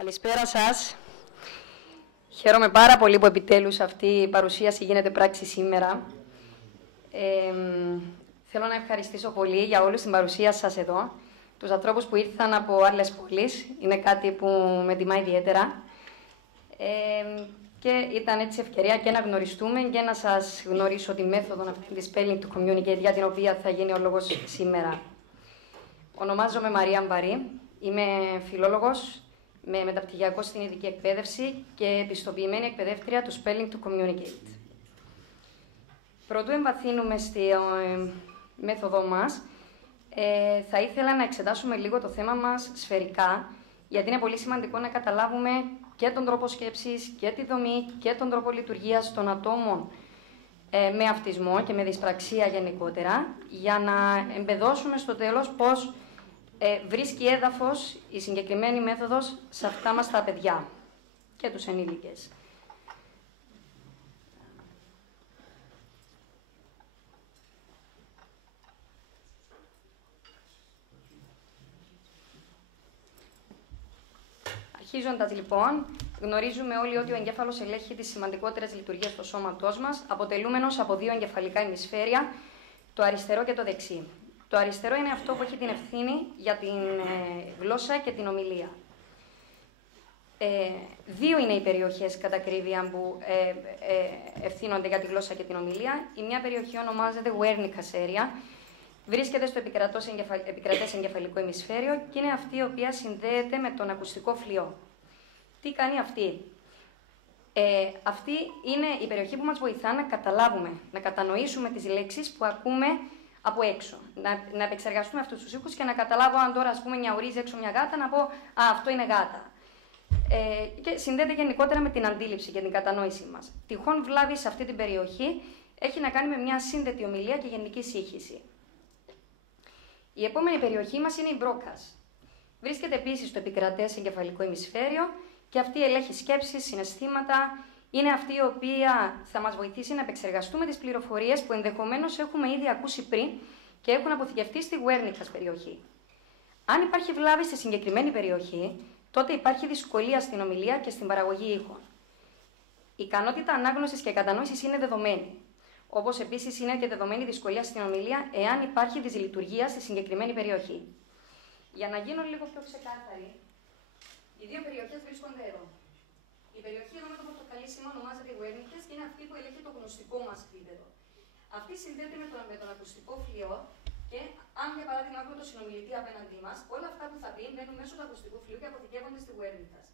Καλησπέρα σας. Χαίρομαι πάρα πολύ που επιτέλους αυτή η παρουσίαση γίνεται πράξη σήμερα. Θέλω να ευχαριστήσω πολύ για όλους την παρουσία σας εδώ. Τους ανθρώπους που ήρθαν από άλλες πόλεις. Είναι κάτι που με τιμά ιδιαίτερα. Και ήταν έτσι ευκαιρία και να γνωριστούμε και να σας γνωρίσω τη μέθοδο αυτή της Spelling to Communicate για την οποία θα γίνει ο λόγος σήμερα. Ονομάζομαι Μαρία Μπαρή. Είμαι φιλόλογος με μεταπτυχιακό στην ειδική εκπαίδευση και επιστοποιημένη εκπαιδεύτρια του Spelling to Communicate. Πρωτού εμβαθύνουμε στη μέθοδό μας, θα ήθελα να εξετάσουμε λίγο το θέμα μας σφαιρικά, γιατί είναι πολύ σημαντικό να καταλάβουμε και τον τρόπο σκέψης και τη δομή και τον τρόπο λειτουργίας των ατόμων με αυτισμό και με δυσπραξία γενικότερα, για να εμπεδώσουμε στο τέλος πώς βρίσκει έδαφος η συγκεκριμένη μέθοδος σε αυτά μας τα παιδιά και τους ενήλικες. Αρχίζοντας λοιπόν, γνωρίζουμε όλοι ότι ο εγκέφαλος ελέγχει τις σημαντικότερες λειτουργίες του σώματός μας, αποτελούμενος από δύο εγκεφαλικά ημισφαίρια, το αριστερό και το δεξί. Το αριστερό είναι αυτό που έχει την ευθύνη για την γλώσσα και την ομιλία. Δύο είναι οι περιοχές κατά ακρίβεια που ευθύνονται για τη γλώσσα και την ομιλία. Η μια περιοχή ονομάζεται Wernicke's area, βρίσκεται στο επικρατές εγκεφαλικό ημισφαίριο και είναι αυτή η οποία συνδέεται με τον ακουστικό φλοιό. Τι κάνει αυτή? Αυτή είναι η περιοχή που μας βοηθά να καταλάβουμε, να κατανοήσουμε τις λέξεις που ακούμε από έξω. Να επεξεργαστούμε αυτούς τους ήχους και να καταλάβω αν τώρα νιαουρίζει έξω μια γάτα, να πω «Α, αυτό είναι γάτα». Και συνδέεται γενικότερα με την αντίληψη και την κατανόηση μας. Τυχόν βλάβη σε αυτή την περιοχή έχει να κάνει με μια σύνδετη ομιλία και γενική σύγχυση. Η επόμενη περιοχή μας είναι η Μπρόκας. Βρίσκεται επίσης στο επικρατές εγκεφαλικό ημισφαίριο και αυτή ελέγχει σκέψεις, συναισθήματα. Είναι αυτή η οποία θα μας βοηθήσει να επεξεργαστούμε τις πληροφορίες που ενδεχομένως έχουμε ήδη ακούσει πριν και έχουν αποθηκευτεί στη Wernicke's περιοχή. Αν υπάρχει βλάβη στη συγκεκριμένη περιοχή, τότε υπάρχει δυσκολία στην ομιλία και στην παραγωγή ήχων. Η ικανότητα ανάγνωσης και κατανόησης είναι δεδομένη. Όπως επίσης είναι και δεδομένη δυσκολία στην ομιλία εάν υπάρχει δυσλειτουργία στη συγκεκριμένη περιοχή. Για να γίνω λίγο πιο ξεκάθαρη, οι δύο περιοχές βρίσκονται εδώ. Η περιοχή εδώ με το πορτοκαλί σήμα ονομάζεται Wernicke's και είναι αυτή που ελέγχει το γνωστικό μας επίπεδο. Αυτή συνδέεται με τον ακουστικό φλοιό και αν για παράδειγμα έχουμε το συνομιλητή απέναντί μας, όλα αυτά που θα πει μπαίνουν μέσω του ακουστικού φλοιού και αποθηκεύονται στη Wernicke's.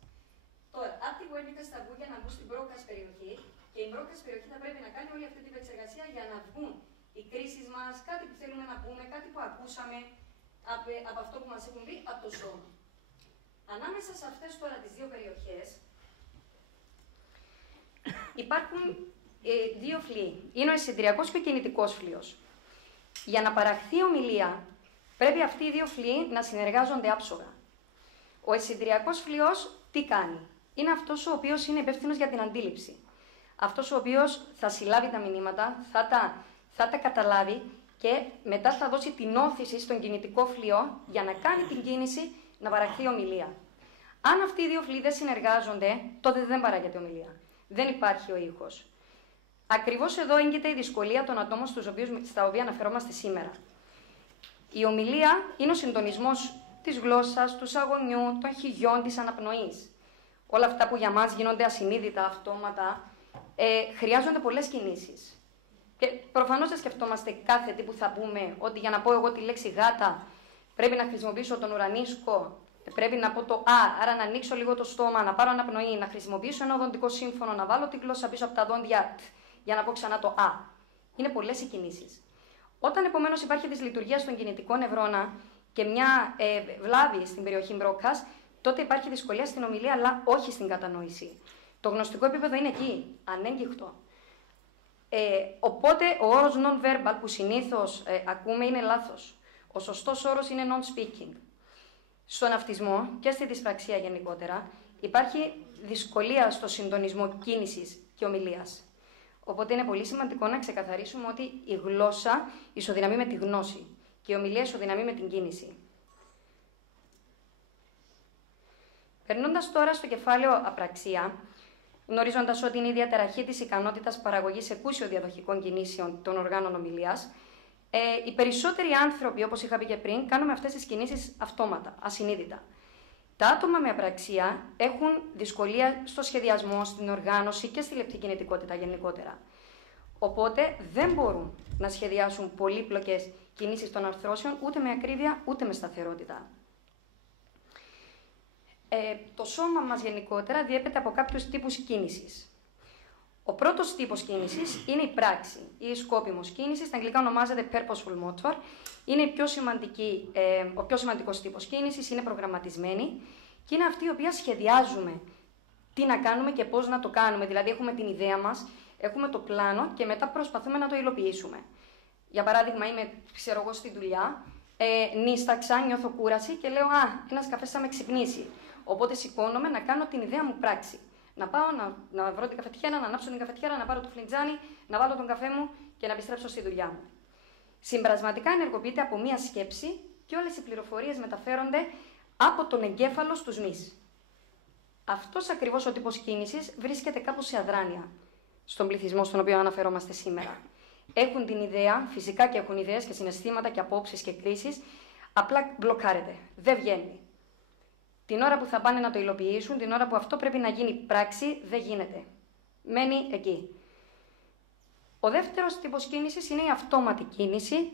Τώρα, από τη Wernicke's θα βγουν για να μπουν στην Broca's περιοχή και η Broca's περιοχή θα πρέπει να κάνει όλη αυτή την επεξεργασία για να βγουν οι κρίσεις μας, κάτι που θέλουμε να πούμε, κάτι που ακούσαμε από αυτό που μας έχουν πει από το σώμα. Ανάμεσα σε αυτές τώρα τις δύο περιοχές υπάρχουν δύο φλοιοί. Είναι ο αισθητηριακός και ο κινητικός φλοιός. Για να παραχθεί ομιλία, πρέπει αυτοί οι δύο φλοιοί να συνεργάζονται άψογα. Ο αισθητηριακός φλοιός τι κάνει? Είναι αυτός ο οποίος είναι υπεύθυνος για την αντίληψη. Αυτός ο οποίος θα συλλάβει τα μηνύματα, θα τα καταλάβει και μετά θα δώσει την όθηση στον κινητικό φλοιό για να κάνει την κίνηση να παραχθεί ομιλία. Αν αυτοί οι δύο φλοιοί δεν συνεργάζονται, τότε δεν παράγεται ομιλία. Δεν υπάρχει ο ήχος. Ακριβώς εδώ έγκυται η δυσκολία των ατόμων στα οποία αναφερόμαστε σήμερα. Η ομιλία είναι ο συντονισμός της γλώσσας, του σαγωνιού, των χιγιών, της αναπνοής. Όλα αυτά που για μας γίνονται ασυνείδητα, αυτόματα, χρειάζονται πολλές κινήσεις. Και προφανώς δεν σκεφτόμαστε κάθε τι που θα πούμε, ότι για να πω εγώ τη λέξη γάτα πρέπει να χρησιμοποιήσω τον ουρανίσκο, πρέπει να πω το α, άρα να ανοίξω λίγο το στόμα, να πάρω αναπνοή, να χρησιμοποιήσω ένα οδοντικό σύμφωνο, να βάλω τη γλώσσα πίσω από τα δόντια για να πω ξανά το α. Είναι πολλές οι κινήσεις. Όταν επομένως υπάρχει δυσλειτουργία στον κινητικό νευρώνα και μια βλάβη στην περιοχή Broca's, τότε υπάρχει δυσκολία στην ομιλία, αλλά όχι στην κατανόηση. Το γνωστικό επίπεδο είναι εκεί, ανέγκυχτο. Οπότε ο όρος non-verbal που συνήθως ακούμε είναι λάθος. Ο σωστός όρος είναι non-speaking. Στον αυτισμό και στη δυσπραξία γενικότερα υπάρχει δυσκολία στο συντονισμό κίνησης και ομιλίας. Οπότε είναι πολύ σημαντικό να ξεκαθαρίσουμε ότι η γλώσσα ισοδυναμεί με τη γνώση και η ομιλία ισοδυναμεί με την κίνηση. Περνώντας τώρα στο κεφάλαιο απραξία, γνωρίζοντας ότι είναι η διαταραχή της ικανότητας παραγωγής εκούσιων διαδοχικών κινήσεων των οργάνων ομιλίας, οι περισσότεροι άνθρωποι, όπως είχα πει και πριν, κάνουμε αυτές τις κινήσεις αυτόματα, ασυνείδητα. Τα άτομα με απραξία έχουν δυσκολία στο σχεδιασμό, στην οργάνωση και στη λεπτή κινητικότητα γενικότερα. Οπότε δεν μπορούν να σχεδιάσουν πολύπλοκες κινήσεις των αρθρώσεων ούτε με ακρίβεια ούτε με σταθερότητα. Το σώμα μας γενικότερα διέπεται από κάποιους τύπους κίνησης. Ο πρώτος τύπος κίνησης είναι η πράξη ή η σκόπιμος κίνησης, στα αγγλικά ονομάζεται purposeful motor. Είναι ο πιο σημαντικός τύπος κίνησης, είναι προγραμματισμένη και είναι αυτή η οποία σχεδιάζουμε τι να κάνουμε και πώς να το κάνουμε. Δηλαδή έχουμε την ιδέα μας, έχουμε το πλάνο και μετά προσπαθούμε να το υλοποιήσουμε. Για παράδειγμα, είμαι στη δουλειά, νύσταξα, νιώθω κούραση και λέω ένας καφές θα με ξυπνήσει. Οπότε σηκώνομαι να κάνω την ιδέα μου πράξη. Να πάω να βρω την καφετιέρα, να ανάψω την καφετιέρα, να πάρω το φλιτζάνι, να βάλω τον καφέ μου και να επιστρέψω στη δουλειά μου. Συμπρασματικά ενεργοποιείται από μία σκέψη και όλες οι πληροφορίες μεταφέρονται από τον εγκέφαλο στους μυς. Αυτός ακριβώς ο τύπος κίνησης βρίσκεται κάπως σε αδράνεια στον πληθυσμό στον οποίο αναφερόμαστε σήμερα. Έχουν την ιδέα, φυσικά και έχουν ιδέες και συναισθήματα και απόψεις και κρίσεις, απλά μπλοκάρεται, δεν βγαίνει. Την ώρα που θα πάνε να το υλοποιήσουν, την ώρα που αυτό πρέπει να γίνει πράξη, δεν γίνεται. Μένει εκεί. Ο δεύτερος τύπος κίνησης είναι η αυτόματη κίνηση.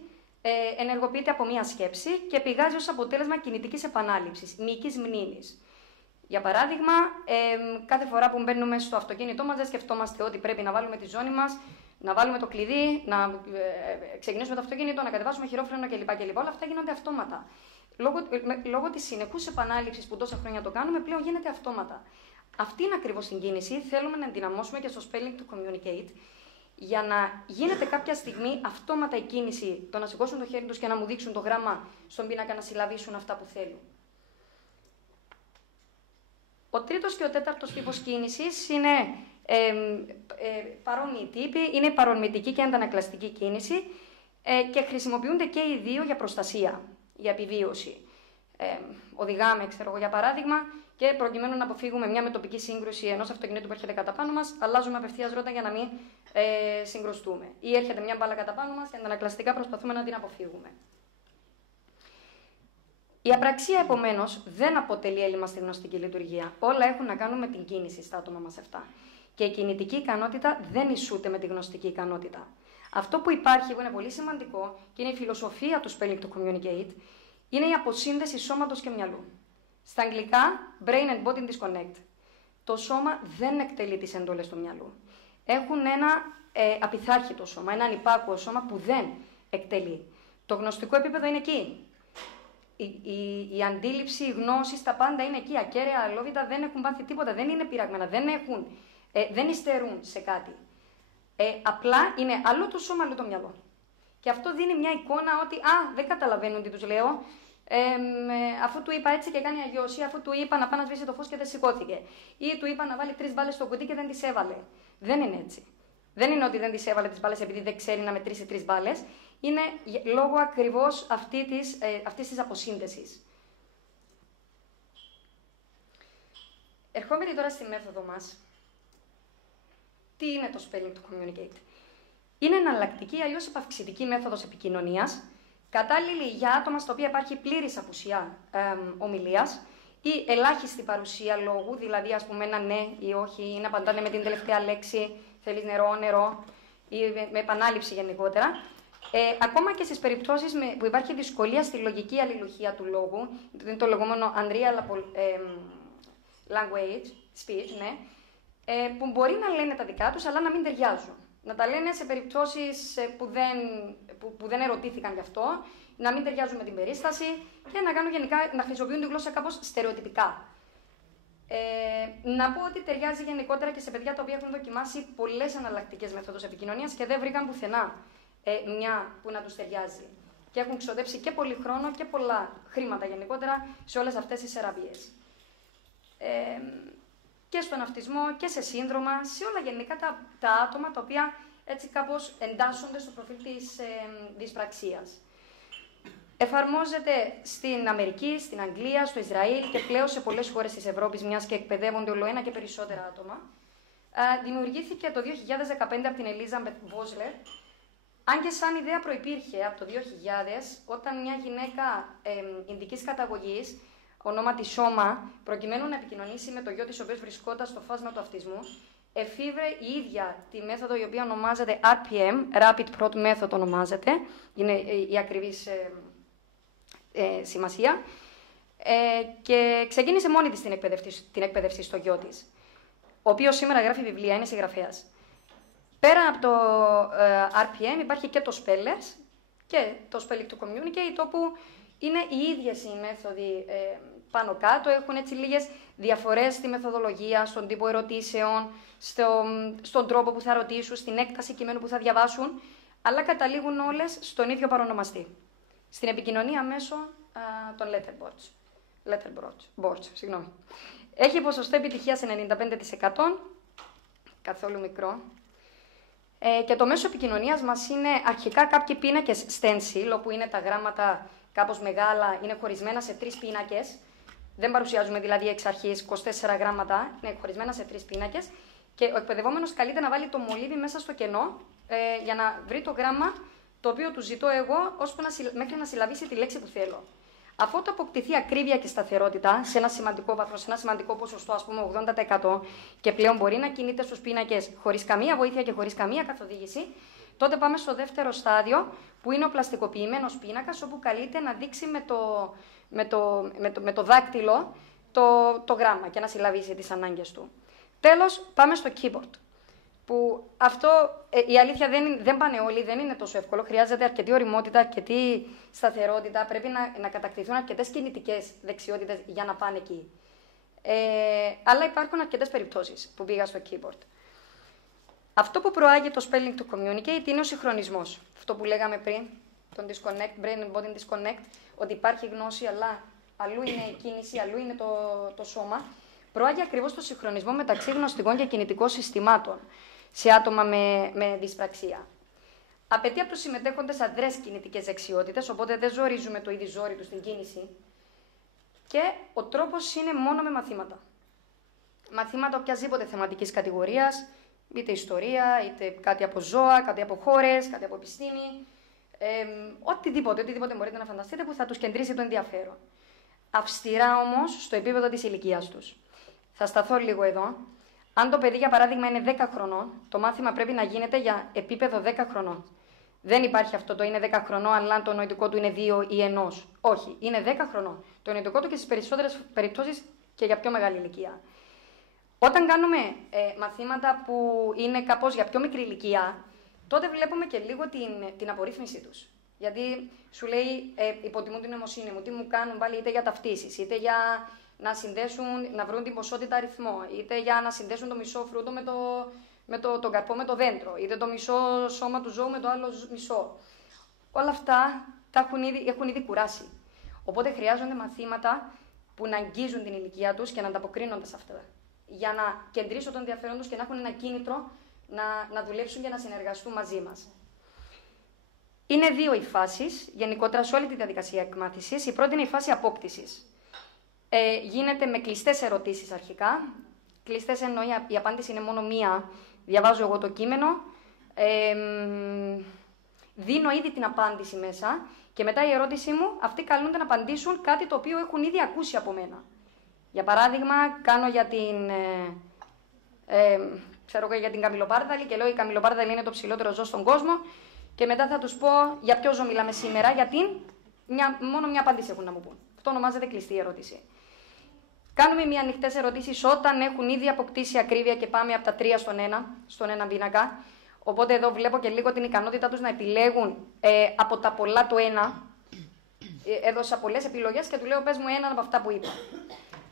Ενεργοποιείται από μία σκέψη και πηγάζει ως αποτέλεσμα κινητικής επανάληψης, μυϊκής μνήμης. Για παράδειγμα, κάθε φορά που μπαίνουμε στο αυτοκίνητό μας, δεν σκεφτόμαστε ότι πρέπει να βάλουμε τη ζώνη μας, να βάλουμε το κλειδί, να ξεκινήσουμε το αυτοκίνητο, να κατεβάσουμε χειρόφρενο κλπ. Όλα αυτά γίνονται αυτόματα. Λόγω της συνεχούς επανάληψης που τόσα χρόνια το κάνουμε, πλέον γίνεται αυτόματα. Αυτή είναι ακριβώς την κίνηση. Θέλουμε να ενδυναμώσουμε και στο spelling to communicate, για να γίνεται κάποια στιγμή αυτόματα η κίνηση, το να σηκώσουν το χέρι τους και να μου δείξουν το γράμμα στον πίνακα να συλλαβήσουν αυτά που θέλουν. Ο τρίτος και ο τέταρτος τύπος κίνησης είναι παρόμοιοι τύποι, είναι παρορμητική και αντανακλαστική κίνηση και χρησιμοποιούνται και οι δύο για προστασία, για επιβίωση. Οδηγάμε, για παράδειγμα, και προκειμένου να αποφύγουμε μια μετοπική σύγκρουση ενός αυτοκινήτου που έρχεται κατά πάνω μας, αλλάζουμε απευθείας ρότα για να μην συγκρουστούμε. Ή έρχεται μια μπάλα κατά πάνω μας και αντανακλαστικά προσπαθούμε να την αποφύγουμε. Η απραξία, επομένως, δεν αποτελεί έλλειμμα στη γνωστική λειτουργία. Όλα έχουν να κάνουν με την κίνηση στα άτομα μας αυτά. Και η κινητική ικανότητα δεν ισούται με τη γνωστική ικανότητα. Αυτό που υπάρχει, που είναι πολύ σημαντικό και είναι η φιλοσοφία του spelling to communicate, είναι η αποσύνδεση σώματος και μυαλού. Στα αγγλικά, brain and body disconnect. Το σώμα δεν εκτελεί τις εντολές του μυαλού. Έχουν ένα απειθάρχητο σώμα, ένα ανυπάκουο σώμα που δεν εκτελεί. Το γνωστικό επίπεδο είναι εκεί. Η αντίληψη, η γνώση, τα πάντα είναι εκεί. Ακέραια, αλόβητα, δεν έχουν πάθει τίποτα, δεν είναι πειραγμένα, δεν υστερούν σε κάτι. Απλά είναι άλλο το σώμα, άλλο το μυαλό. Και αυτό δίνει μια εικόνα ότι δεν καταλαβαίνουν τι τους λέω. Αφού του είπα έτσι και κάνει αγιώση, αφού του είπα να πάει να σβήσει το φως και δεν σηκώθηκε. Ή του είπα να βάλει 3 μπάλες στο κουτί και δεν τις έβαλε. Δεν είναι έτσι. Δεν είναι ότι δεν τις έβαλε τις μπάλες επειδή δεν ξέρει να μετρήσει 3 μπάλες. Είναι λόγω ακριβώς αυτής της αποσύνδεσης. Ερχόμενοι τώρα στη μέθοδο μας, τι είναι το spelling to communicate? Είναι εναλλακτική, αλλιώς επαυξητική μέθοδος επικοινωνίας, κατάλληλη για άτομα στα οποία υπάρχει πλήρης απουσία ομιλίας ή ελάχιστη παρουσία λόγου, δηλαδή ας πούμε ένα ναι ή όχι, ή να απαντάνε με την τελευταία λέξη, θέλεις νερό, νερό, ή με επανάληψη γενικότερα. Ακόμα και στις περιπτώσεις που υπάρχει δυσκολία στη λογική αλληλουχία του λόγου, είναι το λεγόμενο unreal language, speech, ναι, που μπορεί να λένε τα δικά τους, αλλά να μην ταιριάζουν. Να τα λένε σε περιπτώσεις που δεν ερωτήθηκαν γι' αυτό, να μην ταιριάζουν με την περίσταση και να κάνουν γενικά να χρησιμοποιούν τη γλώσσα κάπως στερεοτυπικά. Να πω ότι ταιριάζει γενικότερα και σε παιδιά τα οποία έχουν δοκιμάσει πολλές εναλλακτικές μεθόδους επικοινωνίας και δεν βρήκαν πουθενά μια που να τους ταιριάζει. Και έχουν ξοδέψει και πολύ χρόνο και πολλά χρήματα γενικότερα σε όλες αυτές τις θεραπείες. Και στον αυτισμό και σε σύνδρομα, σε όλα γενικά τα άτομα τα οποία έτσι κάπως εντάσσονται στο προφίλ της δυσπραξίας. Εφαρμόζεται στην Αμερική, στην Αγγλία, στο Ισραήλ και πλέον σε πολλές χώρες της Ευρώπης, μιας και εκπαιδεύονται όλο ένα και περισσότερα άτομα. Δημιουργήθηκε το 2015 από την Elizabeth Bosler, αν και σαν ιδέα προϋπήρχε από το 2000, όταν μια γυναίκα ινδικής καταγωγής, ονόματι Σώμα, προκειμένου να επικοινωνήσει με το γιο της, ο οποίος βρισκόταν στο φάσμα του αυτισμού, εφήβρε η ίδια τη μέθοδο η οποία ονομάζεται RPM, Rapid Prot Method ονομάζεται, είναι η ακριβής σημασία, και ξεκίνησε μόνη της την εκπαίδευση στο γιο της, ο οποίος σήμερα γράφει βιβλία, είναι συγγραφέας. Πέρα από το RPM υπάρχει και το Spellers και το Spelling to Communicate, όπου είναι οι ίδιες οι μέθοδοι πάνω κάτω, έχουν έτσι λίγες διαφορές στη μεθοδολογία, στον τύπο ερωτήσεων, στον τρόπο που θα ρωτήσουν, στην έκταση κειμένου που θα διαβάσουν, αλλά καταλήγουν όλες στον ίδιο παρονομαστή. Στην επικοινωνία μέσω των letterboards. Έχει ποσοστό επιτυχίας 95%, καθόλου μικρό. Και το μέσο επικοινωνίας μας είναι αρχικά κάποιοι πίνακες stencil, όπου είναι τα γράμματα κάπως μεγάλα, είναι χωρισμένα σε 3 πίνακες. Δεν παρουσιάζουμε δηλαδή εξ αρχής 24 γράμματα, είναι χωρισμένα σε 3 πίνακες. Και ο εκπαιδευόμενος καλείται να βάλει το μολύβι μέσα στο κενό για να βρει το γράμμα το οποίο του ζητώ εγώ, μέχρι να συλλαβήσει τη λέξη που θέλω. Αφού το αποκτηθεί ακρίβεια και σταθερότητα σε ένα σημαντικό βαθμό, σε ένα σημαντικό ποσοστό, ας πούμε 80%, και πλέον μπορεί να κινείται στους πίνακες χωρίς καμία βοήθεια και χωρίς καμία καθοδήγηση, τότε πάμε στο δεύτερο στάδιο, που είναι ο πλαστικοποιημένος πίνακας, όπου καλείται να δείξει με το δάκτυλο το γράμμα και να συλλαβήσει τις ανάγκες του. Τέλος, πάμε στο keyboard. Που αυτό, η αλήθεια δεν πάνε όλοι, δεν είναι τόσο εύκολο. Χρειάζεται αρκετή ωριμότητα, αρκετή σταθερότητα. Πρέπει να κατακτηθούν αρκετές κινητικές δεξιότητες για να πάνε εκεί. Αλλά υπάρχουν αρκετές περιπτώσεις που πήγα στο keyboard. Αυτό που προάγει το spelling to communicate είναι ο συγχρονισμός. Αυτό που λέγαμε πριν, τον disconnect, brain and body disconnect, ότι υπάρχει γνώση, αλλά αλλού είναι η κίνηση, αλλού είναι το σώμα. Προάγει ακριβώς το συγχρονισμό μεταξύ γνωστικών και κινητικών συστημάτων σε άτομα με δυσπραξία. Απαιτεί από τους συμμετέχοντες αδρές κινητικές δεξιότητες, οπότε δεν ζορίζουμε το ίδιο ζόρι του στην κίνηση. Και ο τρόπος είναι μόνο με μαθήματα. Μαθήματα οποιασδήποτε θεματικής κατηγορίας, είτε ιστορία, είτε κάτι από ζώα, κάτι από χώρες, κάτι από επιστήμη. Οτιδήποτε μπορείτε να φανταστείτε που θα τους κεντρήσει το ενδιαφέρον. Αυστηρά όμως στο επίπεδο της ηλικίας τους. Θα σταθώ λίγο εδώ. Αν το παιδί, για παράδειγμα, είναι 10 χρονών, το μάθημα πρέπει να γίνεται για επίπεδο 10 χρονών. Δεν υπάρχει αυτό το είναι 10 χρονών, αλλά το νοητικό του είναι 2 ή 1. Όχι, είναι 10 χρονών. Το νοητικό του και στις περισσότερες περιπτώσεις και για πιο μεγάλη ηλικία. Όταν κάνουμε μαθήματα που είναι κάπως για πιο μικρή ηλικία, τότε βλέπουμε και λίγο την απορρίθμιση τους. Γιατί σου λέει, υποτιμούν την νοημοσύνη μου, τι μου κάνουν πάλι, είτε για ταυτίσεις, είτε για να βρουν την ποσότητα αριθμό, είτε για να συνδέσουν το μισό φρούτο με τον καρπό με το δέντρο, είτε το μισό σώμα του ζώου με το άλλο μισό. Όλα αυτά έχουν ήδη κουράσει. Οπότε χρειάζονται μαθήματα που να αγγίζουν την ηλικία τους και να ανταποκρίνονται σε αυτά. Για να κεντρήσουν τον ενδιαφέρον τους και να έχουν ένα κίνητρο να δουλέψουν και να συνεργαστούν μαζί μας. Είναι 2 οι φάσεις, γενικότερα σε όλη τη διαδικασία εκμάθησης. Η πρώτη είναι η φάση απόκτησης. Γίνεται με κλειστές ερωτήσεις αρχικά. Κλειστές εννοεί η απάντηση είναι μόνο μία. Διαβάζω εγώ το κείμενο, δίνω ήδη την απάντηση μέσα και μετά η ερώτησή μου, αυτοί καλούνται να απαντήσουν κάτι το οποίο έχουν ήδη ακούσει από μένα. Για παράδειγμα, κάνω για την καμιλοπάρδαλη και λέω η καμιλοπάρδαλη είναι το ψηλότερο ζώο στον κόσμο και μετά θα τους πω για ποιο ζώο μιλάμε σήμερα, γιατί μόνο μια απάντηση έχουν να μου πούν. Αυτό ονομάζεται κλειστή ερώτηση. Κάνουμε μια ανοιχτές ερωτήσεις όταν έχουν ήδη αποκτήσει ακρίβεια και πάμε από τα 3 στον 1 πίνακα. Οπότε εδώ βλέπω και λίγο την ικανότητα τους να επιλέγουν από τα πολλά το 1. Έδωσα πολλές επιλογές και του λέω πες μου έναν από αυτά που είπα.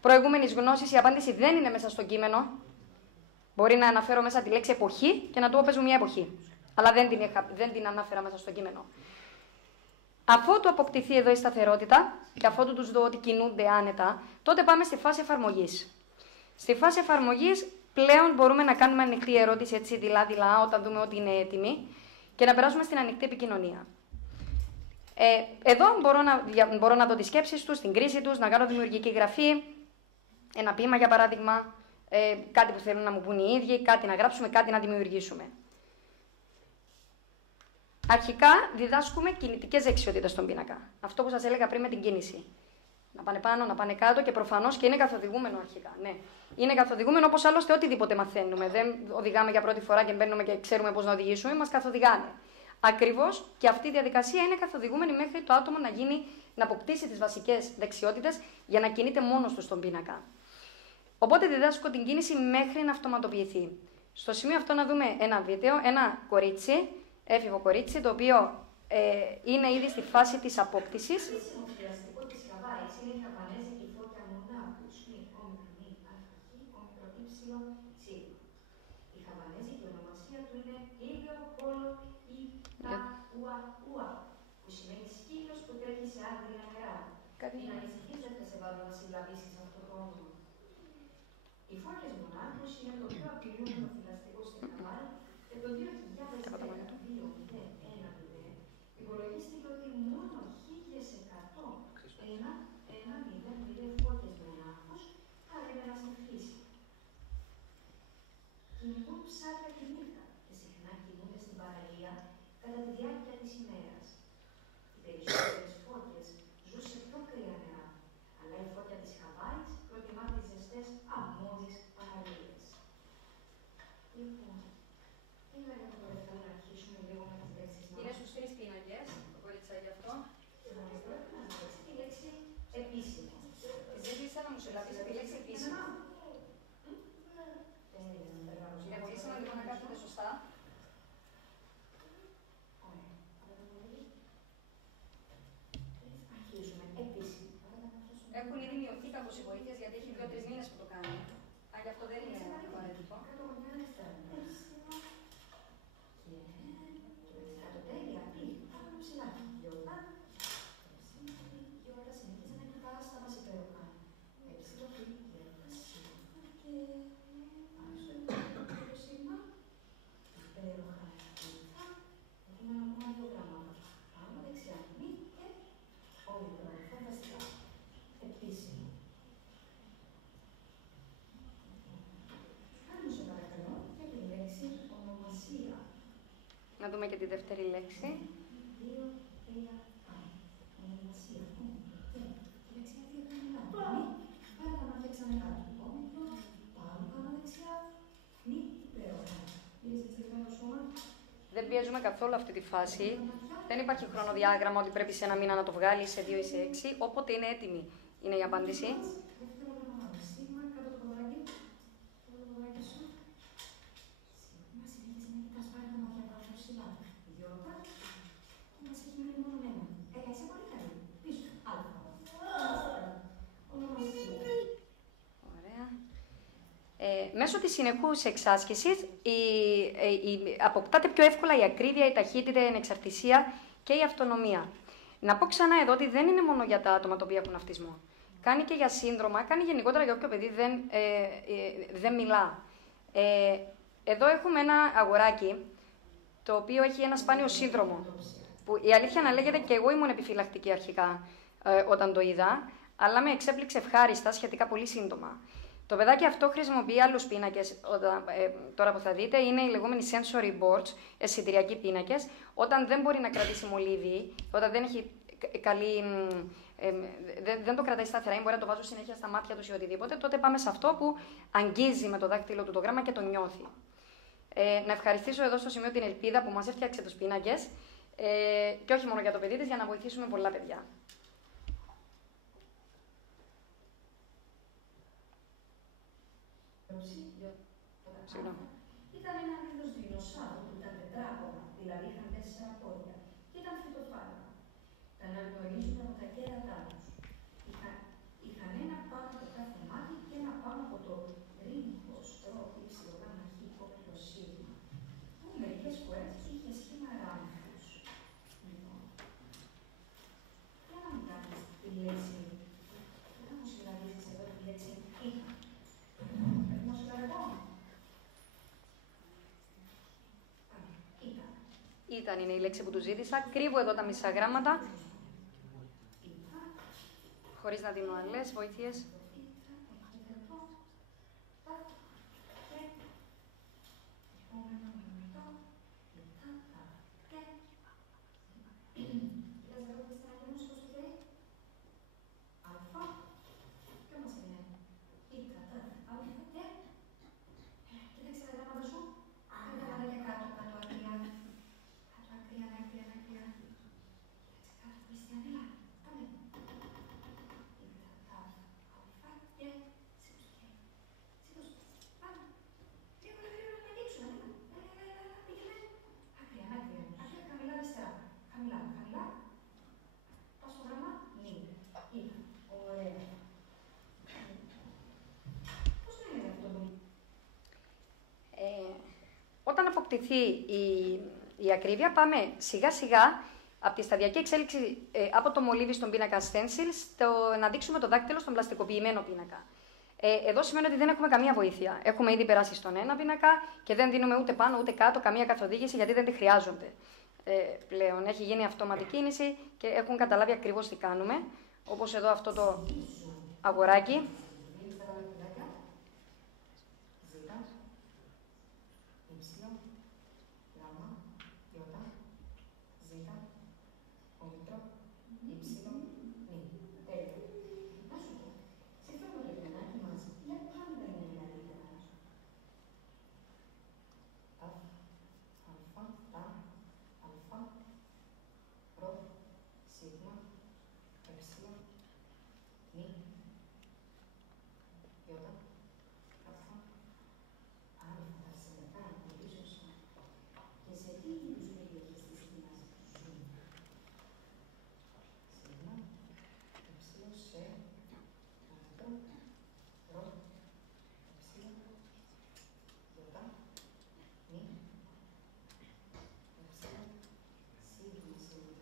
Προηγούμενης γνώσης η απάντηση δεν είναι μέσα στο κείμενο. Μπορεί να αναφέρω μέσα τη λέξη εποχή και να του πω πες μου μια εποχή. Αλλά δεν την ανάφερα μέσα στο κείμενο. Αφού του αποκτηθεί εδώ η σταθερότητα και αφού τους δω ότι κινούνται άνετα, τότε πάμε στη φάση εφαρμογής. Στη φάση εφαρμογής πλέον μπορούμε να κάνουμε ανοιχτή ερώτηση έτσι δειλά-δειλά όταν δούμε ότι είναι έτοιμη και να περάσουμε στην ανοιχτή επικοινωνία. Εδώ μπορώ να δω τις σκέψεις τους, την κρίση τους, να κάνω δημιουργική γραφή, ένα ποίημα για παράδειγμα, κάτι που θέλουν να μου πούν οι ίδιοι, κάτι να γράψουμε, κάτι να δημιουργήσουμε. Αρχικά διδάσκουμε κινητικές δεξιότητες στον πίνακα. Αυτό που σας έλεγα πριν με την κίνηση. Να πάνε πάνω, να πάνε κάτω και προφανώς και είναι καθοδηγούμενο αρχικά. Ναι. Είναι καθοδηγούμενο όπως άλλωστε οτιδήποτε μαθαίνουμε. Δεν οδηγάμε για πρώτη φορά και μπαίνουμε και ξέρουμε πώς να οδηγήσουμε, μας καθοδηγάνε. Ακριβώς και αυτή η διαδικασία είναι καθοδηγούμενη μέχρι το άτομο να αποκτήσει τις βασικές δεξιότητες για να κινείται μόνος του στον πίνακα. Οπότε διδάσκω την κίνηση μέχρι να αυτοματοποιηθεί. Στο σημείο αυτό να δούμε ένα βίντεο, ένα κορίτσι, έφηβο κορίτσι, το οποίο είναι ήδη στη φάση της απόκτησης. Που σημαίνει σκύλος που τρέχει σε άγρια νερά. Μην ανησυχείς, δεν θα σε βάλω να συλλαβήσεις αυτό το όνομα. Οι φώκες μονάχους είναι το πιο απειλούμενο θηλαστικό στην Χαβάη και το 2012-01 υπολογίστηκε ότι μόνο 1.100 φώκες μονάχους θα έμεναν στη φύση. Κυνηγούν ψάρια τη νύχτα και συχνά κινούνται στην παραλία κατά τη διάρκεια της ημέρας. Οι περισσότερες φώκες ζουν σε πιο κρύα νερά, αλλά η φώκια της Χαβάης προτιμά τις ζεστές αμμώδεις παραλίες. Λοιπόν, είναι για το τελευταίο να αρχίσουμε λίγο με τις λέξεις μας. Είναι στους 3 πίνακες, το κοριτσάκι αυτό. Πρέπει να λέξει τη λέξη επίσημο. Ζήτησα να μου συλλαβήσει τη λέξη επίσημο. Ζήτησα λοιπόν να κάθεται σωστά. Έχουν ήδη μειωθεί κάπως οι βοήθειες γιατί έχει 2-3 μήνες που το κάνει. Αν και αυτό δεν είναι απαραίτητο. Να δούμε και τη δεύτερη λέξη. Δεν πιέζουμε καθόλου αυτή τη φάση. Δεν υπάρχει χρονοδιάγραμμα ότι πρέπει σε ένα μήνα να το βγάλει, σε 2 ή σε 6. Όποτε είναι έτοιμη είναι η απάντηση. Μέσω της συνεχούς εξάσκησης αποκτάται πιο εύκολα η ακρίβεια, η ταχύτητα, η ανεξαρτησία και η αυτονομία. Να πω ξανά εδώ ότι δεν είναι μόνο για τα άτομα τα οποία έχουν αυτισμό. Κάνει και για σύνδρομα, κάνει γενικότερα για όποιο παιδί δεν μιλά. Εδώ έχουμε ένα αγοράκι το οποίο έχει ένα σπάνιο σύνδρομο. Που η αλήθεια να λέγεται και εγώ ήμουν επιφυλακτική αρχικά όταν το είδα, αλλά με εξέπληξε ευχάριστα σχετικά πολύ σύντομα. Το παιδάκι αυτό χρησιμοποιεί άλλους πίνακες, τώρα που θα δείτε, είναι οι λεγόμενοι sensory boards, αισθητηριακοί πίνακες. Όταν δεν μπορεί να κρατήσει μολύβι, όταν δεν έχει δεν το κρατάει σταθερά ή μπορεί να το βάζω συνέχεια στα μάτια τους ή οτιδήποτε, τότε πάμε σε αυτό που αγγίζει με το δάκτυλο του το γράμμα και το νιώθει. Να ευχαριστήσω εδώ στο σημείο την Ελπίδα που μας έφτιαξε τους πίνακες και όχι μόνο για το παιδί της, για να βοηθήσουμε πολλά παιδιά. Ήταν ένα είδος δεινοσαύρου που ήταν τετράγωνα, δηλαδή είχαν 4 πόδια και ήταν φυτοφάγα. Τα αναγνωρίζουν από τα κέρατά τους. Είχαν ένα πάνω από κάθε μάτι και ένα πάνω από το ρίγχο στρώπι ψιλογραμμαχικό πλωσίγμα, που μερικές φορές είχε σχήμα ράμφους. Λοιπόν, για να μου κάνεις τη λέξη, να μου συλλαβήσεις εδώ τη λέξη είχα. Πρέπει να σου λαβώ. Ήταν είναι η λέξη που του ζήτησα. Κρύβω εδώ τα μισά γράμματα χωρίς να δίνω άλλες βοήθειες. Όταν αποκτηθεί η ακρίβεια, πάμε σιγά σιγά από τη σταδιακή εξέλιξη από το μολύβι στον πίνακα stencil να δείξουμε το δάκτυλο στον πλαστικοποιημένο πίνακα. Εδώ σημαίνει ότι δεν έχουμε καμία βοήθεια. Έχουμε ήδη περάσει στον ένα πίνακα και δεν δίνουμε ούτε πάνω ούτε κάτω καμία καθοδήγηση γιατί δεν τη χρειάζονται πλέον. Έχει γίνει αυτόματη κίνηση και έχουν καταλάβει ακριβώς τι κάνουμε. Όπως εδώ αυτό το αγοράκι.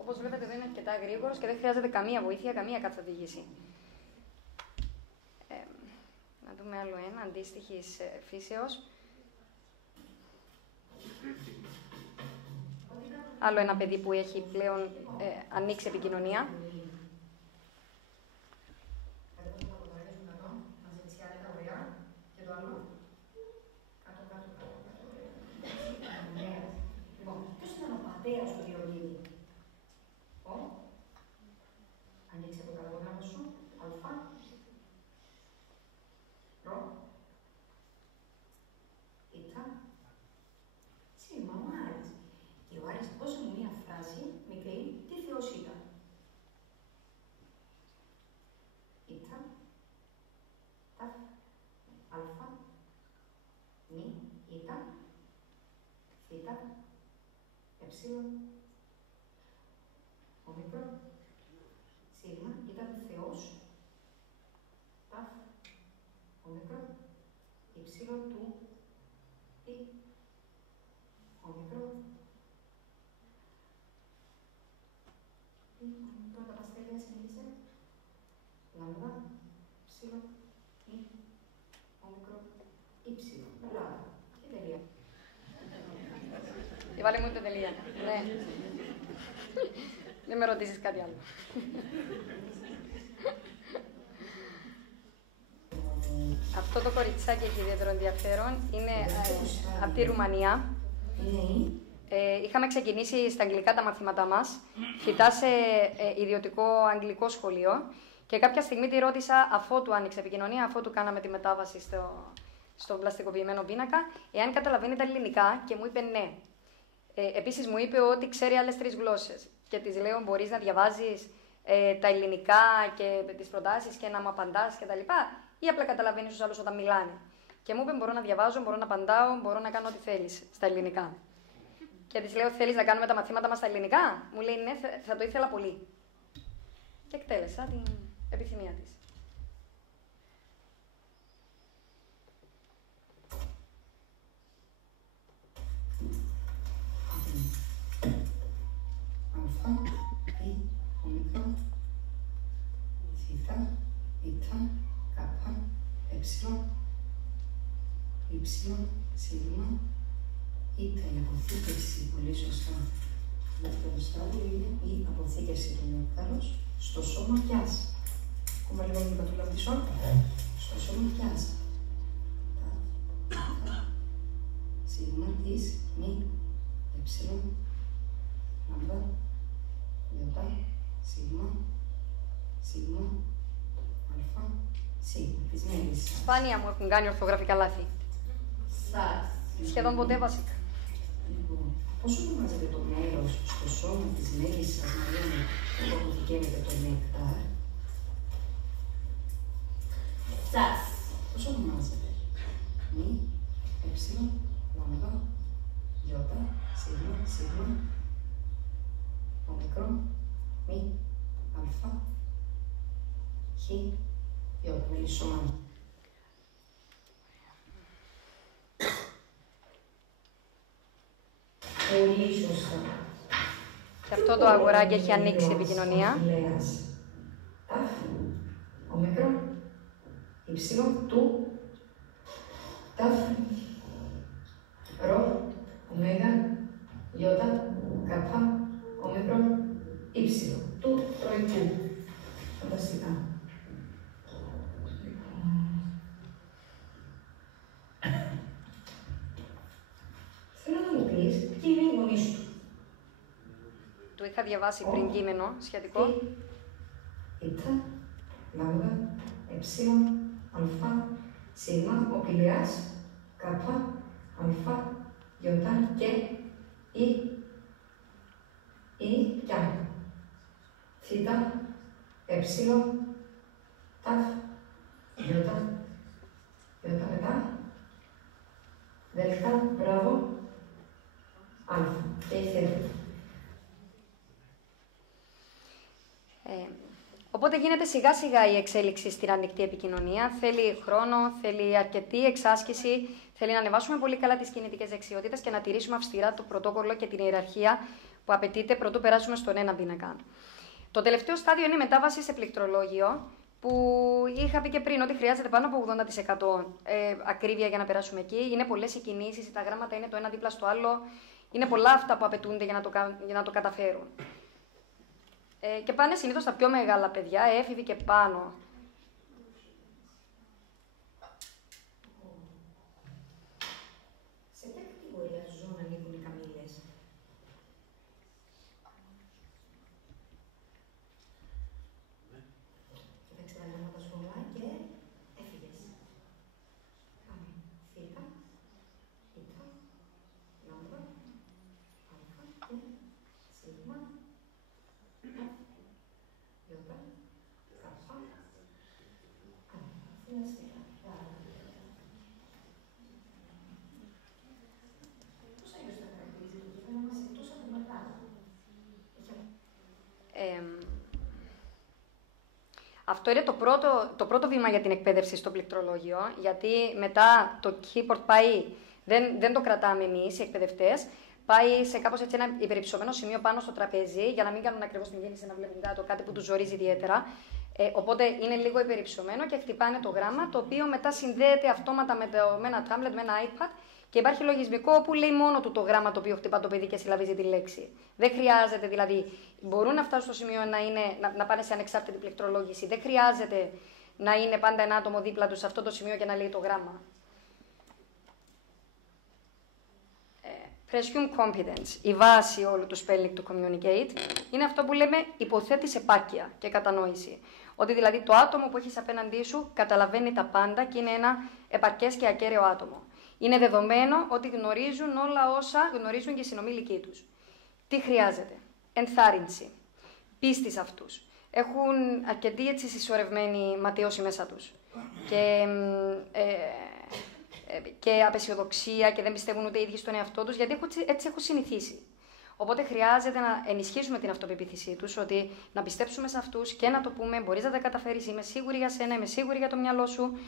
Όπως βλέπετε δεν είναι αρκετά γρήγορος και δεν χρειάζεται καμία βοήθεια, καμία καθοδήγηση. Να δούμε άλλο ένα, αντίστοιχης φύσεως. Άλλο ένα παιδί που έχει πλέον ανοίξει επικοινωνία. Ποιος ήταν ο πατέρας του Διονύη? Ανοίξε το καρδογράμμα σου, αλφα, ρο, ήτα, σήμα, ο Άρης. Και ο Άρης δώσε μου μία φράση μικρή, τι Θεός ήταν. Ήτα, ταφ, αλφα, νι, ήτα, θήτα, εψίλον, ομικρόν. Σίγμα ήταν Θεός, ταφ, ομικρόν, υψίλον του, πι, ομικρόν. Πι, ομικρόν, τα παστέλια συνήθισε, λάμδα, ψίλον, πι, ομικρόν, υψίλον. Μπράβο, και τελεία. Βάλε μου το τελεία. Ναι. Δεν με ρωτήσεις κάτι άλλο. Αυτό το κοριτσάκι έχει ιδιαίτερο ενδιαφέρον. Είναι από τη Ρουμανία. Είχαμε ξεκινήσει στα αγγλικά τα μαθήματά μας. Φοιτά σε ιδιωτικό αγγλικό σχολείο. Και κάποια στιγμή τη ρώτησα, αφότου άνοιξε επικοινωνία, αφότου κάναμε τη μετάβαση στον πλαστικοποιημένο πίνακα, εάν καταλαβαίνει τα ελληνικά και μου είπε ναι. Επίσης μου είπε ότι ξέρει άλλες 3 γλώσσες. Και της λέω, μπορείς να διαβάζεις τα ελληνικά και τις προτάσεις και να μου απαντάς κτλ. Ή απλά καταλαβαίνεις τους άλλους όταν μιλάνε. Και μου είπε, μπορώ να διαβάζω, μπορώ να απαντάω, μπορώ να κάνω ό,τι θέλεις στα ελληνικά. Και της λέω, θέλεις να κάνουμε τα μαθήματα μας στα ελληνικά? Μου λέει, ναι, θα το ήθελα πολύ. Και εκτέλεσα την επιθυμία της. Υψηλό, σίγμα, ήτα η αποθήκευση, πολύ σωστά. Δεύτερο στάδιο είναι η αποθήκευση του νεκτάρους στο σώμα πιάς. Ακόμα λίγο την πατούλα πίσω. Στο σώμα πιάς. Σίγμα της μη εψιλον λάμδα ιώτα σίγμα αλφα σίγμα της μέλισσας. Σπάνια μου έχουν κάνει ορθογραφικά λάθη. Σχεδόν ποτέ βασικά. Λοιπόν, πώς ονομάζεται το μέρος στο σώμα της μέλισσας μαρίνου που αποθηκεύεται το νέκταρ? Πώς ονομάζεται? Μη, εψιλον, λάμδα, ιώτα, σίγμα, ομικρόν, μη, αλφα, χ, ιώτα, μελισσομάνη. Πολύ σωστά. Και αυτό το αγοράκι έχει ανοίξει επικοινωνία. Ταφ, ομικρόν, υψιλον, του, ταφ, ρο, ωμέγα, ιώτα, καπά, ομικρόν, υψιλον, του τροϊκού. Φανταστικά. Θέλω να μου πεις ποιοι είναι οι γονείς του. Το είχα διαβάσει πριν κείμενο σχετικό. Ήτα, λάμδα, εψίλον, αλφα, σίγμα, ο Πηλαιάς, καπά, αλφα, γιώτα και ή κι άλλο. Θήτα, εψίλον, ταφ, γιώτα μετά, δέλτα, μπράβο, αλφα και η θέτα. Οπότε γίνεται σιγά σιγά η εξέλιξη στην ανοιχτή επικοινωνία. Θέλει χρόνο, θέλει αρκετή εξάσκηση, θέλει να ανεβάσουμε πολύ καλά τις κινητικές δεξιότητες και να τηρήσουμε αυστηρά το πρωτόκολλο και την ιεραρχία που απαιτείται πρωτού περάσουμε στον ένα πίνακα. Το τελευταίο στάδιο είναι η μετάβαση σε πληκτρολόγιο, που είχα πει και πριν ότι χρειάζεται πάνω από 80% ακρίβεια για να περάσουμε εκεί. Είναι πολλές οι κινήσεις, τα γράμματα είναι το ένα δίπλα στο άλλο. Είναι πολλά αυτά που απαιτούνται για να το καταφέρουν. Και πάνε συνήθως τα πιο μεγάλα παιδιά, έφηβοι και πάνω. Σε ποια κατηγορία ζώων ανήκουν οι καμήλες? Κοίταξε τα γράμματα σχολά και έφυγες. Πάμε. Θήτα, ήτα, λάμδα, αλφα και σίγμα. Ιώτα, καπά, πώς αλλιώς θα χαρακτηρίζει το κείμενο μας εκτός από μετά? Αυτό είναι το πρώτο βήμα για την εκπαίδευση στο πληκτρολόγιο, γιατί μετά το keyboard πάει, δεν το κρατάμε εμείς οι εκπαιδευτές, πάει σε κάπως έτσι ένα υπερυψωμένο σημείο πάνω στο τραπέζι, για να μην κάνουν ακριβώς την κίνηση να βλέπουν κάτω κάτι που τους ζορίζει ιδιαίτερα. Οπότε είναι λίγο υπερυψωμένο και χτυπάνε το γράμμα, το οποίο μετά συνδέεται αυτόματα με ένα tablet, με ένα iPad και υπάρχει λογισμικό που λέει μόνο του το γράμμα το οποίο χτυπά το παιδί και συλλαβίζει τη λέξη. Δεν χρειάζεται δηλαδή, μπορούν να φτάσουν στο σημείο να πάνε σε ανεξάρτητη πληκτρολόγηση. Δεν χρειάζεται να είναι πάντα ένα άτομο δίπλα του σε αυτό το σημείο για να λέει το γράμμα. Presumed competence, η βάση όλου του spelling του communicate, είναι αυτό που λέμε υποθέτης επάρκεια και κατανόηση. Ότι δηλαδή το άτομο που έχεις απέναντί σου καταλαβαίνει τα πάντα και είναι ένα επαρκές και ακέραιο άτομο. Είναι δεδομένο ότι γνωρίζουν όλα όσα γνωρίζουν και οι συνομήλικοί τους. Τι χρειάζεται? Ενθάρρυνση, πίστη σε αυτούς. Έχουν αρκετή έτσι συσσωρευμένη ματέωση μέσα τους. Και απεσιοδοξία και δεν πιστεύουν ούτε οι ίδιοι στον εαυτό τους, γιατί έτσι έχουν συνηθίσει. Οπότε χρειάζεται να ενισχύσουμε την αυτοπεποίθησή τους, ότι να πιστέψουμε σε αυτούς και να το πούμε: μπορείς να τα καταφέρεις, είμαι σίγουρη για σένα, είμαι σίγουρη για το μυαλό σου,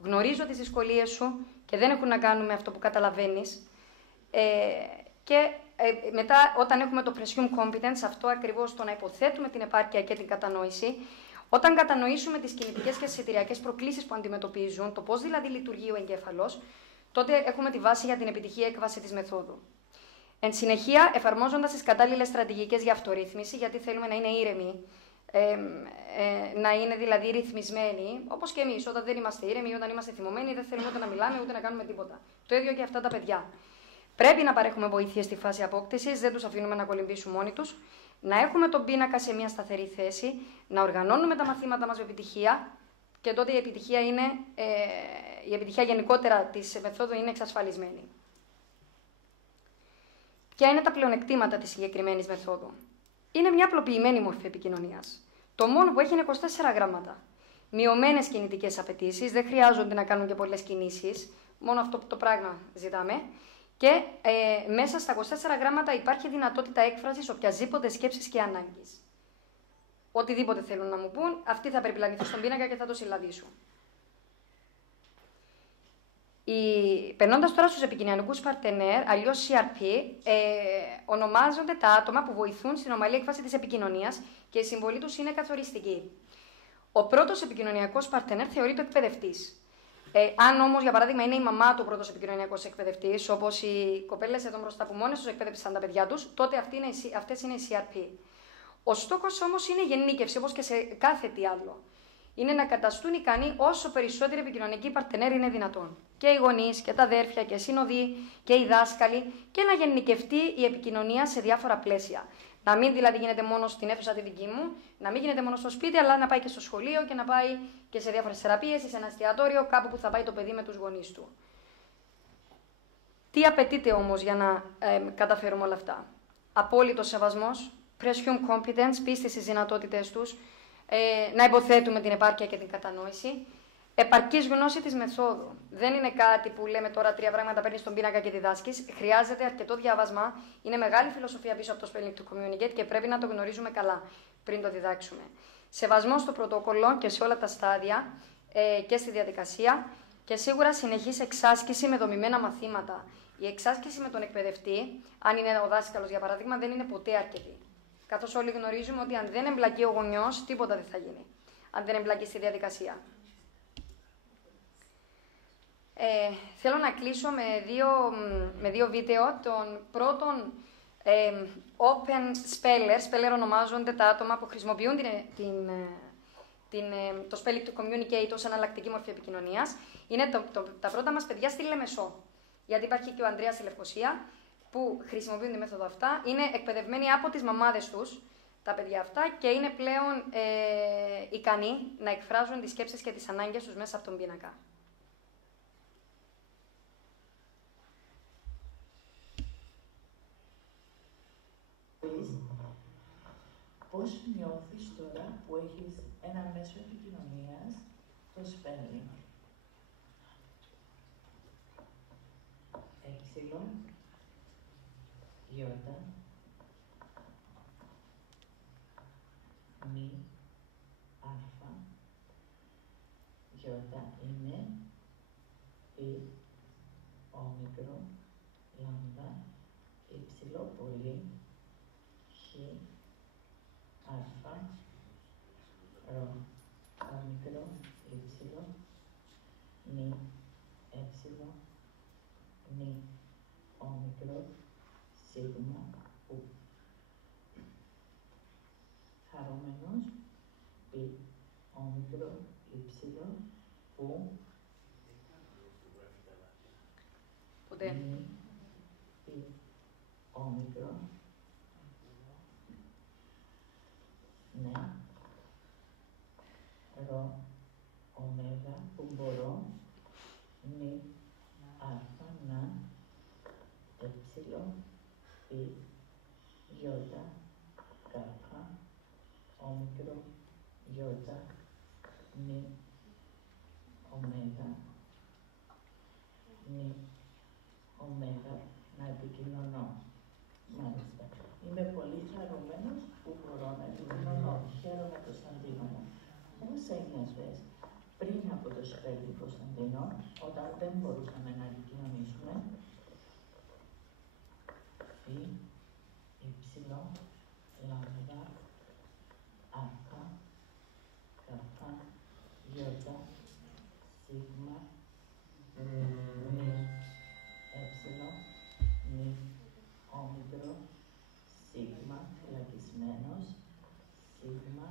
γνωρίζω τις δυσκολίες σου και δεν έχουν να κάνουν με αυτό που καταλαβαίνεις. Μετά, όταν έχουμε το presumed competence, αυτό ακριβώς το να υποθέτουμε την επάρκεια και την κατανόηση, όταν κατανοήσουμε τις κινητικές και τις αισθητηριακές προκλήσεις που αντιμετωπίζουν, το πώς δηλαδή λειτουργεί ο εγκέφαλος, τότε έχουμε τη βάση για την επιτυχή έκβαση της μεθόδου. Εν συνεχεία, εφαρμόζοντας τις κατάλληλες στρατηγικές για αυτορύθμιση, γιατί θέλουμε να είναι ήρεμοι να είναι δηλαδή ρυθμισμένοι, όπως και εμείς. Όταν δεν είμαστε ήρεμοι, όταν είμαστε θυμωμένοι, δεν θέλουμε ούτε να μιλάμε ούτε να κάνουμε τίποτα. Το ίδιο και αυτά τα παιδιά. Πρέπει να παρέχουμε βοήθεια στη φάση απόκτησης, δεν τους αφήνουμε να κολυμπήσουν μόνοι τους, να έχουμε τον πίνακα σε μια σταθερή θέση, να οργανώνουμε τα μαθήματα μας με επιτυχία και τότε η επιτυχία γενικότερα της μεθόδου είναι εξασφαλισμένη. Ποια είναι τα πλεονεκτήματα της συγκεκριμένης μεθόδου? Είναι μια απλοποιημένη μορφή επικοινωνίας. Το μόνο που έχει είναι 24 γράμματα. Μειωμένες κινητικές απαιτήσεις, δεν χρειάζονται να κάνουν και πολλές κινήσεις, μόνο αυτό το πράγμα ζητάμε. Και μέσα στα 24 γράμματα υπάρχει δυνατότητα έκφρασης οποιασδήποτε σκέψης και ανάγκης. Οτιδήποτε θέλουν να μου πούν, αυτοί θα περιπλανηθούν στον πίνακα και θα το συλλαβήσουν. Περνώντας τώρα στους επικοινωνικούς παρτενέρ, αλλιώς CRP, ονομάζονται τα άτομα που βοηθούν στην ομαλή έκφραση της επικοινωνίας και η συμβολή τους είναι καθοριστική. Ο πρώτος επικοινωνιακός παρτενέρ θεωρείται εκπαιδευτής. Αν όμως, για παράδειγμα, είναι η μαμά του ο πρώτος επικοινωνιακός εκπαιδευτής, όπως οι κοπέλες εδώ μπροστά που μόνες τους εκπαίδευσαν τα παιδιά τους, τότε αυτές είναι οι CRP. Ο στόχος όμως είναι η γεννήκευση, όπως και σε κάθε τι άλλο. Είναι να καταστούν ικανοί όσο περισσότεροι επικοινωνικοί παρτενέρ είναι δυνατόν. Και οι γονείς, και τα αδέρφια, και οι σύνοδοι, και οι δάσκαλοι, και να γεννηκευτεί η επικοινωνία σε διάφορα πλαίσια. Να μην δηλαδή γίνεται μόνο στην αίθουσα τη δική μου, να μην γίνεται μόνο στο σπίτι, αλλά να πάει και στο σχολείο και να πάει και σε διάφορες θεραπείες ή σε ένα εστιατόριο, κάπου που θα πάει το παιδί με τους γονείς του. Τι απαιτείται όμως για να καταφέρουμε όλα αυτά? Απόλυτος σεβασμός, presumed competence, πίστη στις δυνατότητες τους, να υποθέτουμε την επάρκεια και την κατανόηση, επαρκής γνώση της μεθόδου. Δεν είναι κάτι που λέμε τώρα 3 πράγματα, παίρνεις τον πίνακα και διδάσκεις. Χρειάζεται αρκετό διάβασμα. Είναι μεγάλη φιλοσοφία πίσω από το spelling to communicate και πρέπει να το γνωρίζουμε καλά πριν το διδάξουμε. Σεβασμό στο πρωτόκολλο και σε όλα τα στάδια και στη διαδικασία και σίγουρα συνεχής εξάσκηση με δομημένα μαθήματα. Η εξάσκηση με τον εκπαιδευτή, αν είναι ο δάσκαλος για παράδειγμα, δεν είναι ποτέ αρκετή. Καθώς όλοι γνωρίζουμε ότι αν δεν εμπλακεί ο γονιός, τίποτα δεν θα γίνει. Αν δεν εμπλακεί στη διαδικασία. Θέλω να κλείσω με δύο βίντεο. Τον πρώτον, open speller ονομάζονται τα άτομα που χρησιμοποιούν το spelling to communicate ως εναλλακτική μορφή επικοινωνίας. Είναι τα πρώτα μας παιδιά στη Λεμεσό. Γιατί υπάρχει και ο Ανδρέας στη Λευκοσία, που χρησιμοποιούν τη μέθοδο αυτά. Είναι εκπαιδευμένοι από τις μαμάδες τους, τα παιδιά αυτά, και είναι πλέον ικανοί να εκφράζουν τις σκέψεις και τις ανάγκες τους μέσα από τον πίνακα. Πώς νιώθεις τώρα που έχεις ένα μέσο επικοινωνίας, το spelling? Έξιλον, γιώτα, μη, αλφα, γιώτα είναι, πι, όμικρο, λάμδα, υψηλό πολύ, χ, αλφα, ρο, όμικρο, υψηλό, νη, έψιλο, νη, όμικρο, σίγμα, ου. Χαρούμενος, πι, όμικρο, υψηλό, ου. Ποτέ. Νη, πι, όμικρο, ναι, ρο, ωμέγα, που μπορώ, νη, αλφα, να, έψιλο, πι, γιώτα, κάπα, όμικρο, γιώτα, νη, ωμέγα, νη, ωμέγα, να επικοινωνώ. Μάλιστα. Είμαι πολύ χαρούμενος που μπορώ να επικοινωνώ. Χαίρομαι, Κωνσταντίνο μου. Πώς ένιωσες πριν από το σπέλι, Κωνσταντίνο, όταν δεν μπορούσαμε να επικοινωνήσουμε? Φι, υψηλό, λάμδα, αλφα, καπά, γιώτα, σίγμα, νη, έψιλο, νη, όμικρο, σίγμα, φυλακισμένος, σίγμα,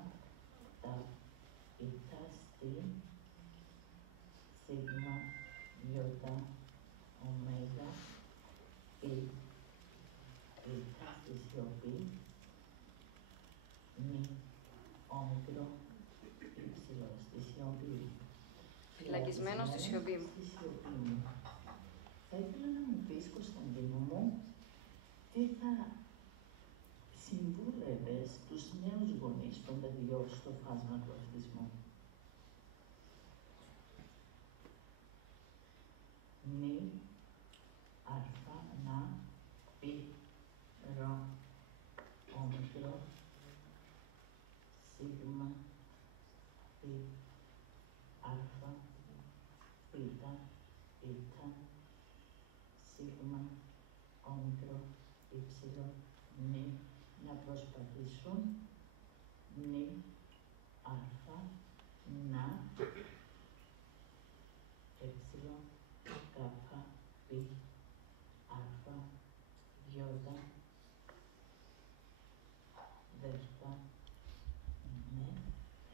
φυλακισμένος στη σιωπή μου. Θα ήθελα να μου πεις, Κωνσταντίνο μου, τι θα συμβούλευες τους νέους γονείς των παιδιών στο φάσμα του αυτισμού. Νι, αρφα, να, πι, ρο, όμικρο, σίγμα, πι, αλφα, πίτα, ήτα, σίγμα, όμικρο, ύψιλο, νι, να προσπαθήσουν, νι, αλφα, να, ύψιλο, κάπα, πι, αλφα, γιώτα, δέλτα, ναι,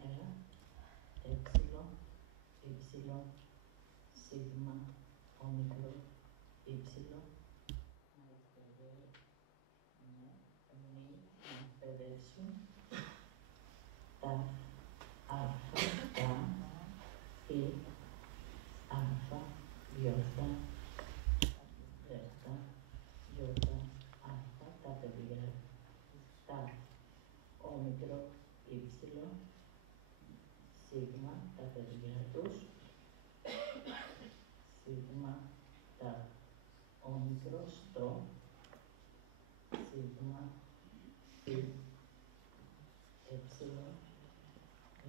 έλα, έψιλο, ύψιλο, σίγμα, όμικρο, ύψιλο, να εκπαιδεύσουν, τα, αλφα, τα, πι, αλφα, γιώτα, δέλτα, γιώτα, αλφα, τα παιδιά, τα, όμικρο, ύψιλο, σίγμα, τα παιδιά τους, σίγμα, τα, όμικρο, στο, σίγμα, πι, έψιλο,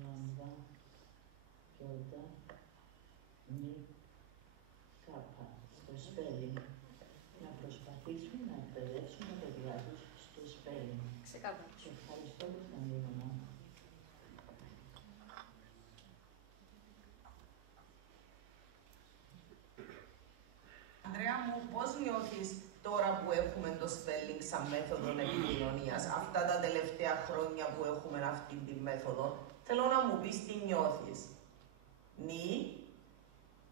λάμδα, γιώτα, νι, κάπα, στο spelling. Να προσπαθήσουν να εκπαιδεύσουν τα παιδιά τους στο spelling. Ξεκάθαρα. Σε ευχαριστώ, Κωνσταντίνο μου. Ανδρέα μου, πώς νιώθεις τώρα που έχουμε το spelling σαν μέθοδο επικοινωνίας, αυτά τα τελευταία χρόνια που έχουμε αυτή τη μέθοδο, θέλω να μου πεις τι νιώθεις. Νι,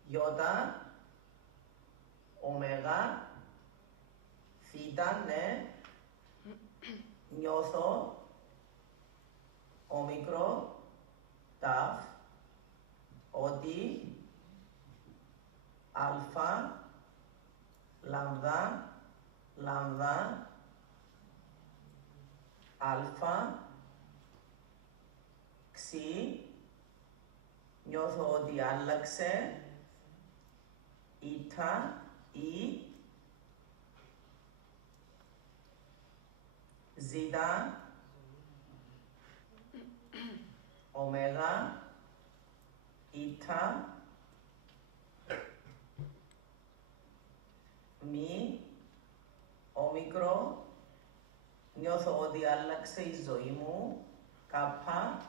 γιώτα, ωμέγα, θήτα, ναι, νιώθω, όμικρο, ταφ, ότι, αλφα, λάμδα, λάμδα, αλφα, ξι, νιώθω ότι άλλαξε, ήτα, ή, ζήτα, ωμέγα, ήτα, μη, όμικρο, νιώθω ότι άλλαξε η ζωή μου, κάπα,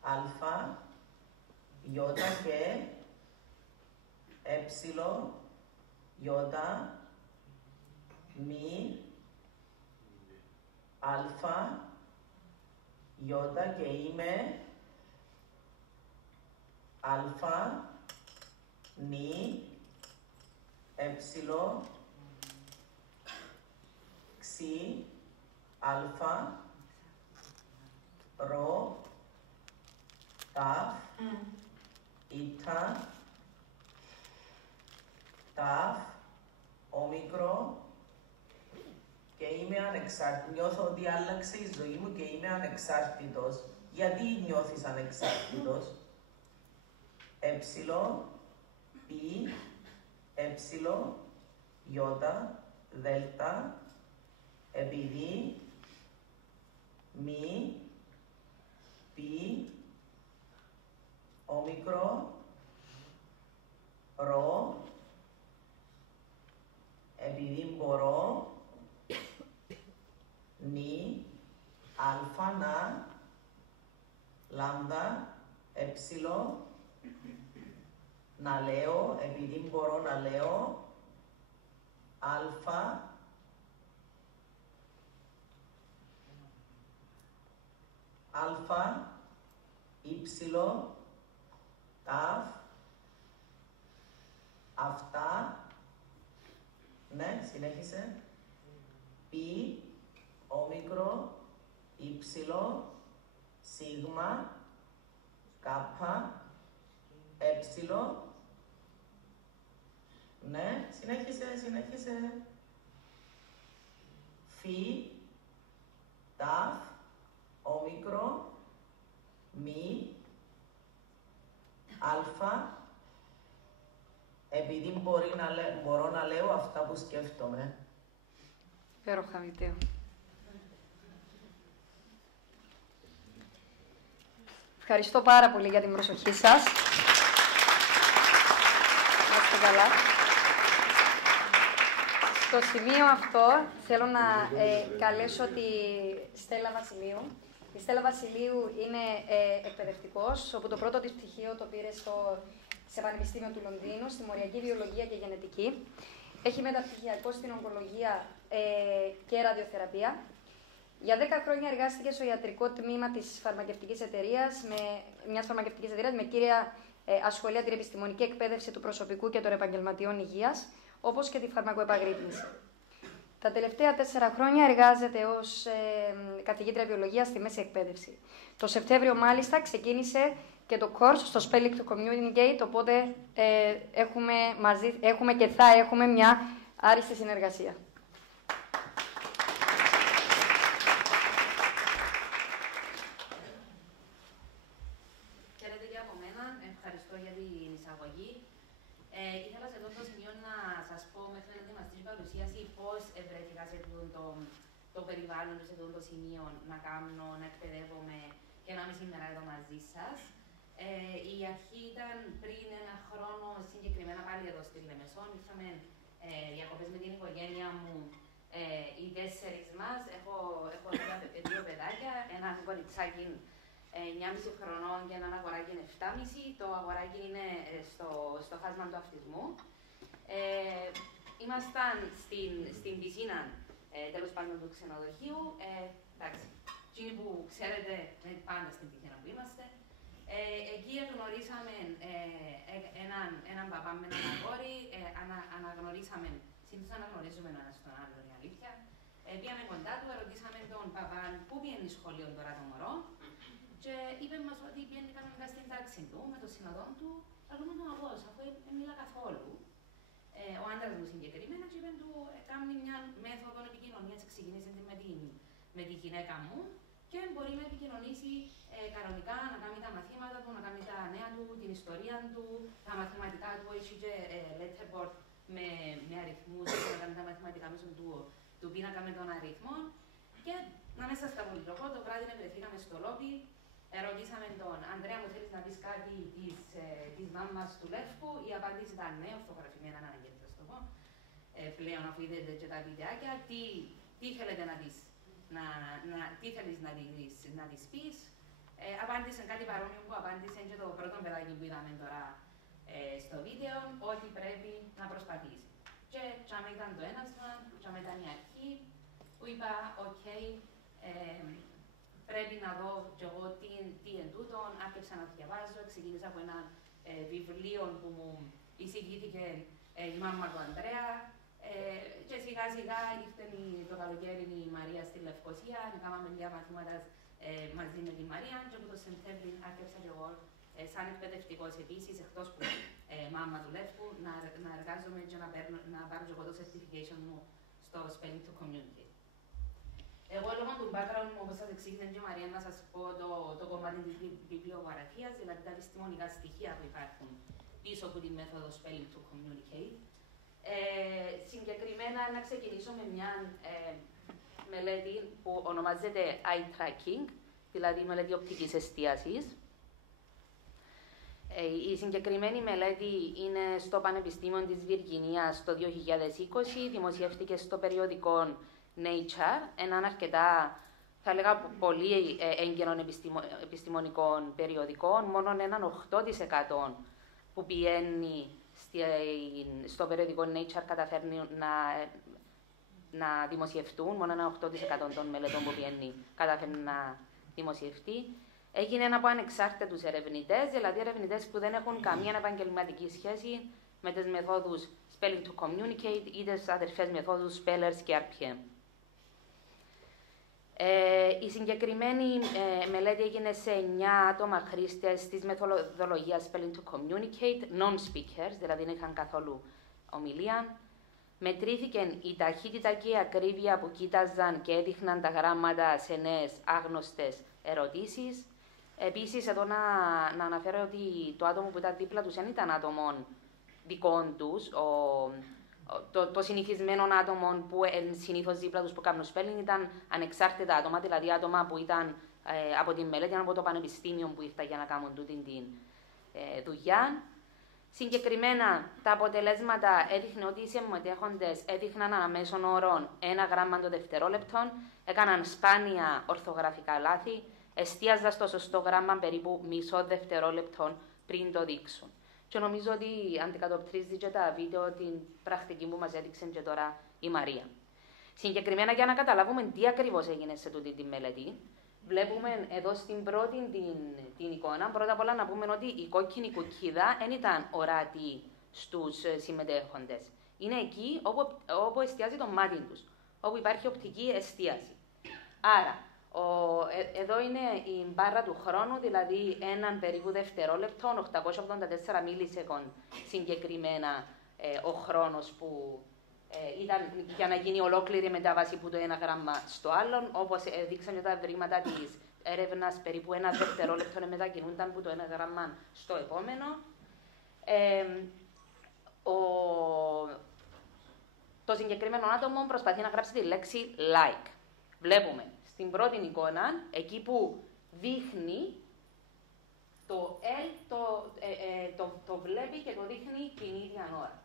αλφα, γιώτα και έψιλο, γιώτα, μη, αλφα, γιώτα και είμαι, αλφα, νι, έψιλο, ξι, αλφα, ρο, ταφ, ήτα, ταφ, όμικρο και είμαι ανεξάρτητος. Νιώθω ότι άλλαξε η ζωή μου και είμαι ανεξάρτητος. Γιατί νιώθεις ανεξάρτητος? Έψιλο, πι, έψιλο, γιώτα, δέλτα, επειδή, μη, πι, όμικρο, ρο, επειδή μπορώ, νι, αλφα, να, λάμδα, έψιλο, να λέω, επειδή μπορώ να λέω, αλφα, αλφα, ύψιλο, ταφ, αυτά, ναι, συνέχισε, πι, όμικρο, ύψιλο, σίγμα, κάπα, Ναι, συνέχισε. Φι, ταφ, όμικρο, μη, αλφα, επειδή μπορώ να λέω αυτά που σκέφτομαι. Υπέροχα, Μητέο. Ευχαριστώ πάρα πολύ για την προσοχή σας. Να είστε καλά. Στο σημείο αυτό θέλω να καλέσω τη Στέλλα Βασιλείου. Η Στέλλα Βασιλείου είναι εκπαιδευτικός, όπου το πρώτο της πτυχίο το πήρε σε Πανεπιστήμιο του Λονδίνου, στη Μοριακή Βιολογία και Γενετική. Έχει μεταπτυχιακό στην ογκολογία και ραδιοθεραπεία. Για 10 χρόνια εργάστηκε στο ιατρικό τμήμα της φαρμακευτικής εταιρείας, με κύρια ασχολία την επιστημονική εκπαίδευση του προσωπικού και των επαγγελματιών υγείας, όπως και τη φαρμακοεπαγρύπνηση. Τα τελευταία 4 χρόνια εργάζεται ως καθηγήτρια βιολογίας στη μέση εκπαίδευση. Το Σεπτέμβριο, μάλιστα, ξεκίνησε και το course στο Spelling to Communicate, οπότε έχουμε και θα έχουμε μια άριστη συνεργασία. Χαίρετε και από μένα. Ευχαριστώ για την εισαγωγή. Ήθελα σε αυτό το σημείο να σας πω, μέχρι να ετοιμαστεί η παρουσίαση, πώς βρέθηκα σε το περιβάλλον, σε αυτό το σημείο να κάνω, να εκπαιδεύομαι και να είμαι σήμερα εδώ μαζί σας. Η αρχή ήταν πριν 1 χρόνο, συγκεκριμένα πάλι εδώ στη Λεμεσόν. Ήρθαμε διακοπές με την οικογένεια μου, οι 4 μας. Έχω 2 παιδάκια, ένα κοριτσάκι 9,5 χρονών και έναν αγοράκι 7,5. Το αγοράκι είναι στο φάσμα του αυτισμού. Ήμασταν στην πισίνα, τέλος πάντων, του ξενοδοχείου. Εντάξει, εκείνοι που ξέρετε, πάντα στην πισίνα που είμαστε. Εκεί γνωρίσαμε έναν παπά με έναν αγόρι, αναγνωρίσαμε, συνήθως αναγνωρίζουμε ο ένας τον άλλον, η αλήθεια. Πήγαμε κοντά του, ρωτήσαμε τον παπά πού πήγαινε σχολείο τώρα το μωρό και είπε μας ότι πήγαινε κανονικά στην τάξη του, με το συνοδόν του, αλλά με τον αγός, αφού δεν μιλά καθόλου. Ο άντρας μου συγκεκριμένα και είπε του, κάνει μια μέθοδο επικοινωνίας, ξεκίνησε με τη γυναίκα μου και μπορεί να επικοινωνήσει κανονικά, να κάνει τα μαθήματα του, να κάνει τα νέα του, την ιστορία του, τα μαθηματικά του, έχει και letterboard με αριθμούς, να κάνει τα μαθηματικά μέσω του πίνακα με των αριθμών. Και να μέσα στα πολυτροπώ, το βράδυ βρεθήκαμε στο λόμπι, ρωτήσαμε τον Ανδρέα, μου θέλεις να πεις κάτι της μάμας του Λεύκου? Η απάντηση ήταν ναι, ορθογραφημένα, να αναγγέλθω στο πω. Πλέον, αφού είδετε και τα βιντεάκια, τι θέλετε να δεις? Τι θέλεις να της πεις? Απάντησε κάτι παρόμοιο που απάντησε και το πρώτο παιδάκι που είδαμε τώρα στο βίντεο, ότι πρέπει να προσπαθήσει. Και τσάμε ήταν το ένασμα, τσάμε ήταν η αρχή, που είπα, οκ, πρέπει να δω κι εγώ τι εν τούτον, άρχισα να διαβάζω, ξεκίνησα από ένα βιβλίο που μου εισηγήθηκε η μάμα του Ανδρέα, και σιγά σιγά ήρθε το καλοκαίρι η Μαρία στη Λευκοσία, κάναμε λίγα μαθήματα μαζί με τη Μαρία και από το Σεπτέμβρη άρχισα και εγώ σαν εκπαιδευτικός επίσης, εκτός που μάμα του Λεύκου, να εργάζομαι και να πάρω και εγώ το certification μου στο Spelling to Communicate. Εγώ λόγω του background μου, όπως σας εξήγησε και η Μαρία, να σας πω το κομμάτι της βιβλιογραφίας, δηλαδή τα επιστημονικά στοιχεία που υπάρχουν πίσω από τη μέθοδο Spelling to Communicate. Συγκεκριμένα να ξεκινήσω με μια μελέτη που ονομάζεται Eye Tracking, δηλαδή μελέτη οπτικής εστίασης. Η συγκεκριμένη μελέτη είναι στο Πανεπιστήμιο της Βιργινίας το 2020, δημοσιεύτηκε στο περιοδικό Nature, έναν αρκετά, θα έλεγα, πολύ έγκαιρων επιστημονικών περιοδικών, μόνο έναν 8% που πηγαίνει στο περιοδικό Nature καταφέρνει να δημοσιευτούν, μόνο ένα 8% των μελετών που πηγαίνει καταφέρνει να δημοσιευτεί. Έγινε από ανεξάρτητους ερευνητές, δηλαδή ερευνητές που δεν έχουν καμία επαγγελματική σχέση με τις μεθόδους Spelling to Communicate ή τις αδερφές μεθόδους Spellers και RPM. Η συγκεκριμένη μελέτη έγινε σε 9 άτομα χρήστες της μεθοδολογίας Spelling to Communicate, non-speakers, δηλαδή δεν είχαν καθόλου ομιλία. Μετρήθηκε η ταχύτητα και η ακρίβεια που κοίταζαν και έδειχναν τα γράμματα σε νέες άγνωστες ερωτήσεις. Επίσης, εδώ να αναφέρω ότι το άτομο που ήταν δίπλα τους δεν ήταν άτομο δικών τους. Το συνηθισμένο άτομο που συνήθως δίπλα τους που κάνουν spelling ήταν ανεξάρτητα άτομα, δηλαδή άτομα που ήταν από τη μελέτη, από το πανεπιστήμιο που ήρθαν για να κάνουν τούτη την δουλειά. Συγκεκριμένα, τα αποτελέσματα έδειχνε ότι οι συμμετέχοντες έδειχναν ανά μέσον όρο 1 γράμμα το δευτερόλεπτο, έκαναν σπάνια ορθογραφικά λάθη, εστίαζαν στο σωστό γράμμα περίπου μισό δευτερόλεπτο πριν το δείξουν. Και νομίζω ότι αντικατοπτρίζει και τα βίντεο την πρακτική που μας έδειξε και τώρα η Μαρία. Συγκεκριμένα, για να καταλάβουμε τι ακριβώς έγινε σε τούτη τη μελέτη, βλέπουμε εδώ στην πρώτη την εικόνα, πρώτα απ' όλα να πούμε ότι η κόκκινη κουκκίδα δεν ήταν οράτη στους συμμετέχοντες. Είναι εκεί όπου εστιάζει το μάτι τους, όπου υπάρχει οπτική εστίαση. Άρα, εδώ είναι η μπάρα του χρόνου, δηλαδή έναν περίπου δευτερόλεπτο, 884 μιλισεκόντ συγκεκριμένα ο χρόνος που ήταν για να γίνει ολόκληρη μετάβαση από το ένα γράμμα στο άλλο. Όπως δείξαν τα ευρήματα της έρευνας, περίπου ένα δευτερόλεπτο μετακινούνταν από το ένα γράμμα στο επόμενο. Το συγκεκριμένο άτομο προσπαθεί να γράψει τη λέξη like. Βλέπουμε στην πρώτη εικόνα, εκεί που δείχνει το L, το βλέπει και το δείχνει την ίδια ώρα.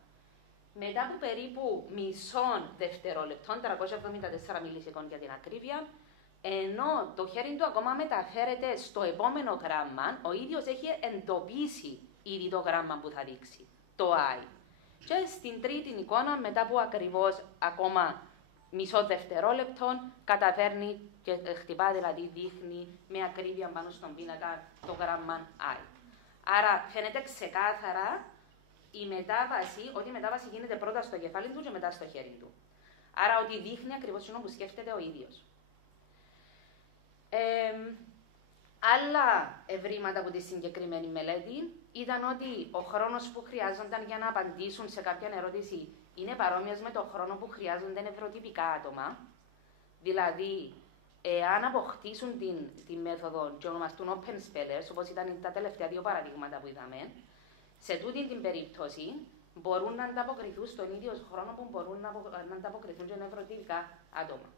Μετά από περίπου μισό δευτερόλεπτο, 374 μιλισεκόντ για την ακρίβεια, ενώ το χέρι του ακόμα μεταφέρεται στο επόμενο γράμμα, ο ίδιος έχει εντοπίσει ήδη το γράμμα που θα δείξει, το I. Και στην τρίτη εικόνα, μετά από ακριβώς ακόμα μισό δευτερόλεπτο, καταφέρνει και χτυπά, δηλαδή δείχνει με ακρίβεια πάνω στον πίνακα το γράμμα I. Άρα φαίνεται ξεκάθαρα ότι η μετάβαση γίνεται πρώτα στο κεφάλι του και μετά στο χέρι του. Άρα ότι δείχνει ακριβώς αυτό που σκέφτεται ο ίδιος. Άλλα ευρήματα από τη συγκεκριμένη μελέτη ήταν ότι ο χρόνος που χρειάζονταν για να απαντήσουν σε κάποια ερώτηση είναι παρόμοιος με τον χρόνο που χρειάζονται νευροτυπικά άτομα. Δηλαδή, εάν αποκτήσουν τη μέθοδο και ονομαστούν open spellers, όπως ήταν τα τελευταία 2 παραδείγματα που είδαμε, σε τούτη την περίπτωση μπορούν να ανταποκριθούν στον ίδιο χρόνο που μπορούν να ανταποκριθούν και νευροτυπικά άτομα.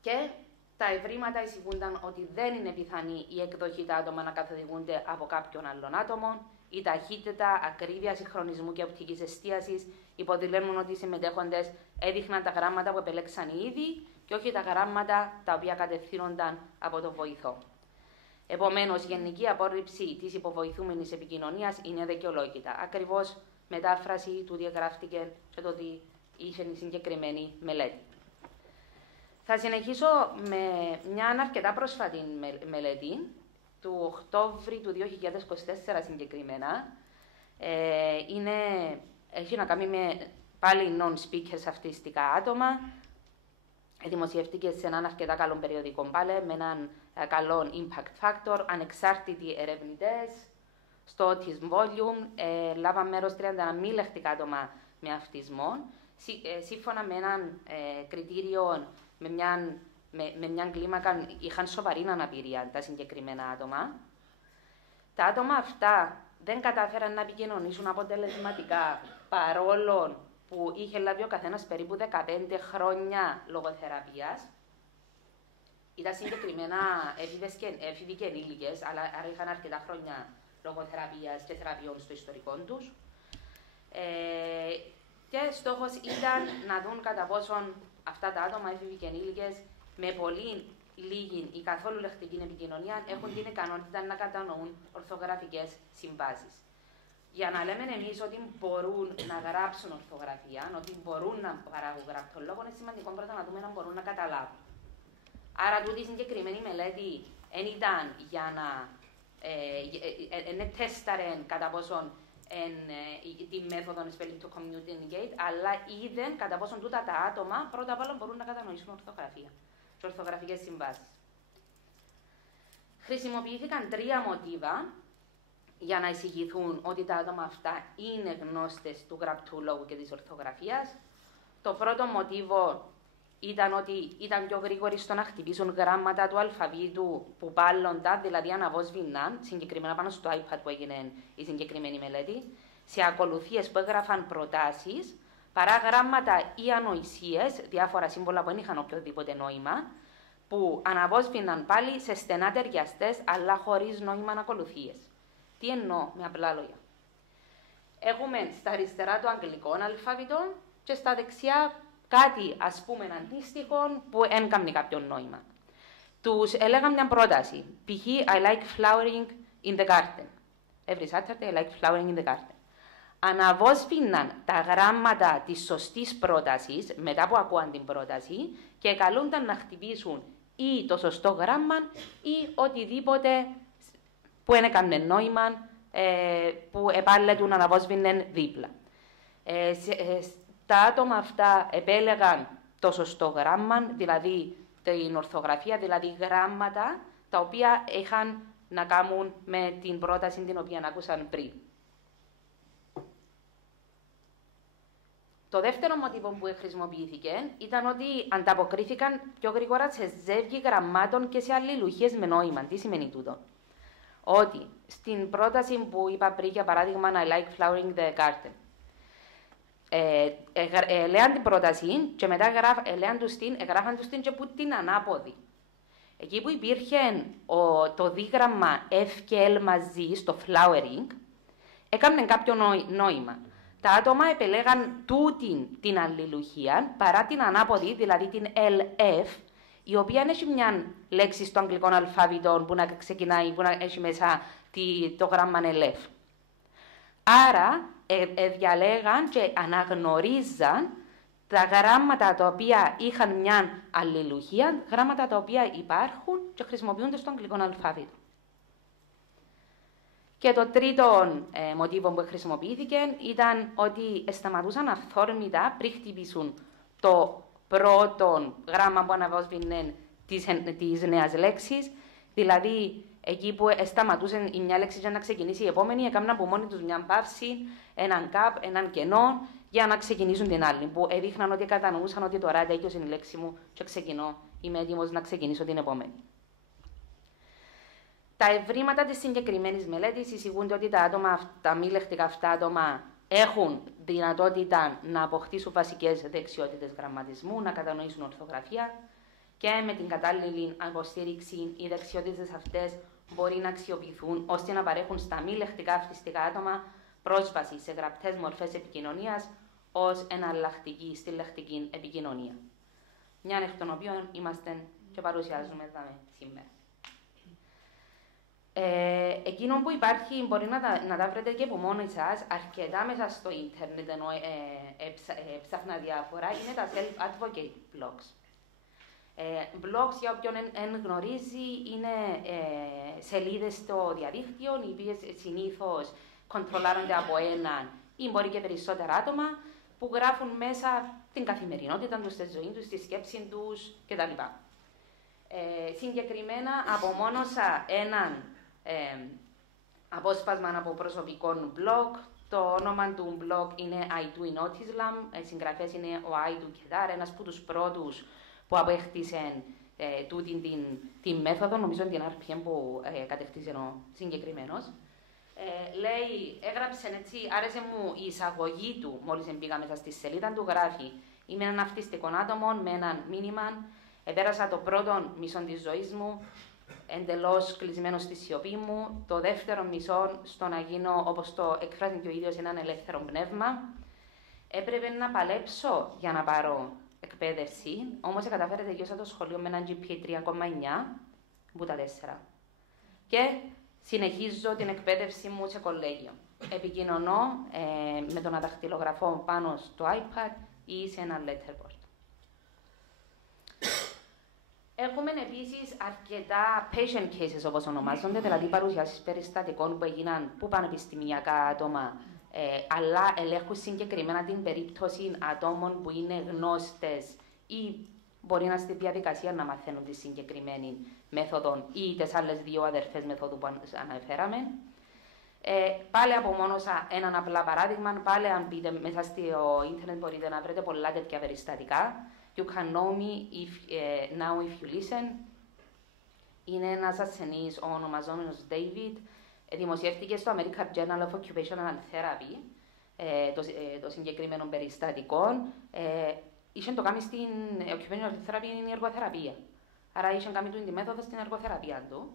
Και τα ευρήματα εισηγούνταν ότι δεν είναι πιθανή η εκδοχή τα άτομα να καθοδηγούνται από κάποιον άλλον άτομο. Η ταχύτητα, ακρίβεια συγχρονισμού και οπτικής εστίασης υποδηλώνουν ότι οι συμμετέχοντες έδειχναν τα γράμματα που επελέξαν ήδη και όχι τα γράμματα τα οποία κατευθύνονταν από τον βοηθό. Επομένως, η γενική απόρριψη της υποβοηθούμενης επικοινωνίας είναι δικαιολόγητα. Ακριβώς μετάφραση του διαγράφτηκε και το ότι είχε η συγκεκριμένη μελέτη. Θα συνεχίσω με μια αρκετά πρόσφατη μελέτη του Οκτώβρη του 2024 συγκεκριμένα. Έχει να κάνει με πάλι non-speakers αυτιστικά άτομα. Δημοσιεύτηκε σε έναν αρκετά καλό περιοδικό πάλι, με έναν καλό impact factor, ανεξάρτητοι ερευνητές. Στο Autism Volume λάβαν μέρος 31 μη λεκτικά άτομα με αυτισμό, σύμφωνα με έναν κριτήριο, με μια κλίμακα, είχαν σοβαρή αναπηρία τα συγκεκριμένα άτομα. Τα άτομα αυτά δεν κατάφεραν να επικοινωνήσουν αποτελεσματικά, παρόλο που είχε λάβει ο καθένας περίπου 15 χρόνια λογοθεραπείας. Ήταν συγκεκριμένα έφηβοι και ενήλικες, αλλά άρα είχαν αρκετά χρόνια λογοθεραπείας και θεραπείων στο ιστορικό τους. Και στόχος ήταν να δουν κατά πόσον αυτά τα άτομα, έφηβοι και ενήλικες, με πολύ λίγη ή καθόλου λεκτική επικοινωνία, έχουν την ικανότητα να κατανοούν ορθογραφικές συμβάσεις. Για να λέμε εμείς ότι μπορούν να γράψουν ορθογραφία, ότι μπορούν να παράγουν γραπτό λόγο, είναι σημαντικό πρώτα να δούμε αν μπορούν να καταλάβουν. Άρα, τούτη η συγκεκριμένη μελέτη δεν ήταν για να. Είναι τέσταρεν κατά πόσον τη μέθοδο spelling to communicate, αλλά είδαν κατά πόσον τούτα τα άτομα πρώτα απ' όλα μπορούν να κατανοήσουν ορθογραφία και ορθογραφικές συμβάσεις. Χρησιμοποιήθηκαν 3 μοτίβα για να εισηγηθούν ότι τα άτομα αυτά είναι γνώστες του γραπτού λόγου και της ορθογραφίας. Το πρώτο μοτίβο ήταν ότι ήταν πιο γρήγοροι στο να χτυπήσουν γράμματα του αλφαβήτου που πάλλονταν, δηλαδή αναβόσβηναν, συγκεκριμένα πάνω στο iPad που έγινε η συγκεκριμένη μελέτη, σε ακολουθίες που έγραφαν προτάσεις, παρά γράμματα ή ανοησίες, διάφορα σύμβολα που δεν είχαν οποιοδήποτε νόημα, που αναβόσβηναν πάλι σε στενά ταιριαστές, αλλά χωρίς νόημα ακολουθίες. Τι εννοώ με απλά λόγια. Έχουμε στα αριστερά το αγγλικό αλφαβητό και στα δεξιά κάτι ας πούμε αντίστοιχο που δεν κάνει κάποιο νόημα. Τους έλεγαν μια πρόταση. Π.χ. I like flowering in the garden. Every Saturday I like flowering in the garden. Αναβόσβηναν τα γράμματα της σωστής πρότασης μετά που ακούαν την πρόταση και καλούνταν να χτυπήσουν ή το σωστό γράμμα ή οτιδήποτε που δεν έκανε νόημα, που επάλλετουν αναβόσβηναν δίπλα. Τα άτομα αυτά επέλεγαν το σωστό γράμμα, δηλαδή την ορθογραφία, δηλαδή γράμματα τα οποία είχαν να κάνουν με την πρόταση την οποία άκουσαν πριν. Το δεύτερο μοτίβο που χρησιμοποιήθηκε ήταν ότι ανταποκρίθηκαν πιο γρήγορα σε ζεύγη γραμμάτων και σε αλληλουχίες με νόημα. Τι σημαίνει τούτο? Ότι στην πρόταση που είπα πριν, για παράδειγμα, I like flowering the garden, λέαν την πρόταση και μετά γράφαν τους την και που την ανάποδη. Εκεί που υπήρχε το δίγραμμα F και L μαζί στο flowering, έκαναν κάποιο νόημα. Τα άτομα επελέγαν τούτη την αλληλουχία παρά την ανάποδη, δηλαδή την LF, η οποία έχει μια λέξη στο αγγλικό αλφάβητο που να ξεκινάει, που να έχει μέσα το γράμμα LF. Άρα, διαλέγαν και αναγνωρίζαν τα γράμματα τα οποία είχαν μια αλληλουχία, γράμματα τα οποία υπάρχουν και χρησιμοποιούνται στο αγγλικό αλφάβητο. Και το τρίτο μοτίβο που χρησιμοποιήθηκε ήταν ότι σταματούσαν αυθόρμητα πριν χτυπήσουν το πρώτο γράμμα που αναβόσβηνε της νέας λέξης, δηλαδή εκεί που σταματούσε η μια λέξη για να ξεκινήσει η επόμενη, έκαναν από μόνοι τους μια παύση, έναν καπ, έναν κενό, για να ξεκινήσουν την άλλη. Που έδειχναν ότι κατανοούσαν ότι τώρα τέλειωσε η λέξη μου και ξεκινώ, είμαι έτοιμος να ξεκινήσω την επόμενη. Τα ευρήματα της συγκεκριμένης μελέτης εισηγούνται ότι τα μη λεκτικά αυτά άτομα έχουν δυνατότητα να αποκτήσουν βασικές δεξιότητες γραμματισμού, να κατανοήσουν ορθογραφία και με την κατάλληλη υποστήριξη οι δεξιότητες αυτές μπορεί να αξιοποιηθούν ώστε να παρέχουν στα μη λεκτικά αυτιστικά άτομα πρόσβαση σε γραπτές μορφές επικοινωνίας ως εναλλακτική στη λεκτική επικοινωνία. Μια εκ των οποίων είμαστε και παρουσιάζουμε εδώ σήμερα. Εκείνο που υπάρχει μπορεί να τα βρείτε και από μόνοι σας αρκετά μέσα στο ίντερνετ, ενώ ψάχνα διάφορα, είναι τα self-advocate blogs. Blogs, για όποιον δεν γνωρίζει, είναι σελίδες στο διαδίκτυο, οι οποίες συνήθως κοντρολάρονται από έναν ή μπορεί και περισσότερα άτομα που γράφουν μέσα την καθημερινότητα τους, τη ζωή τους, τη σκέψη τους κτλ. Συγκεκριμένα απομόνωσα έναν απόσπασμα από προσωπικό blog. Το όνομα του blog είναι I do in Autism. Συγγραφέας είναι ο Άιντου Κεδάρ, ένας από τους πρώτους που απέκτησε τούτη την μέθοδο, νομίζω την RPM που κατεκτήσε ο συγκεκριμένος. Λέει, έγραψε έτσι, άρεσε μου η εισαγωγή του, μόλις πήγα μέσα στη σελίδα του, γράφει «Είμαι έναν αυτιστικό άτομο με έναν μήνυμα, επέρασα το πρώτο μισό της ζωής μου, εντελώς κλεισμένο στη σιωπή μου, το δεύτερο μισό στο να γίνω, όπως το εκφράζει και ο ίδιος, έναν ελεύθερο πνεύμα. Έπρεπε να παλέψω για να πάρω εκπαίδευση, όμως καταφέρω να τελειώσα το σχολείο με έναν GPA 3,9 που τα 4. Και συνεχίζω την εκπαίδευση μου σε κολέγιο. Επικοινωνώ με τον αδαχτυλογραφό πάνω στο iPad ή σε ένα letterboard. Έχουμε επίσης αρκετά patient cases, όπως ονομάζονται, δηλαδή παρουσιάσεις περιστατικών που έγιναν από πανεπιστημιακά άτομα αλλά ελέγχουν συγκεκριμένα την περίπτωση ατόμων που είναι γνώστες ή μπορεί να στη διαδικασία να μαθαίνουν τη συγκεκριμένη μέθοδο ή τις άλλες δύο αδερφές μεθόδου που αναφέραμε. Πάλι απομόνωσα έναν απλά παράδειγμα. Πάλι, αν μπείτε μέσα στο ίντερνετ, μπορείτε να βρείτε πολλά τέτοια περιστατικά. You can know me now if you listen. Είναι ένας ασθενής, ο ονομαζόμενος David. Δημοσιεύτηκε στο American Journal of Occupational Therapy το συγκεκριμένο περιστατικό. Είχε το κάνει στην Occupational Therapy, είναι η εργοθεραπεία. Άρα είχε κάνει τη μέθοδο στην εργοθεραπεία του.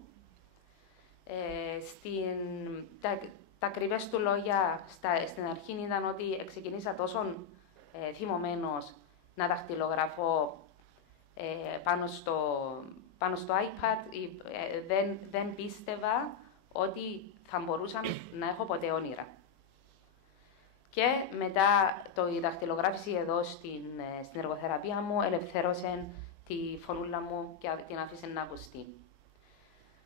Τα ακριβές του λόγια στην αρχή ήταν ότι ξεκινήσα τόσο θυμωμένος να δαχτυλογραφώ πάνω στο iPad. Δεν πίστευα ότι θα μπορούσα να έχω ποτέ όνειρα. Και μετά η δαχτυλογράφηση εδώ στην εργοθεραπεία μου ελευθέρωσε τη φωνούλα μου και την άφησε να ακουστεί.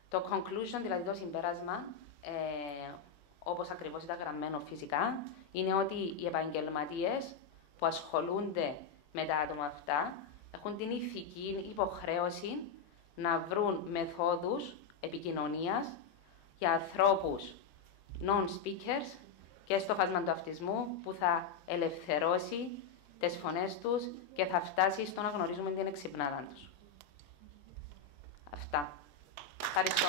Το conclusion, δηλαδή το συμπέρασμα, όπως ακριβώς ήταν γραμμένο φυσικά, είναι ότι οι επαγγελματίες που ασχολούνται με τα άτομα αυτά έχουν την ηθική υποχρέωση να βρουν μεθόδους επικοινωνίας για ανθρώπους non-speakers και στο φάσμα του αυτισμού που θα ελευθερώσει τις φωνές τους και θα φτάσει στο να γνωρίζουμε την εξυπνάδα τους. Αυτά. Ευχαριστώ.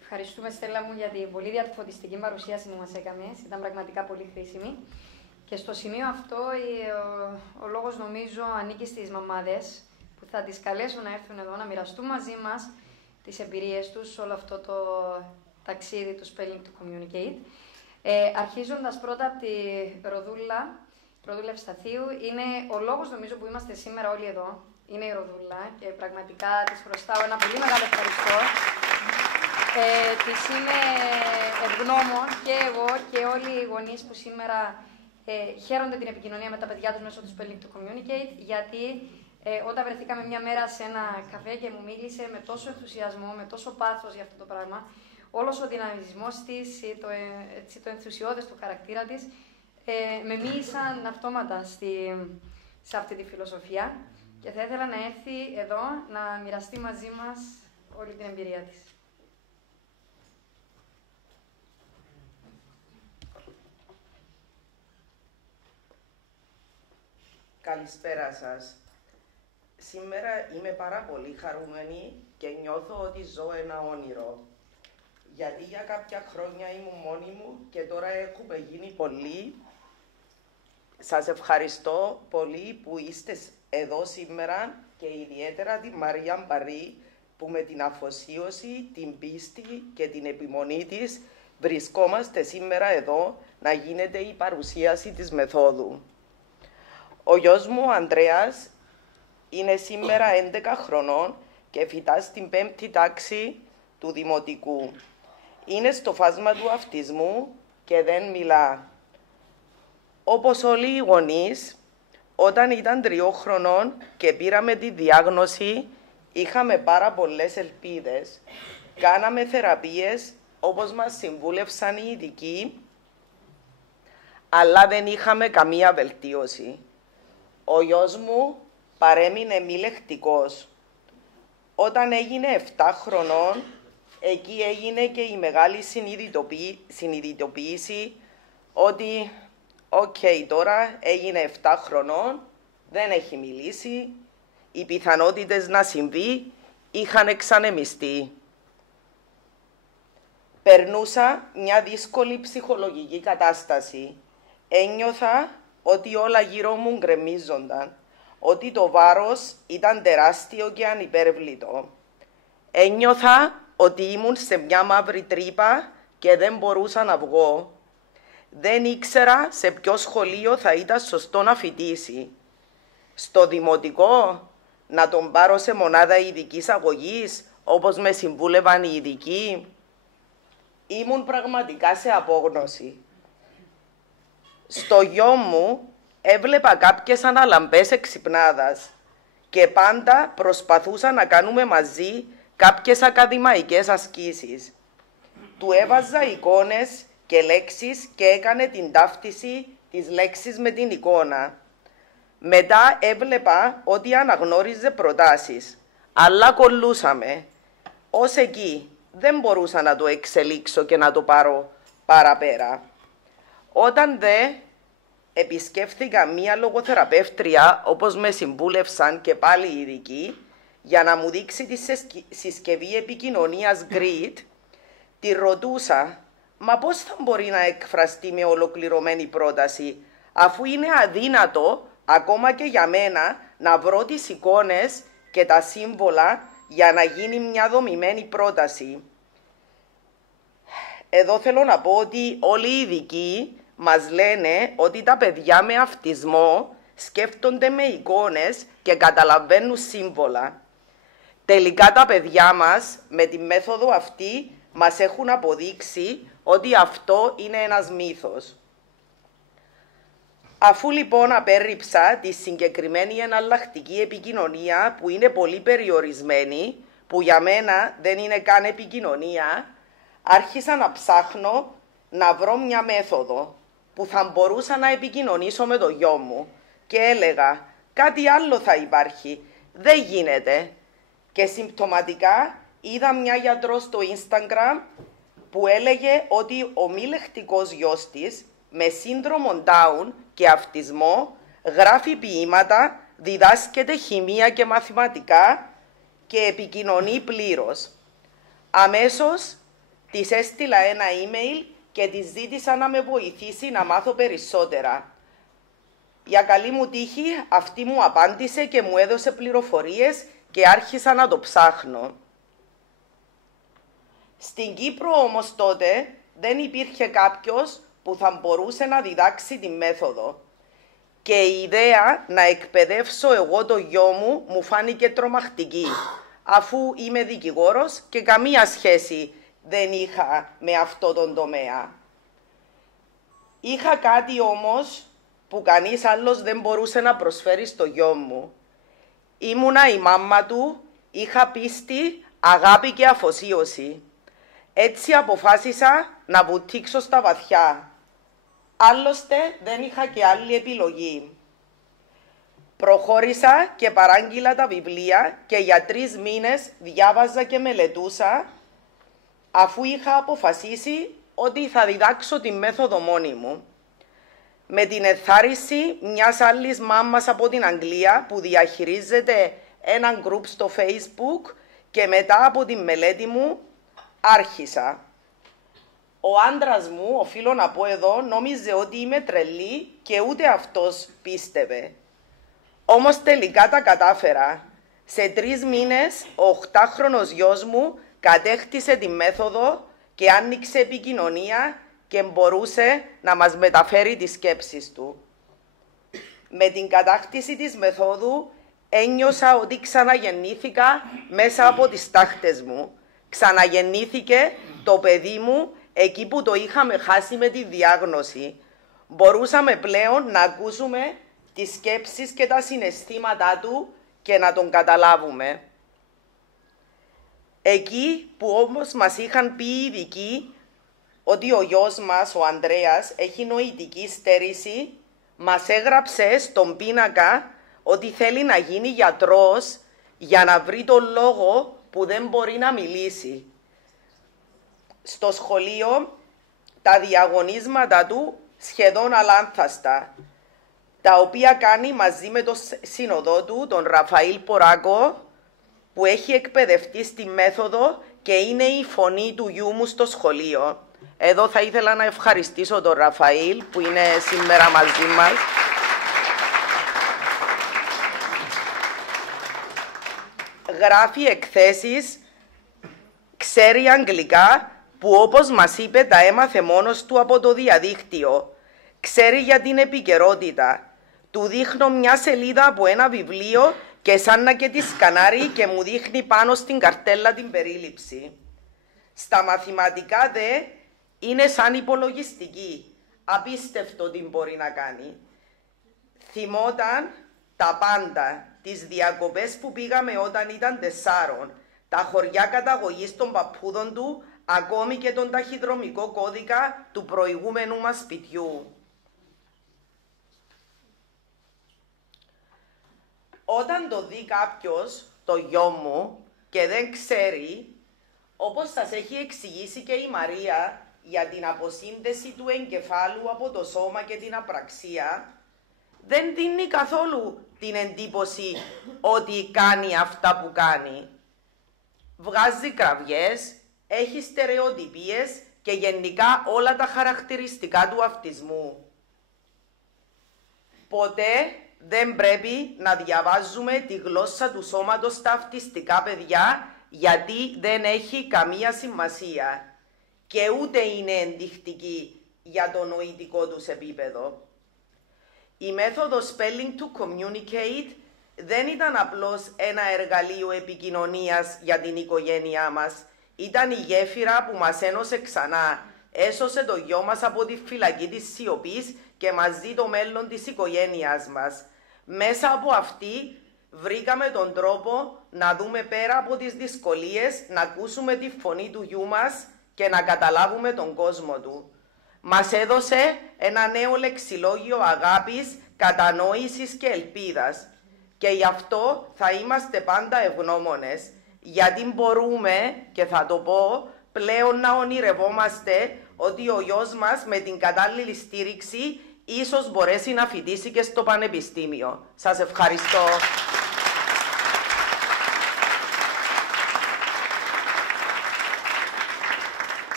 Ευχαριστούμε, Στέλλα μου, για την πολύ διαρθρωτιστική παρουσίαση που μας έκανες. Ήταν πραγματικά πολύ χρήσιμη. Και στο σημείο αυτό, ο λόγος, νομίζω, ανήκει στις μαμάδες, που θα τις καλέσω να έρθουν εδώ, να μοιραστούν μαζί μας τις εμπειρίες τους σε όλο αυτό το ταξίδι του Spelling to Communicate. Αρχίζοντας πρώτα από τη Ροδούλα Ευσταθίου, είναι ο λόγος, νομίζω, που είμαστε σήμερα όλοι εδώ. Είναι η Ροδούλα και πραγματικά της χρωστάω ένα πολύ μεγάλο ευχαριστώ. Της είμαι ευγνώμων και εγώ και όλοι οι γονείς που σήμερα χαίρονται την επικοινωνία με τα παιδιά τους μέσω του Spelling to Communicate, γιατί όταν βρεθήκαμε μια μέρα σε ένα καφέ και μου μίλησε με τόσο ενθουσιασμό, με τόσο πάθος για αυτό το πράγμα, όλος ο δυναμισμός της, το ενθουσιώδες του χαρακτήρα της, με μίλησαν αυτόματα σε αυτή τη φιλοσοφία και θα ήθελα να έρθει εδώ να μοιραστεί μαζί μας όλη την εμπειρία της. Καλησπέρα σας. Σήμερα είμαι πάρα πολύ χαρούμενη και νιώθω ότι ζω ένα όνειρο. Γιατί για κάποια χρόνια ήμουν μόνη μου και τώρα έχουμε γίνει πολλοί. Σας ευχαριστώ πολύ που είστε εδώ σήμερα και ιδιαίτερα τη Μαρία Μπαρή που με την αφοσίωση, την πίστη και την επιμονή της βρισκόμαστε σήμερα εδώ να γίνεται η παρουσίαση της μεθόδου. Ο γιος μου, ο Ανδρέας, είναι σήμερα 11 χρονών και φοιτά στην 5η τάξη του Δημοτικού. Είναι στο φάσμα του αυτισμού και δεν μιλά. Όπως όλοι οι γονείς, όταν ήταν 3 χρονών και πήραμε τη διάγνωση, είχαμε πάρα πολλές ελπίδες. Κάναμε θεραπείες όπως μας συμβούλευσαν οι ειδικοί, αλλά δεν είχαμε καμία βελτίωση. Ο γιος μου παρέμεινε μη λεκτικός. Όταν έγινε 7 χρονών, εκεί έγινε και η μεγάλη συνειδητοποίηση ότι τώρα έγινε 7 χρονών, δεν έχει μιλήσει, οι πιθανότητες να συμβεί είχαν εξανεμιστεί. Περνούσα μια δύσκολη ψυχολογική κατάσταση. Ένιωθα ότι όλα γύρω μου γκρεμίζονταν, ότι το βάρος ήταν τεράστιο και ανυπέρβλητο. Ένιωθα ότι ήμουν σε μια μαύρη τρύπα και δεν μπορούσα να βγω. Δεν ήξερα σε ποιο σχολείο θα ήταν σωστό να φοιτήσει. Στο δημοτικό, να τον πάρω σε μονάδα ειδικής αγωγής, όπως με συμβούλευαν οι ειδικοί. Ήμουν πραγματικά σε απόγνωση. Στο γιο μου έβλεπα κάποιες αναλαμπές εξυπνάδας και πάντα προσπαθούσα να κάνουμε μαζί κάποιες ακαδημαϊκές ασκήσεις. Του έβαζα εικόνες και λέξεις και έκανε την ταύτιση της λέξης με την εικόνα. Μετά έβλεπα ότι αναγνώριζε προτάσεις, αλλά κολλούσαμε. Ως εκεί δεν μπορούσα να το εξελίξω και να το πάρω παραπέρα. Όταν επισκέφθηκα μία λογοθεραπεύτρια, όπως με συμβούλευσαν και πάλι οι ειδικοί, για να μου δείξει τη συσκευή επικοινωνίας Grid, τη ρωτούσα, μα πώς θα μπορεί να εκφραστεί με ολοκληρωμένη πρόταση, αφού είναι αδύνατο ακόμα και για μένα να βρω τις εικόνες και τα σύμβολα για να γίνει μια δομημένη πρόταση. Εδώ θέλω να πω ότι όλοι οι ειδικοί μας λένε ότι τα παιδιά με αυτισμό σκέφτονται με εικόνες και καταλαβαίνουν σύμβολα. Τελικά τα παιδιά μας με τη μέθοδο αυτή μας έχουν αποδείξει ότι αυτό είναι ένας μύθος. Αφού λοιπόν απέρριψα τη συγκεκριμένη εναλλακτική επικοινωνία που είναι πολύ περιορισμένη, που για μένα δεν είναι καν επικοινωνία, άρχισα να ψάχνω να βρω μια μέθοδο που θα μπορούσα να επικοινωνήσω με το γιο μου και έλεγα κάτι άλλο θα υπάρχει, δεν γίνεται. Και συμπτωματικά είδα μια γιατρό στο Instagram που έλεγε ότι ο μη λεκτικός γιος της με σύνδρομο Down και αυτισμό γράφει ποίηματα, διδάσκεται χημεία και μαθηματικά και επικοινωνεί πλήρως. Αμέσως της έστειλα ένα email και της ζήτησα να με βοηθήσει να μάθω περισσότερα. Για καλή μου τύχη αυτή μου απάντησε και μου έδωσε πληροφορίες και άρχισα να το ψάχνω. Στην Κύπρο όμως τότε δεν υπήρχε κάποιος που θα μπορούσε να διδάξει τη μέθοδο. Και η ιδέα να εκπαιδεύσω εγώ το γιο μου φάνηκε τρομακτική, αφού είμαι δικηγόρος και καμία σχέση δεν είχα με αυτό τον τομέα. Είχα κάτι όμως που κανείς άλλος δεν μπορούσε να προσφέρει στο γιο μου. Ήμουνα η μάμα του, είχα πίστη, αγάπη και αφοσίωση. Έτσι αποφάσισα να βουτήξω στα βαθιά. Άλλωστε δεν είχα και άλλη επιλογή. Προχώρησα και παράγγειλα τα βιβλία και για 3 μήνες διάβαζα και μελετούσα, αφού είχα αποφασίσει ότι θα διδάξω τη μέθοδο μόνη μου. Με την ενθάρρυνση μιας άλλης μάμας από την Αγγλία που διαχειρίζεται ένα group στο Facebook και μετά από τη μελέτη μου άρχισα. Ο άντρας μου, οφείλω να πω εδώ, νόμιζε ότι είμαι τρελή και ούτε αυτός πίστευε. Όμως τελικά τα κατάφερα. Σε 3 μήνες ο 8χρονος γιος μου κατέκτησε τη μέθοδο και άνοιξε επικοινωνία και μπορούσε να μας μεταφέρει τις σκέψεις του. Με την κατάκτηση της μεθόδου ένιωσα ότι ξαναγεννήθηκα μέσα από τις τάχτες μου. Ξαναγεννήθηκε το παιδί μου εκεί που το είχαμε χάσει με τη διάγνωση. Μπορούσαμε πλέον να ακούσουμε τις σκέψεις και τα συναισθήματά του και να τον καταλάβουμε. Εκεί που όμως μας είχαν πει οι ειδικοί ότι ο γιος μας, ο Ανδρέας, έχει νοητική στέρηση, μας έγραψε στον πίνακα ότι θέλει να γίνει γιατρός για να βρει τον λόγο που δεν μπορεί να μιλήσει. Στο σχολείο τα διαγωνίσματα του σχεδόν αλάνθαστα, τα οποία κάνει μαζί με τον σύνοδό του, τον Ραφαήλ Ποράκο, που έχει εκπαιδευτεί στη μέθοδο και είναι η φωνή του γιού μου στο σχολείο. Εδώ θα ήθελα να ευχαριστήσω τον Ραφαήλ που είναι σήμερα μαζί μας. Γράφει εκθέσεις, ξέρει αγγλικά, που όπως μας είπε τα έμαθε μόνος του από το διαδίκτυο. Ξέρει για την επικαιρότητα. Του δείχνω μια σελίδα από ένα βιβλίο και σαν να και τη σκανάρει και μου δείχνει πάνω στην καρτέλα την περίληψη. Στα μαθηματικά δε είναι σαν υπολογιστική. απίστευτο τι μπορεί να κάνει. Θυμόταν τα πάντα, τις διακοπές που πήγαμε όταν ήταν 4, τα χωριά καταγωγής των παππούδων του, ακόμη και τον ταχυδρομικό κώδικα του προηγούμενου μας σπιτιού. Όταν το δει κάποιος, το γιο μου, και δεν ξέρει, όπως σας έχει εξηγήσει και η Μαρία, για την αποσύνδεση του εγκεφάλου από το σώμα και την απραξία, δεν δίνει καθόλου την εντύπωση ότι κάνει αυτά που κάνει. Βγάζει κραυγές, έχει στερεοτυπίες και γενικά όλα τα χαρακτηριστικά του αυτισμού. Ποτέ δεν πρέπει να διαβάζουμε τη γλώσσα του σώματος στα αυτιστικά παιδιά, γιατί δεν έχει καμία σημασία και ούτε είναι ενδεικτική για το νοητικό τους επίπεδο. Η μέθοδος spelling to communicate δεν ήταν απλώς ένα εργαλείο επικοινωνίας για την οικογένειά μας. Ήταν η γέφυρα που μας ένωσε ξανά. Έσωσε το γιο μας από τη φυλακή της σιωπής και μαζί το μέλλον της οικογένειάς μας. Μέσα από αυτή βρήκαμε τον τρόπο να δούμε πέρα από τις δυσκολίες, να ακούσουμε τη φωνή του γιού μας και να καταλάβουμε τον κόσμο του. Μας έδωσε ένα νέο λεξιλόγιο αγάπης, κατανόησης και ελπίδας. Και γι' αυτό θα είμαστε πάντα ευγνώμονες, γιατί μπορούμε, και θα το πω, πλέον να ονειρευόμαστε ότι ο γιος μας με την κατάλληλη στήριξη ίσως μπορέσει να φοιτήσει και στο πανεπιστήμιο. Σας ευχαριστώ.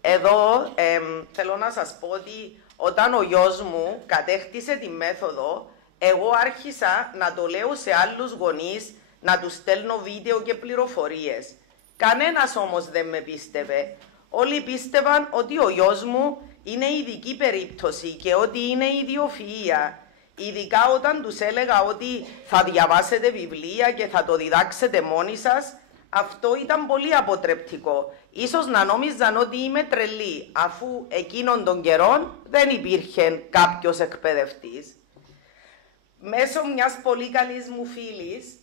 Εδώ θέλω να σας πω ότι όταν ο γιος μου κατέχτησε τη μέθοδο, εγώ άρχισα να το λέω σε άλλους γονείς, να τους στέλνω βίντεο και πληροφορίες. Κανένας όμως δεν με πίστευε. Όλοι πίστευαν ότι ο γιος μου είναι ειδική περίπτωση και ότι είναι ιδιοφυΐα. Ειδικά όταν τους έλεγα ότι θα διαβάσετε βιβλία και θα το διδάξετε μόνοι σας, αυτό ήταν πολύ αποτρεπτικό. Ίσως να νόμιζαν ότι είμαι τρελή, αφού εκείνων των καιρών δεν υπήρχε κάποιος εκπαιδευτής. Μέσω μιας πολύ καλής μου φίλης,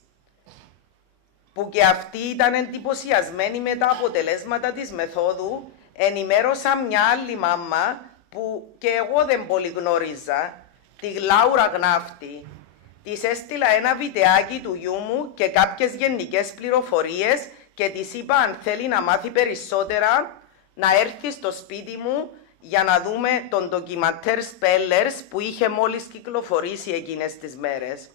που και αυτή ήταν εντυπωσιασμένη με τα αποτελέσματα της μεθόδου, ενημέρωσα μια άλλη μάμα που και εγώ δεν πολύ γνώριζα, τη Λάουρα Γνάφτη. Της έστειλα ένα βιντεάκι του γιού μου και κάποιες γενικές πληροφορίες και της είπα αν θέλει να μάθει περισσότερα να έρθει στο σπίτι μου για να δούμε τον ντοκιματέρ Spellers που είχε μόλις κυκλοφορήσει εκείνες τις μέρες.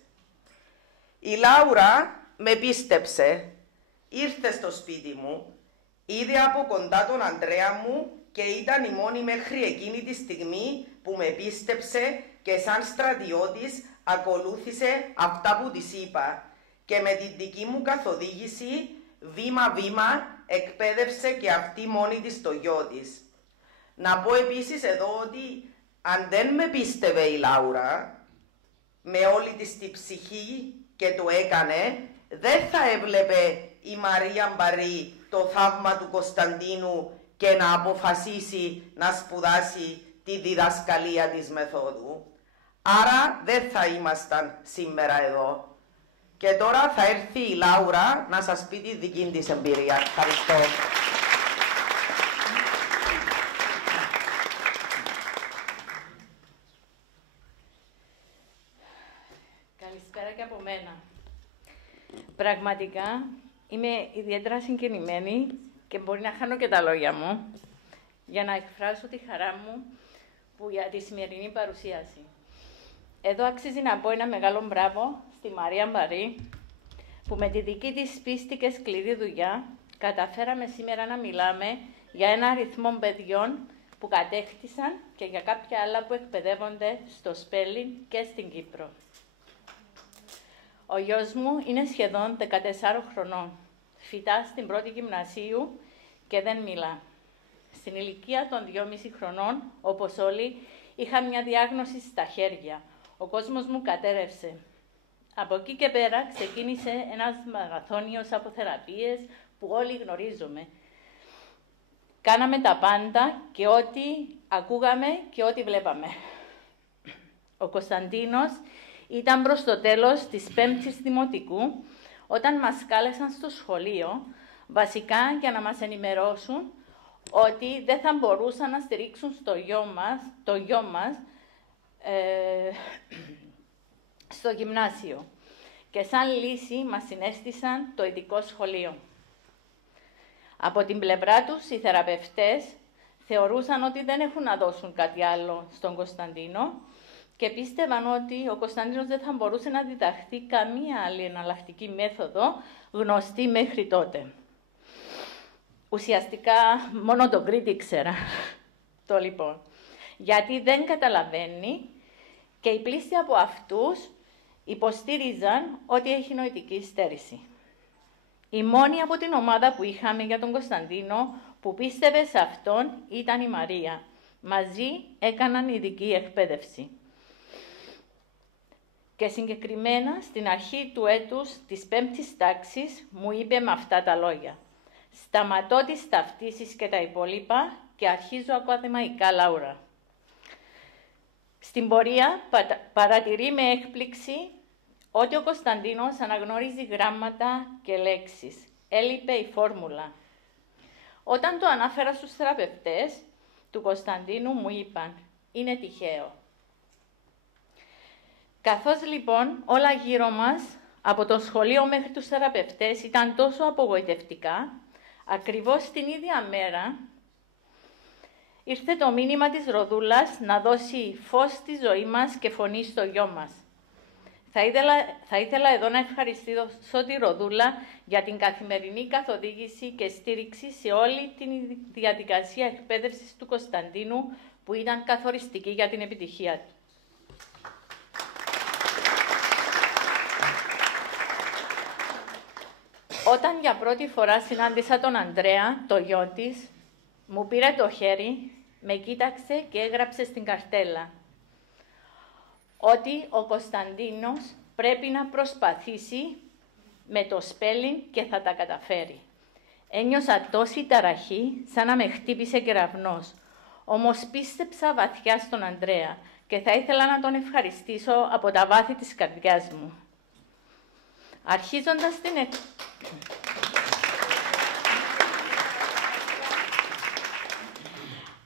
Η Λάουρα με πίστεψε, ήρθε στο σπίτι μου, είδε από κοντά τον Ανδρέα μου και ήταν η μόνη μέχρι εκείνη τη στιγμή που με πίστεψε και σαν στρατιώτης ακολούθησε αυτά που της είπα και με την δική μου καθοδήγηση βήμα-βήμα εκπαίδευσε και αυτή μόνη της το γιο της. Να πω επίσης εδώ ότι αν δεν με πίστευε η Λάουρα με όλη της τη ψυχή και το έκανε, δεν θα έβλεπε η Μαρία Μπαρή το θαύμα του Κωνσταντίνου και να αποφασίσει να σπουδάσει τη διδασκαλία της μεθόδου. Άρα δεν θα ήμασταν σήμερα εδώ. Και τώρα θα έρθει η Λάουρα να σας πει τη δική της εμπειρία. Ευχαριστώ. Καλησπέρα και από μένα. Πραγματικά είμαι ιδιαίτερα συγκινημένη και μπορεί να χάνω και τα λόγια μου για να εκφράσω τη χαρά μου για τη σημερινή παρουσίαση. Εδώ αξίζει να πω ένα μεγάλο μπράβο στη Μαρία Μπαρή, που με τη δική της πίστη και σκληρή δουλειά καταφέραμε σήμερα να μιλάμε για ένα αριθμό παιδιών που κατέχτησαν και για κάποια άλλα που εκπαιδεύονται στο spelling και στην Κύπρο. Ο γιος μου είναι σχεδόν 14 χρονών, φοιτά στην πρώτη γυμνασίου και δεν μιλά. Στην ηλικία των 2,5 χρονών, όπως όλοι, είχα μια διάγνωση στα χέρια. Ο κόσμος μου κατέρευσε. Από εκεί και πέρα ξεκίνησε ένας μαραθώνιος από θεραπείες που όλοι γνωρίζουμε. Κάναμε τα πάντα και ό,τι ακούγαμε και ό,τι βλέπαμε. Ο Κωνσταντίνος ήταν προς το τέλος της 5ης Δημοτικού, όταν μας κάλεσαν στο σχολείο, βασικά για να μας ενημερώσουν ότι δεν θα μπορούσαν να στηρίξουν το γιο μας στο γυμνάσιο. Και σαν λύση μας συνέστησαν το ειδικό σχολείο. Από την πλευρά τους, οι θεραπευτές θεωρούσαν ότι δεν έχουν να δώσουν κάτι άλλο στον Κωνσταντίνο και πίστευαν ότι ο Κωνσταντίνος δεν θα μπορούσε να διδαχθεί καμία άλλη εναλλακτική μέθοδο γνωστή μέχρι τότε. Ουσιαστικά μόνο τον Κρήτη ήξερα το λοιπόν. Γιατί δεν καταλαβαίνει και οι πλήστοι από αυτούς υποστήριζαν ότι έχει νοητική στέρηση. Η μόνη από την ομάδα που είχαμε για τον Κωνσταντίνο που πίστευε σε αυτόν ήταν η Μαρία. Μαζί έκαναν ειδική εκπαίδευση. Και συγκεκριμένα στην αρχή του έτους της 5ης τάξης μου είπε με αυτά τα λόγια. Σταματώ τις ταυτίσεις και τα υπόλοιπα και αρχίζω ακαδημαϊκά Λάουρα. Στην πορεία παρατηρεί με έκπληξη ότι ο Κωνσταντίνος αναγνωρίζει γράμματα και λέξεις. Έλειπε η φόρμουλα. Όταν το ανάφερα στους θεραπευτές του Κωνσταντίνου μου είπαν «Είναι τυχαίο». Καθώς λοιπόν όλα γύρω μας, από το σχολείο μέχρι τους θεραπευτές, ήταν τόσο απογοητευτικά, ακριβώς την ίδια μέρα ήρθε το μήνυμα της Ροδούλας να δώσει φως στη ζωή μας και φωνή στο γιο μας. Θα ήθελα εδώ να ευχαριστήσω τη Ροδούλα για την καθημερινή καθοδήγηση και στήριξη σε όλη τη διαδικασία εκπαίδευσης του Κωνσταντίνου, που ήταν καθοριστική για την επιτυχία του. Όταν για πρώτη φορά συνάντησα τον Ανδρέα, το γιο της, μου πήρε το χέρι, με κοίταξε και έγραψε στην καρτέλα ότι ο Κωνσταντίνος πρέπει να προσπαθήσει με το spelling και θα τα καταφέρει. Ένιωσα τόση ταραχή σαν να με χτύπησε κεραυνός. Όμως πίστεψα βαθιά στον Ανδρέα και θα ήθελα να τον ευχαριστήσω από τα βάθη της καρδιάς μου.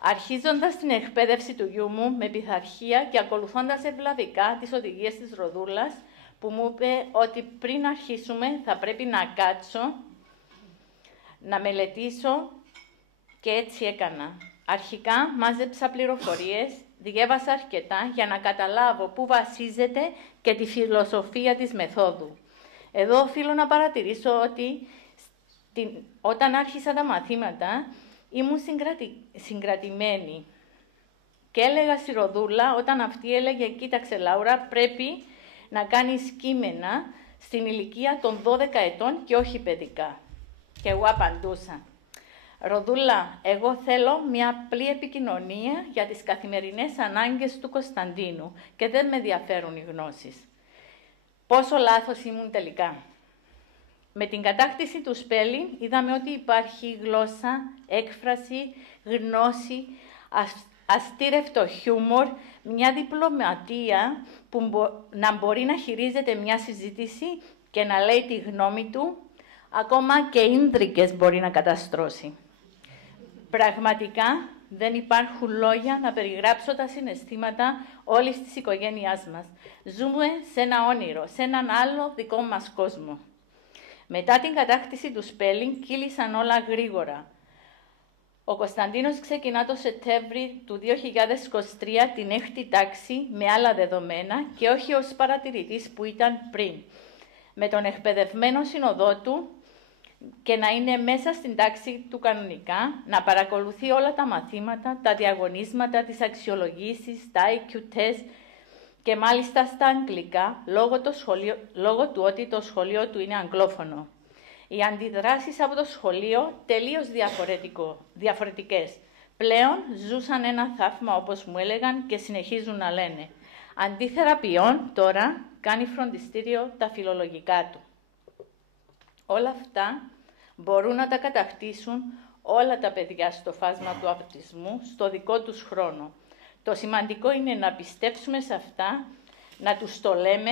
Αρχίζοντας την εκπαίδευση του γιού μου με πειθαρχία και ακολουθώντας ευλαβικά τις οδηγίες της Ροδούλας, που μου είπε ότι πριν αρχίσουμε θα πρέπει να κάτσω, να μελετήσω, και έτσι έκανα. Αρχικά μάζεψα πληροφορίες, διέβασα αρκετά για να καταλάβω πού βασίζεται και τη φιλοσοφία της μεθόδου. Εδώ οφείλω να παρατηρήσω ότι όταν άρχισα τα μαθήματα ήμουν συγκρατημένη. Και έλεγα στη Ροδούλα, όταν αυτή έλεγε «Κοίταξε Λάουρα, πρέπει να κάνεις κείμενα στην ηλικία των 12 ετών και όχι παιδικά». Και εγώ απαντούσα «Ροδούλα, εγώ θέλω μια απλή επικοινωνία για τις καθημερινές ανάγκες του Κωνσταντίνου και δεν με ενδιαφέρουν οι γνώσεις». Πόσο λάθος ήμουν τελικά. Με την κατάκτηση του spelling είδαμε ότι υπάρχει γλώσσα, έκφραση, γνώση, αστήρευτο χιούμορ, μια διπλωματία που να μπορεί να χειρίζεται μια συζήτηση και να λέει τη γνώμη του, ακόμα και ίνδρικες μπορεί να καταστρώσει. Πραγματικά δεν υπάρχουν λόγια να περιγράψω τα συναισθήματα όλης της οικογένειάς μας. Ζούμε σε ένα όνειρο, σε έναν άλλο δικό μας κόσμο. Μετά την κατάκτηση του spelling κύλησαν όλα γρήγορα. Ο Κωνσταντίνος ξεκινά το Σεπτέμβρη του 2023 την 6η τάξη με άλλα δεδομένα και όχι ως παρατηρητής που ήταν πριν. Με τον εκπαιδευμένο συνοδό του και να είναι μέσα στην τάξη του κανονικά, να παρακολουθεί όλα τα μαθήματα, τα διαγωνίσματα, τις αξιολογήσεις, τα IQ test και μάλιστα στα αγγλικά, λόγω του ότι το σχολείο του είναι αγγλόφωνο. Οι αντιδράσεις από το σχολείο τελείως διαφορετικές. Πλέον ζούσαν ένα θαύμα, όπως μου έλεγαν, και συνεχίζουν να λένε. Αντί θεραπείων, τώρα κάνει φροντιστήριο τα φιλολογικά του. Όλα αυτά μπορούν να τα κατακτήσουν όλα τα παιδιά στο φάσμα του αυτισμού στο δικό τους χρόνο. Το σημαντικό είναι να πιστέψουμε σε αυτά, να τους το λέμε,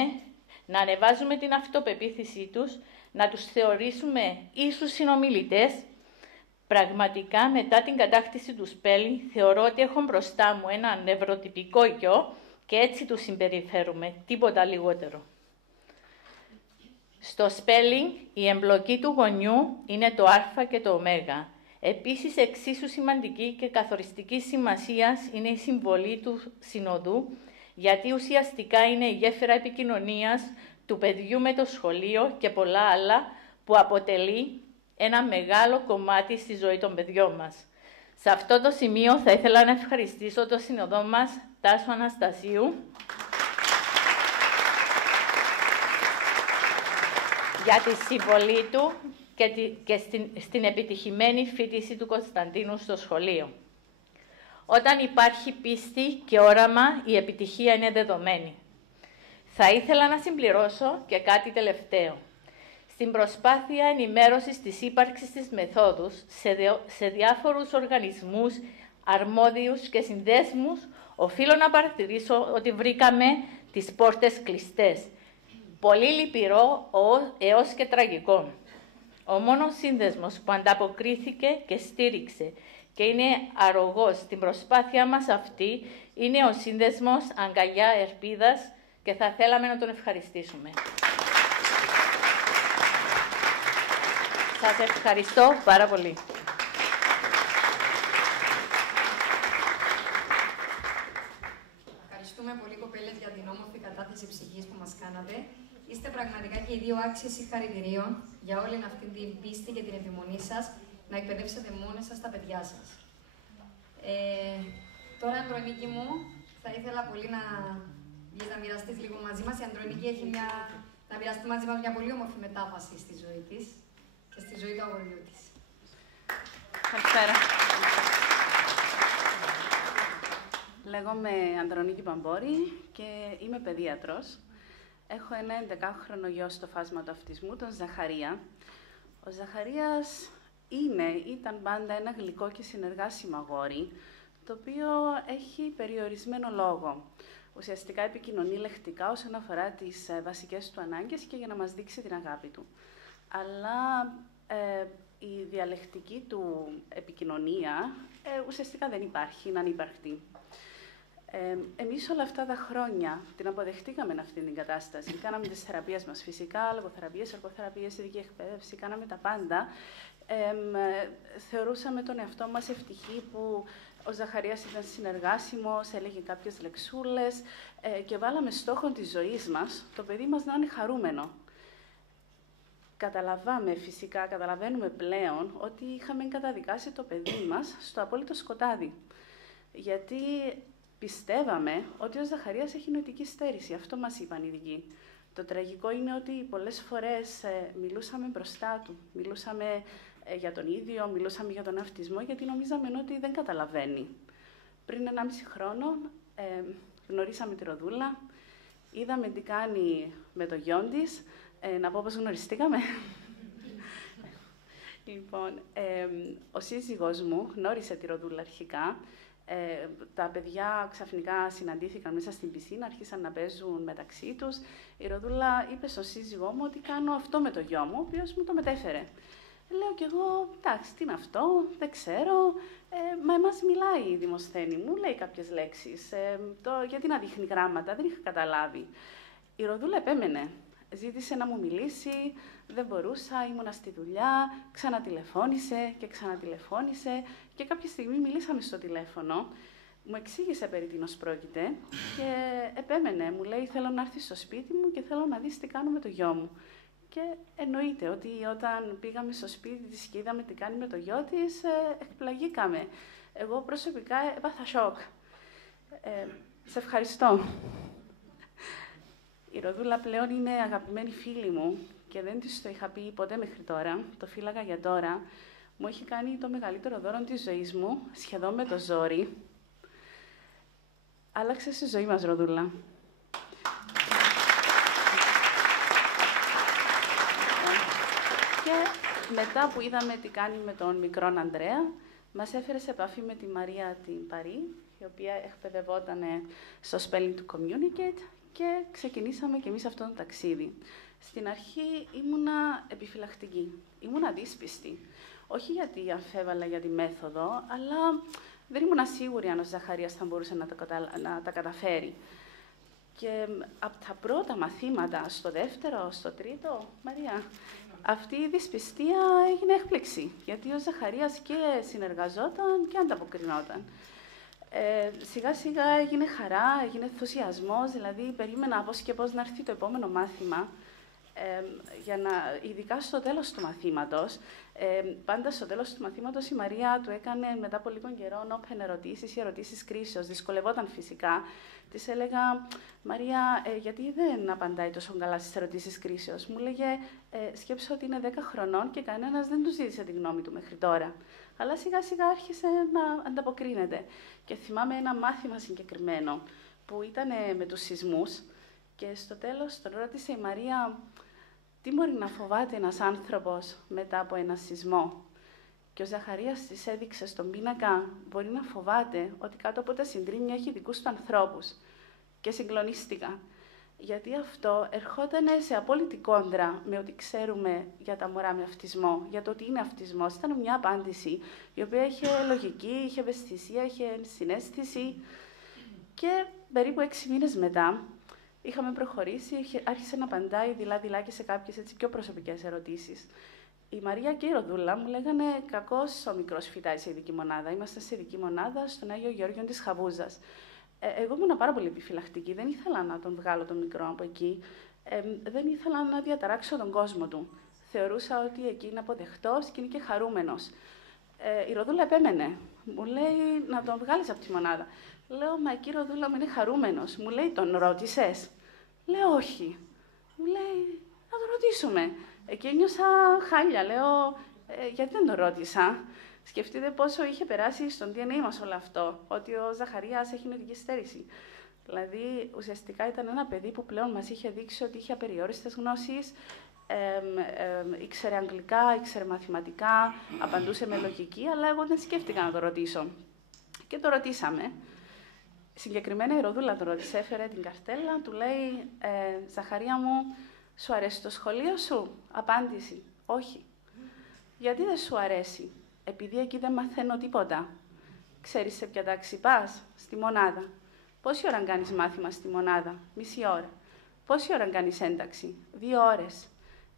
να ανεβάζουμε την αυτοπεποίθησή τους, να τους θεωρήσουμε ίσους συνομιλητές. Πραγματικά, μετά την κατάκτηση του spelling, θεωρώ ότι έχω μπροστά μου ένα νευροτυπικό γιο και έτσι του συμπεριφέρουμε, τίποτα λιγότερο. Στο spelling, η εμπλοκή του γονιού είναι το α και το ω. Επίσης, εξίσου σημαντική και καθοριστική σημασίας είναι η συμβολή του συνοδού, γιατί ουσιαστικά είναι η γέφυρα επικοινωνίας του παιδιού με το σχολείο και πολλά άλλα που αποτελεί ένα μεγάλο κομμάτι στη ζωή των παιδιών μας. Σε αυτό το σημείο θα ήθελα να ευχαριστήσω τον συνοδό μας, Τάσο Αναστασίου, για τη συμβολή του και στην επιτυχημένη φοιτηση του Κωνσταντίνου στο σχολείο. Όταν υπάρχει πίστη και όραμα, η επιτυχία είναι δεδομένη. Θα ήθελα να συμπληρώσω και κάτι τελευταίο. Στην προσπάθεια ενημέρωσης της ύπαρξης της μεθόδου σε διάφορους οργανισμούς, αρμόδιους και συνδέσμους, οφείλω να παρατηρήσω ότι βρήκαμε τις πόρτες κλειστές. Πολύ λυπηρό έως και τραγικό. Ο μόνος σύνδεσμος που ανταποκρίθηκε και στήριξε και είναι αρρωγός στην προσπάθεια μας αυτή είναι ο σύνδεσμος Αγκαλιά Ελπίδας και θα θέλαμε να τον ευχαριστήσουμε. Σας ευχαριστώ πάρα πολύ. Ευχαριστούμε πολύ, κοπέλες, για την όμορφη κατάθεση ψυχής που μας κάνατε. Είστε πραγματικά και οι δύο άξιοι συγχαρητηρίων για όλη αυτή την πίστη και την επιμονή σας να εκπαιδεύσετε μόνοι σας τα παιδιά σας. Τώρα, Ανδρονίκη μου, θα ήθελα πολύ να βγεις να μοιραστείς λίγο μαζί μας. Η Ανδρονίκη έχει να μοιραστεί μαζί μας μια πολύ όμορφη μετάφαση στη ζωή της και στη ζωή του αγοριού της. Καλησπέρα. Λέγομαι Ανδρονίκη Παμπόρη και είμαι παιδίατρος. Έχω ένα 11χρονο γιο στο φάσμα του αυτισμού, τον Ζαχαρία. Ο Ζαχαρίας ήταν πάντα ένα γλυκό και συνεργάσιμο αγόρι, το οποίο έχει περιορισμένο λόγο. Ουσιαστικά επικοινωνεί λεκτικά όσον αφορά τις βασικές του ανάγκες και για να μας δείξει την αγάπη του. Αλλά η διαλεκτική του επικοινωνία ουσιαστικά δεν υπάρχει, είναι ανύπαρκτη. Εμείς όλα αυτά τα χρόνια την αποδεχτήκαμε αυτή την κατάσταση. Κάναμε τις θεραπείες μας φυσικά, λογοθεραπείες, εργοθεραπείες, ειδική εκπαίδευση, κάναμε τα πάντα. Θεωρούσαμε τον εαυτό μας ευτυχή που ο Ζαχαρίας ήταν συνεργάσιμος, έλεγε κάποιες λεξούλες και βάλαμε στόχο της ζωής μας το παιδί μας να είναι χαρούμενο. Καταλαβαίνουμε πλέον ότι είχαμε καταδικάσει το παιδί μας στο απόλυτο σκοτάδι. Γιατί πιστεύαμε ότι ο Ζαχαρίας έχει νοητική στέρηση. Αυτό μας είπαν οι ειδικοί. Το τραγικό είναι ότι πολλές φορές μιλούσαμε μπροστά του. Μιλούσαμε για τον ίδιο, μιλούσαμε για τον αυτισμό, γιατί νομίζαμε ότι δεν καταλαβαίνει. Πριν 1,5 χρόνο γνωρίσαμε τη Ροδούλα, είδαμε τι κάνει με το γιο της. Να πω πώς γνωριστήκαμε. Λοιπόν, ο σύζυγός μου γνώρισε τη Ροδούλα αρχικά. Τα παιδιά ξαφνικά συναντήθηκαν μέσα στην πισίνα, άρχισαν να παίζουν μεταξύ τους. Η Ροδούλα είπε στον σύζυγό μου ότι κάνω αυτό με το γιο μου, ο οποίος μου το μετέφερε. Λέω κι εγώ, εντάξει, τι είναι αυτό, δεν ξέρω. Μα εμάς μιλάει η Δημοσθένη μου, λέει κάποιες λέξεις. Γιατί να δείχνει γράμματα, δεν είχα καταλάβει. Η Ροδούλα επέμενε. Ζήτησε να μου μιλήσει, δεν μπορούσα, ήμουνα στη δουλειά, ξανατηλεφώνησε και κάποια στιγμή μιλήσαμε στο τηλέφωνο. Μου εξήγησε περί τίνος πρόκειται και επέμενε. Μου λέει, θέλω να έρθεις στο σπίτι μου και θέλω να δεις τι κάνω με το γιο μου. Και εννοείται ότι όταν πήγαμε στο σπίτι της και είδαμε τι κάνει με το γιο της, εκπλαγήκαμε. Εγώ προσωπικά έπαθα σοκ. Σε ευχαριστώ. Η Ροδούλα πλέον είναι αγαπημένη φίλη μου και δεν της το είχα πει ποτέ μέχρι τώρα. Το φύλαγα για τώρα. Μου έχει κάνει το μεγαλύτερο δώρο της ζωής μου, σχεδόν με το ζόρι. Άλλαξε στη ζωή μας, Ροδούλα. Και μετά που είδαμε τι κάνει με τον μικρόν Ανδρέα, μας έφερε σε επαφή με τη Μαρία την Παρή, η οποία εκπαιδευόταν στο Spelling to Communicate και ξεκινήσαμε κι εμείς αυτό το ταξίδι. Στην αρχή ήμουνα επιφυλακτική, ήμουνα δύσπιστη. Όχι γιατί αμφέβαλα για τη μέθοδο, αλλά δεν ήμουνα σίγουρη αν ο Ζαχαρίας θα μπορούσε να τα καταφέρει. Και από τα πρώτα μαθήματα, στο δεύτερο, στο τρίτο, Μαρία, αυτή η δυσπιστία έγινε έκπληξη, γιατί ο Ζαχαρίας και συνεργαζόταν και ανταποκρινόταν. Σιγά σιγά έγινε χαρά, έγινε ενθουσιασμός, δηλαδή περίμενα πώς και πώς να έρθει το επόμενο μάθημα, ειδικά στο τέλος του μαθήματος. Πάντα στο τέλος του μαθήματος η Μαρία του έκανε μετά από λίγο καιρό open ερωτήσεις ή ερωτήσεις κρίσεως. Δυσκολευόταν φυσικά. Της έλεγα, Μαρία, γιατί δεν απαντάει τόσο καλά στις ερωτήσεις κρίσεως. Μου έλεγε, σκέψω ότι είναι 10 χρονών και κανένας δεν του ζήτησε τη γνώμη του μέχρι τώρα. Αλλά σιγά σιγά άρχισε να ανταποκρίνεται. Και θυμάμαι ένα μάθημα συγκεκριμένο που ήταν με τους σεισμούς και στο τέλος τον ρώτησε η Μαρία τι μπορεί να φοβάται ένας άνθρωπος μετά από ένα σεισμό. Και ο Ζαχαρίας της έδειξε στον πίνακα μπορεί να φοβάται ότι κάτω από τα συντρίμμια έχει δικούς του ανθρώπους. Και συγκλονίστηκα. Γιατί αυτό ερχόταν σε απόλυτη κόντρα με ό,τι ξέρουμε για τα μωρά με αυτισμό, για το τι είναι αυτισμός. Ήταν μια απάντηση η οποία είχε λογική, είχε ευαισθησία, είχε συναίσθηση. Και περίπου 6 μήνες μετά είχαμε προχωρήσει, άρχισε να απαντάει δειλά-δειλά και σε κάποιες έτσι, πιο προσωπικές ερωτήσεις. Η Μαρία και η Ροδούλα μου λέγανε κακώς ο μικρός φοιτάει σε ειδική μονάδα. Είμαστε σε ειδική μονάδα στον Άγιο Γεώργιο της Χαβούζας. Εγώ ήμουν πάρα πολύ επιφυλακτική. Δεν ήθελα να τον βγάλω τον μικρό από εκεί. Δεν ήθελα να διαταράξω τον κόσμο του. Θεωρούσα ότι εκεί είναι αποδεκτός και είναι και χαρούμενος. Η Ροδούλα επέμενε. Μου λέει να τον βγάλεις από τη μονάδα. Λέω, μα εκεί η Ροδούλα μου είναι χαρούμενος. Μου λέει, τον ρώτησες? Λέω, όχι. Μου λέει, να τον ρωτήσουμε. Εκεί ένιωσα χάλια. Λέω, γιατί δεν τον ρώτησα? Σκεφτείτε πόσο είχε περάσει στον DNA μας όλο αυτό, ότι ο Ζαχαρίας έχει νοητική στέρηση. Δηλαδή, ουσιαστικά ήταν ένα παιδί που πλέον μας είχε δείξει ότι είχε απεριόριστες γνώσεις, ήξερε αγγλικά, ήξερε μαθηματικά, απαντούσε με λογική, αλλά εγώ δεν σκέφτηκα να το ρωτήσω. Και το ρωτήσαμε. Συγκεκριμένα η Ροδούλα το ρώτησε, έφερε την καρτέλα, του λέει «Ζαχαρία μου, σου αρέσει το σχολείο σου?» Απάντηση, όχι. Γιατί δεν σου αρέσει? Επειδή εκεί δεν μαθαίνω τίποτα. Ξέρεις σε ποια τάξη πας? Στη μονάδα. Πόση ώρα κάνεις μάθημα στη μονάδα? Μισή ώρα. Πόση ώρα κάνεις ένταξη? 2 ώρες.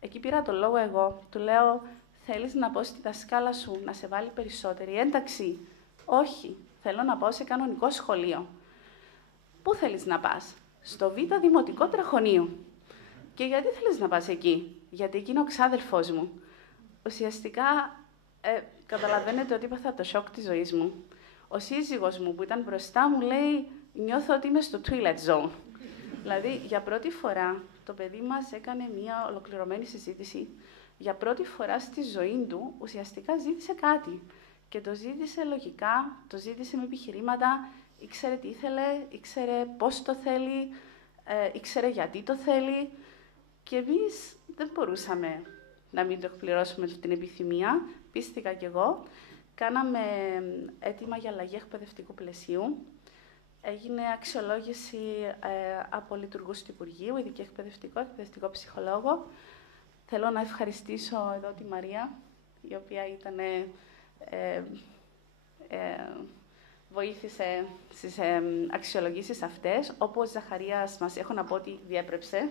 Εκεί πήρα το λόγο εγώ. Του λέω, θέλεις να πω στη δασκάλα σου να σε βάλει περισσότερη ένταξη? Όχι. Θέλω να πάω σε κανονικό σχολείο. Πού θέλεις να πας? Στο Β' Δημοτικό Τραχωνίου. Και γιατί θέλεις να πας εκεί? Γιατί εκεί είναι ο ξάδελφός μου. Ουσιαστικά, καταλαβαίνετε ότι έπαθα το σοκ της ζωής μου. Ο σύζυγος μου που ήταν μπροστά μου λέει «Νιώθω ότι είμαι στο Twilight Zone». Δηλαδή, για πρώτη φορά το παιδί μας έκανε μια ολοκληρωμένη συζήτηση. Για πρώτη φορά στη ζωή του ουσιαστικά ζήτησε κάτι. Και το ζήτησε λογικά, το ζήτησε με επιχειρήματα, ήξερε τι ήθελε, ήξερε πώς το θέλει, ήξερε γιατί το θέλει. Και εμείς δεν μπορούσαμε να μην το εκπληρώσουμε την επιθυμία. Πίστηκα κι εγώ. Κάναμε αίτημα για αλλαγή εκπαιδευτικού πλαισίου. Έγινε αξιολόγηση από λειτουργούς του Υπουργείου, ειδική εκπαιδευτικό ψυχολόγο. Θέλω να ευχαριστήσω εδώ τη Μαρία, η οποία ήταν, βοήθησε στις αξιολογήσεις αυτές. Όπως Ζαχαρίας μας έχω να πω ότι διέπρεψε.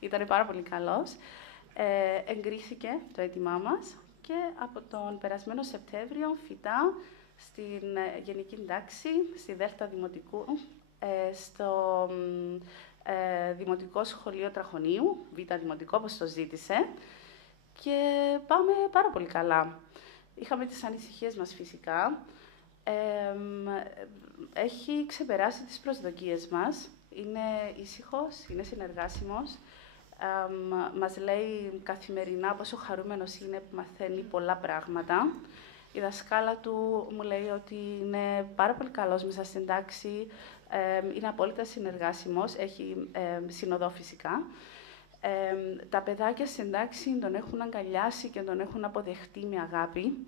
Ήταν πάρα πολύ καλός. Εγκρίθηκε το αίτημά μας και από τον περασμένο Σεπτέμβριο φοιτά στην Γενική Τάξη, στη Δέλτα Δημοτικού, στο Δημοτικό Σχολείο Τραχωνίου, Β' Δημοτικό, όπως το ζήτησε, και πάμε πάρα πολύ καλά. Είχαμε τις ανησυχίες μας φυσικά. Έχει ξεπεράσει τις προσδοκίες μας. Είναι ήσυχος, είναι συνεργάσιμος. Μας λέει καθημερινά πόσο χαρούμενος είναι που μαθαίνει πολλά πράγματα. Η δασκάλα του μου λέει ότι είναι πάρα πολύ καλός μέσα στην τάξη, είναι απόλυτα συνεργάσιμος, έχει συνοδό φυσικά. Τα παιδάκια στην τάξη τον έχουν αγκαλιάσει και τον έχουν αποδεχτεί με αγάπη.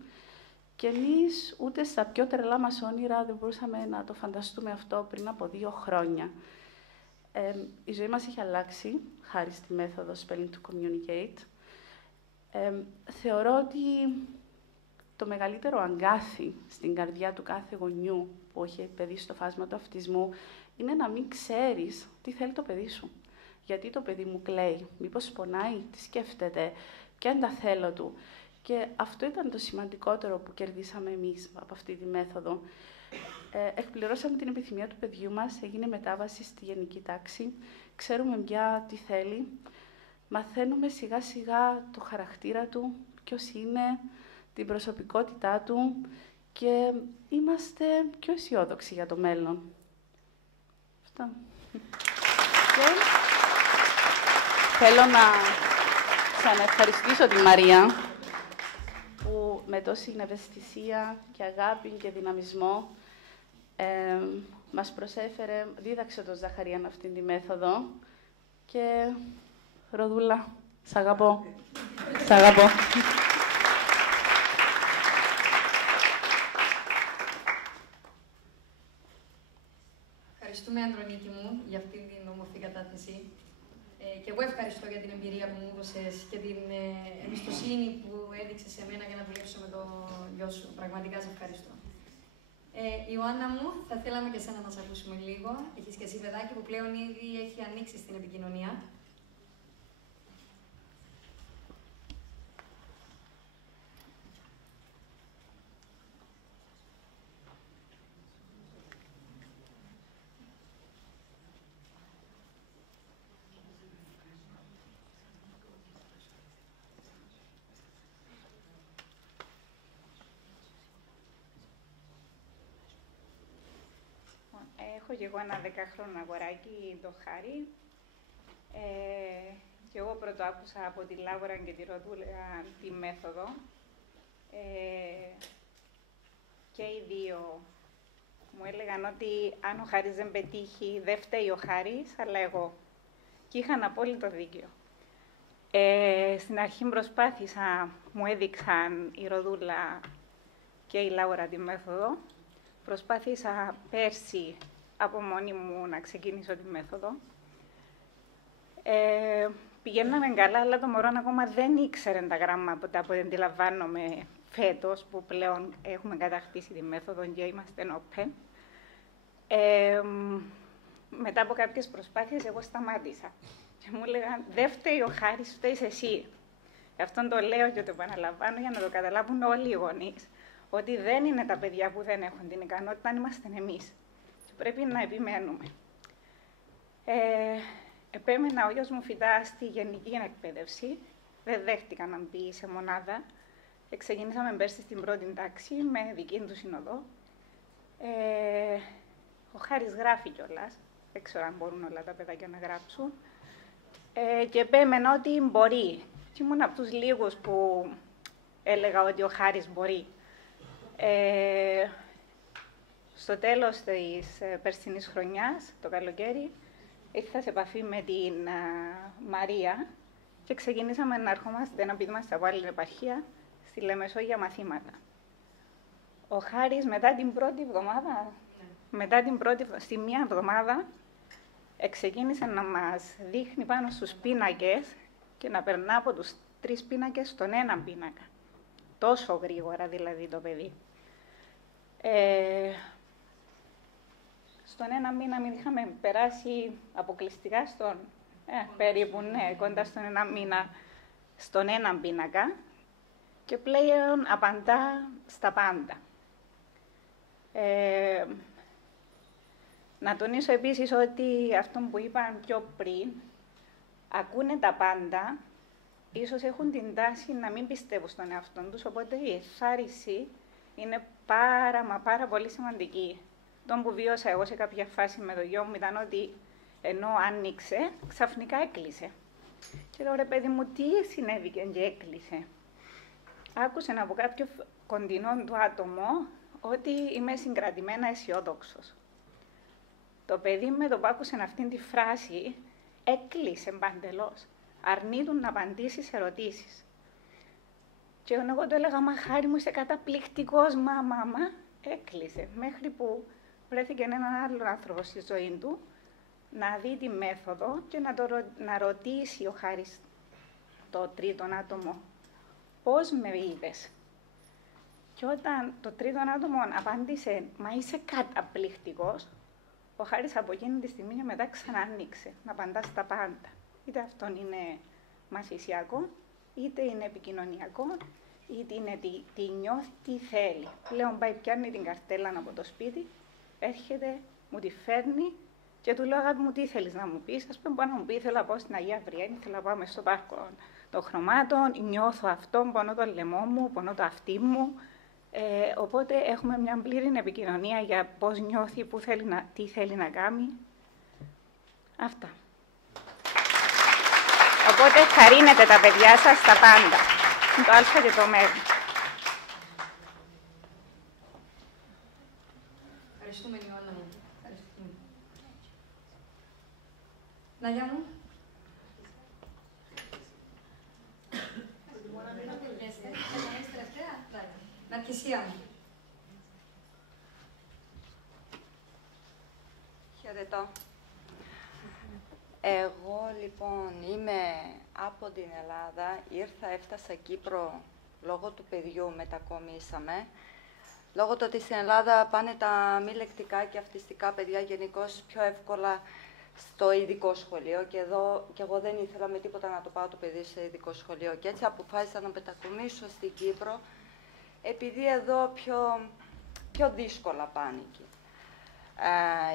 Και εμείς ούτε στα πιο τρελά μας όνειρα δεν μπορούσαμε να το φανταστούμε αυτό πριν από 2 χρόνια. Η ζωή μας έχει αλλάξει, χάρη στη μέθοδο Spelling to Communicate. Θεωρώ ότι το μεγαλύτερο αγκάθι στην καρδιά του κάθε γονιού που έχει παιδί στο φάσμα του αυτισμού είναι να μην ξέρεις τι θέλει το παιδί σου. Γιατί το παιδί μου κλαίει, μήπως πονάει, τι σκέφτεται, ποια είναι τα θέλω του. Και αυτό ήταν το σημαντικότερο που κερδίσαμε εμείς από αυτή τη μέθοδο. Εκπληρώσαμε την επιθυμία του παιδιού μας, έγινε μετάβαση στη γενική τάξη, ξέρουμε πια τι θέλει, μαθαίνουμε σιγά σιγά το χαρακτήρα του, ποιος είναι, την προσωπικότητά του και είμαστε πιο αισιόδοξοι για το μέλλον. Αυτό. Και θέλω να ξαναευχαριστήσω τη Μαρία που με τόση ευαισθησία και αγάπη και δυναμισμό μας προσέφερε, δίδαξε τον Ζαχαριάν αυτήν τη μέθοδο και Ροδούλα, σ' αγαπώ. Σ' αγαπώ. Ευχαριστούμε, Ανδρονίκη μου, για αυτήν την όμορφη κατάθεση. Και εγώ ευχαριστώ για την εμπειρία που μου έδωσες και την εμπιστοσύνη που έδειξες σε μένα για να δουλέψω με το γιο σου. Πραγματικά σε ευχαριστώ. Ιωάννα μου, θα θέλαμε και εσένα να σε ακούσουμε λίγο. Έχεις και εσύ παιδάκι που πλέον ήδη έχει ανοίξει στην επικοινωνία. Έχω και εγώ ένα 10χρονο αγοράκι, το Χάρη. Και εγώ πρώτο άκουσα από τη Λάβορα και τη Ροδούλα τη μέθοδο. Και οι δύο μου έλεγαν ότι αν ο Χάρης δεν πετύχει, δεν φταίει ο Χάρης, αλλά εγώ. Και είχαν απόλυτο δίκιο. Στην αρχή προσπάθησα, μου έδειξαν η Ροδούλα και η Λάουρα τη μέθοδο. Προσπάθησα πέρσι από μόνη μου να ξεκινήσω τη μέθοδο. Πηγαίναμε καλά, αλλά το μωρό ακόμα δεν ήξερε τα γράμματα που αντιλαμβάνομαι φέτος, που πλέον έχουμε κατακτήσει τη μέθοδο και είμαστε open. Μετά από κάποιες προσπάθειες, εγώ σταμάτησα. Και μου έλεγαν, δεν φταίει ο Χάρης, φταίεις εσύ. Γι' αυτό το λέω και το επαναλαμβάνω για να το καταλάβουν όλοι οι γονείς. Ότι δεν είναι τα παιδιά που δεν έχουν την ικανότητα, είμαστε εμείς. Και πρέπει να επιμένουμε. Επέμενα ο γιος μου φυτά στη γενική εκπαίδευση. Δεν δέχτηκα να μπει σε μονάδα. Ξεκινήσαμε πέρσι στην πρώτη τάξη με δική του συνοδό. Ο Χάρης γράφει κιόλας. Δεν ξέρω αν μπορούν όλα τα παιδάκια να γράψουν. Και επέμενα ότι μπορεί. Και ήμουν από τους λίγους που έλεγα ότι ο Χάρης μπορεί. Στο τέλος της περσινής χρονιάς, το καλοκαίρι, ήρθα σε επαφή με την Μαρία και ξεκινήσαμε να ερχόμαστε να πηδήμαστε από άλλη επαρχία στη Λεμεσό για μαθήματα. Ο Χάρης μετά την πρώτη εβδομάδα, στη μία εβδομάδα, ξεκίνησε να μας δείχνει πάνω στους πίνακες και να περνά από τους 3 πίνακες στον έναν πίνακα. Τόσο γρήγορα δηλαδή το παιδί. Στον ένα μήνα μην είχαμε περάσει αποκλειστικά στον, περίπου, ναι, κοντά στον ένα μήνα, στον έναν πίνακα και πλέον απαντά στα πάντα. Να τονίσω επίσης ότι αυτό που είπαν πιο πριν, ακούνε τα πάντα, ίσως έχουν την τάση να μην πιστεύουν στον εαυτό τους, οπότε η εθάρρυνση είναι πάρα πολύ σημαντική. Το που βίωσα εγώ σε κάποια φάση με το γιο μου ήταν ότι ενώ άνοιξε, ξαφνικά έκλεισε. Και λέω, ρε παιδί μου, τι συνέβηκε και έκλεισε. Άκουσε από κάποιο κοντινό του άτομο ότι είμαι συγκρατημένα αισιόδοξος. Το παιδί με το που άκουσε αυτή τη φράση έκλεισε παντελώς. αρνείται να απαντήσει σε ερωτήσεις. Και εγώ του έλεγα, μα Χάρη μου, είσαι καταπληκτικός, μα, έκλεισε. Μέχρι που βρέθηκε έναν άλλο άνθρωπο στη ζωή του, να δει τη μέθοδο και να ρωτήσει ο Χάρης το τρίτον άτομο, πώς με είδες. Και όταν το τρίτον άτομο απάντησε, μα είσαι καταπληκτικός, ο Χάρης από εκείνη τη στιγμή και μετά ξανά άνοιξε να απαντά στα πάντα. Είτε αυτό είναι μαθησιακό, είτε είναι επικοινωνιακό, είτε είναι τι νιώθει, τι θέλει. Πλέον πάει, πιάνει την καρτέλα από το σπίτι, έρχεται, μου τη φέρνει και του λέω, αγάπη μου, τι θέλεις να μου πεις. Ας πούμε, μπορεί να μου πει, θέλω να πάω στην Αγία Βριέννη, θέλω να πάμε στο πάρκο των χρωμάτων, νιώθω αυτό, πονώ το λαιμό μου, πονώ το αυτί μου. Οπότε έχουμε μια πλήρη επικοινωνία για πώς νιώθει, τι θέλει να κάνει. Αυτά. Οπότε χαρίνετε τα παιδιά σας τα πάντα. Το α και το μέλλον. Ευχαριστούμε, Ιωάννα μου. Ευχαριστούμε. Ναγιά μου. Ναρκησία μου. Χαιρετώ. Εγώ λοιπόν είμαι από την Ελλάδα, έφτασα Κύπρο λόγω του παιδιού, μετακομίσαμε. Λόγω του ότι στην Ελλάδα πάνε τα μη λεκτικά και αυτιστικά παιδιά γενικώς πιο εύκολα στο ειδικό σχολείο και εγώ δεν ήθελα με τίποτα να το πάω το παιδί σε ειδικό σχολείο και έτσι αποφάσισα να μετακομίσω στην Κύπρο επειδή εδώ πιο δύσκολα πάνε εκεί.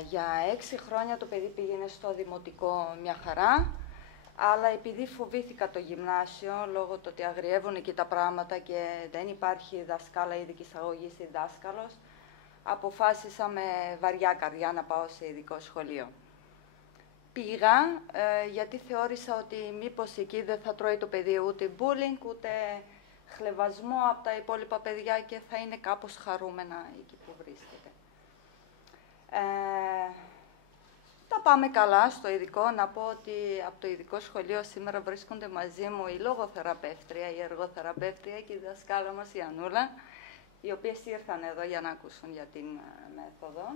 Για 6 χρόνια το παιδί πήγαινε στο δημοτικό μια χαρά, αλλά επειδή φοβήθηκα το γυμνάσιο, λόγω του ότι αγριεύουν εκεί τα πράγματα και δεν υπάρχει δασκάλα ειδικής αγωγής ή δάσκαλος, αποφάσισα με βαριά καρδιά να πάω σε ειδικό σχολείο. Πήγα γιατί θεώρησα ότι μήπως εκεί δεν θα τρώει το παιδί ούτε bullying, ούτε χλευασμό από τα υπόλοιπα παιδιά και θα είναι κάπως χαρούμενα εκεί που βρίσκεται. Τα πάμε καλά στο ειδικό. Να πω ότι από το ειδικό σχολείο σήμερα βρίσκονται μαζί μου η λογοθεραπεύτρια, η εργοθεραπεύτρια και η δασκάλα μας η Ανούλα, οι οποίες ήρθαν εδώ για να ακούσουν για την μέθοδο.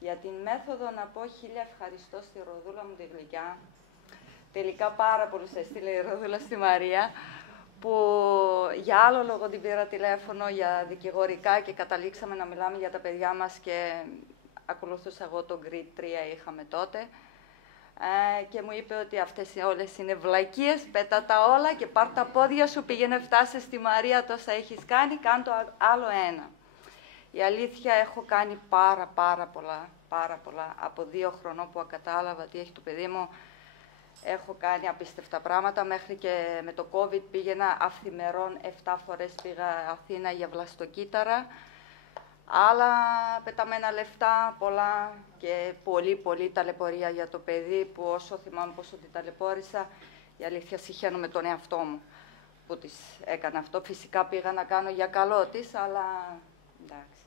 Για την μέθοδο να πω 1000 ευχαριστώ στη Ροδούλα μου τη γλυκιά. Τελικά πάρα πολύ σε έστειλε η Ροδούλα στη Μαρία, που για άλλο λόγο την πήρα τηλέφωνο για δικηγορικά και καταλήξαμε να μιλάμε για τα παιδιά μας και ακολουθούσα εγώ το Grid 3 είχαμε τότε και μου είπε ότι αυτές όλες είναι βλακίες, πέτα τα όλα και πάρ' τα πόδια σου, πήγαινε φτάσε στη Μαρία, τόσα έχεις κάνει, κάν το άλλο ένα. Η αλήθεια έχω κάνει πάρα πολλά, από 2 χρονών που κατάλαβα τι έχει το παιδί μου, έχω κάνει απίστευτα πράγματα, μέχρι και με το COVID πήγαινα αυθημερών 7 φορές πήγα Αθήνα για βλαστοκύτταρα, άλλα πεταμένα λεφτά, πολλά και πολύ ταλαιπωρία για το παιδί που όσο θυμάμαι πόσο την ταλαιπώρησα, η αλήθεια συχαίνω με τον εαυτό μου που της έκανα αυτό. Φυσικά πήγα να κάνω για καλό της, αλλά εντάξει.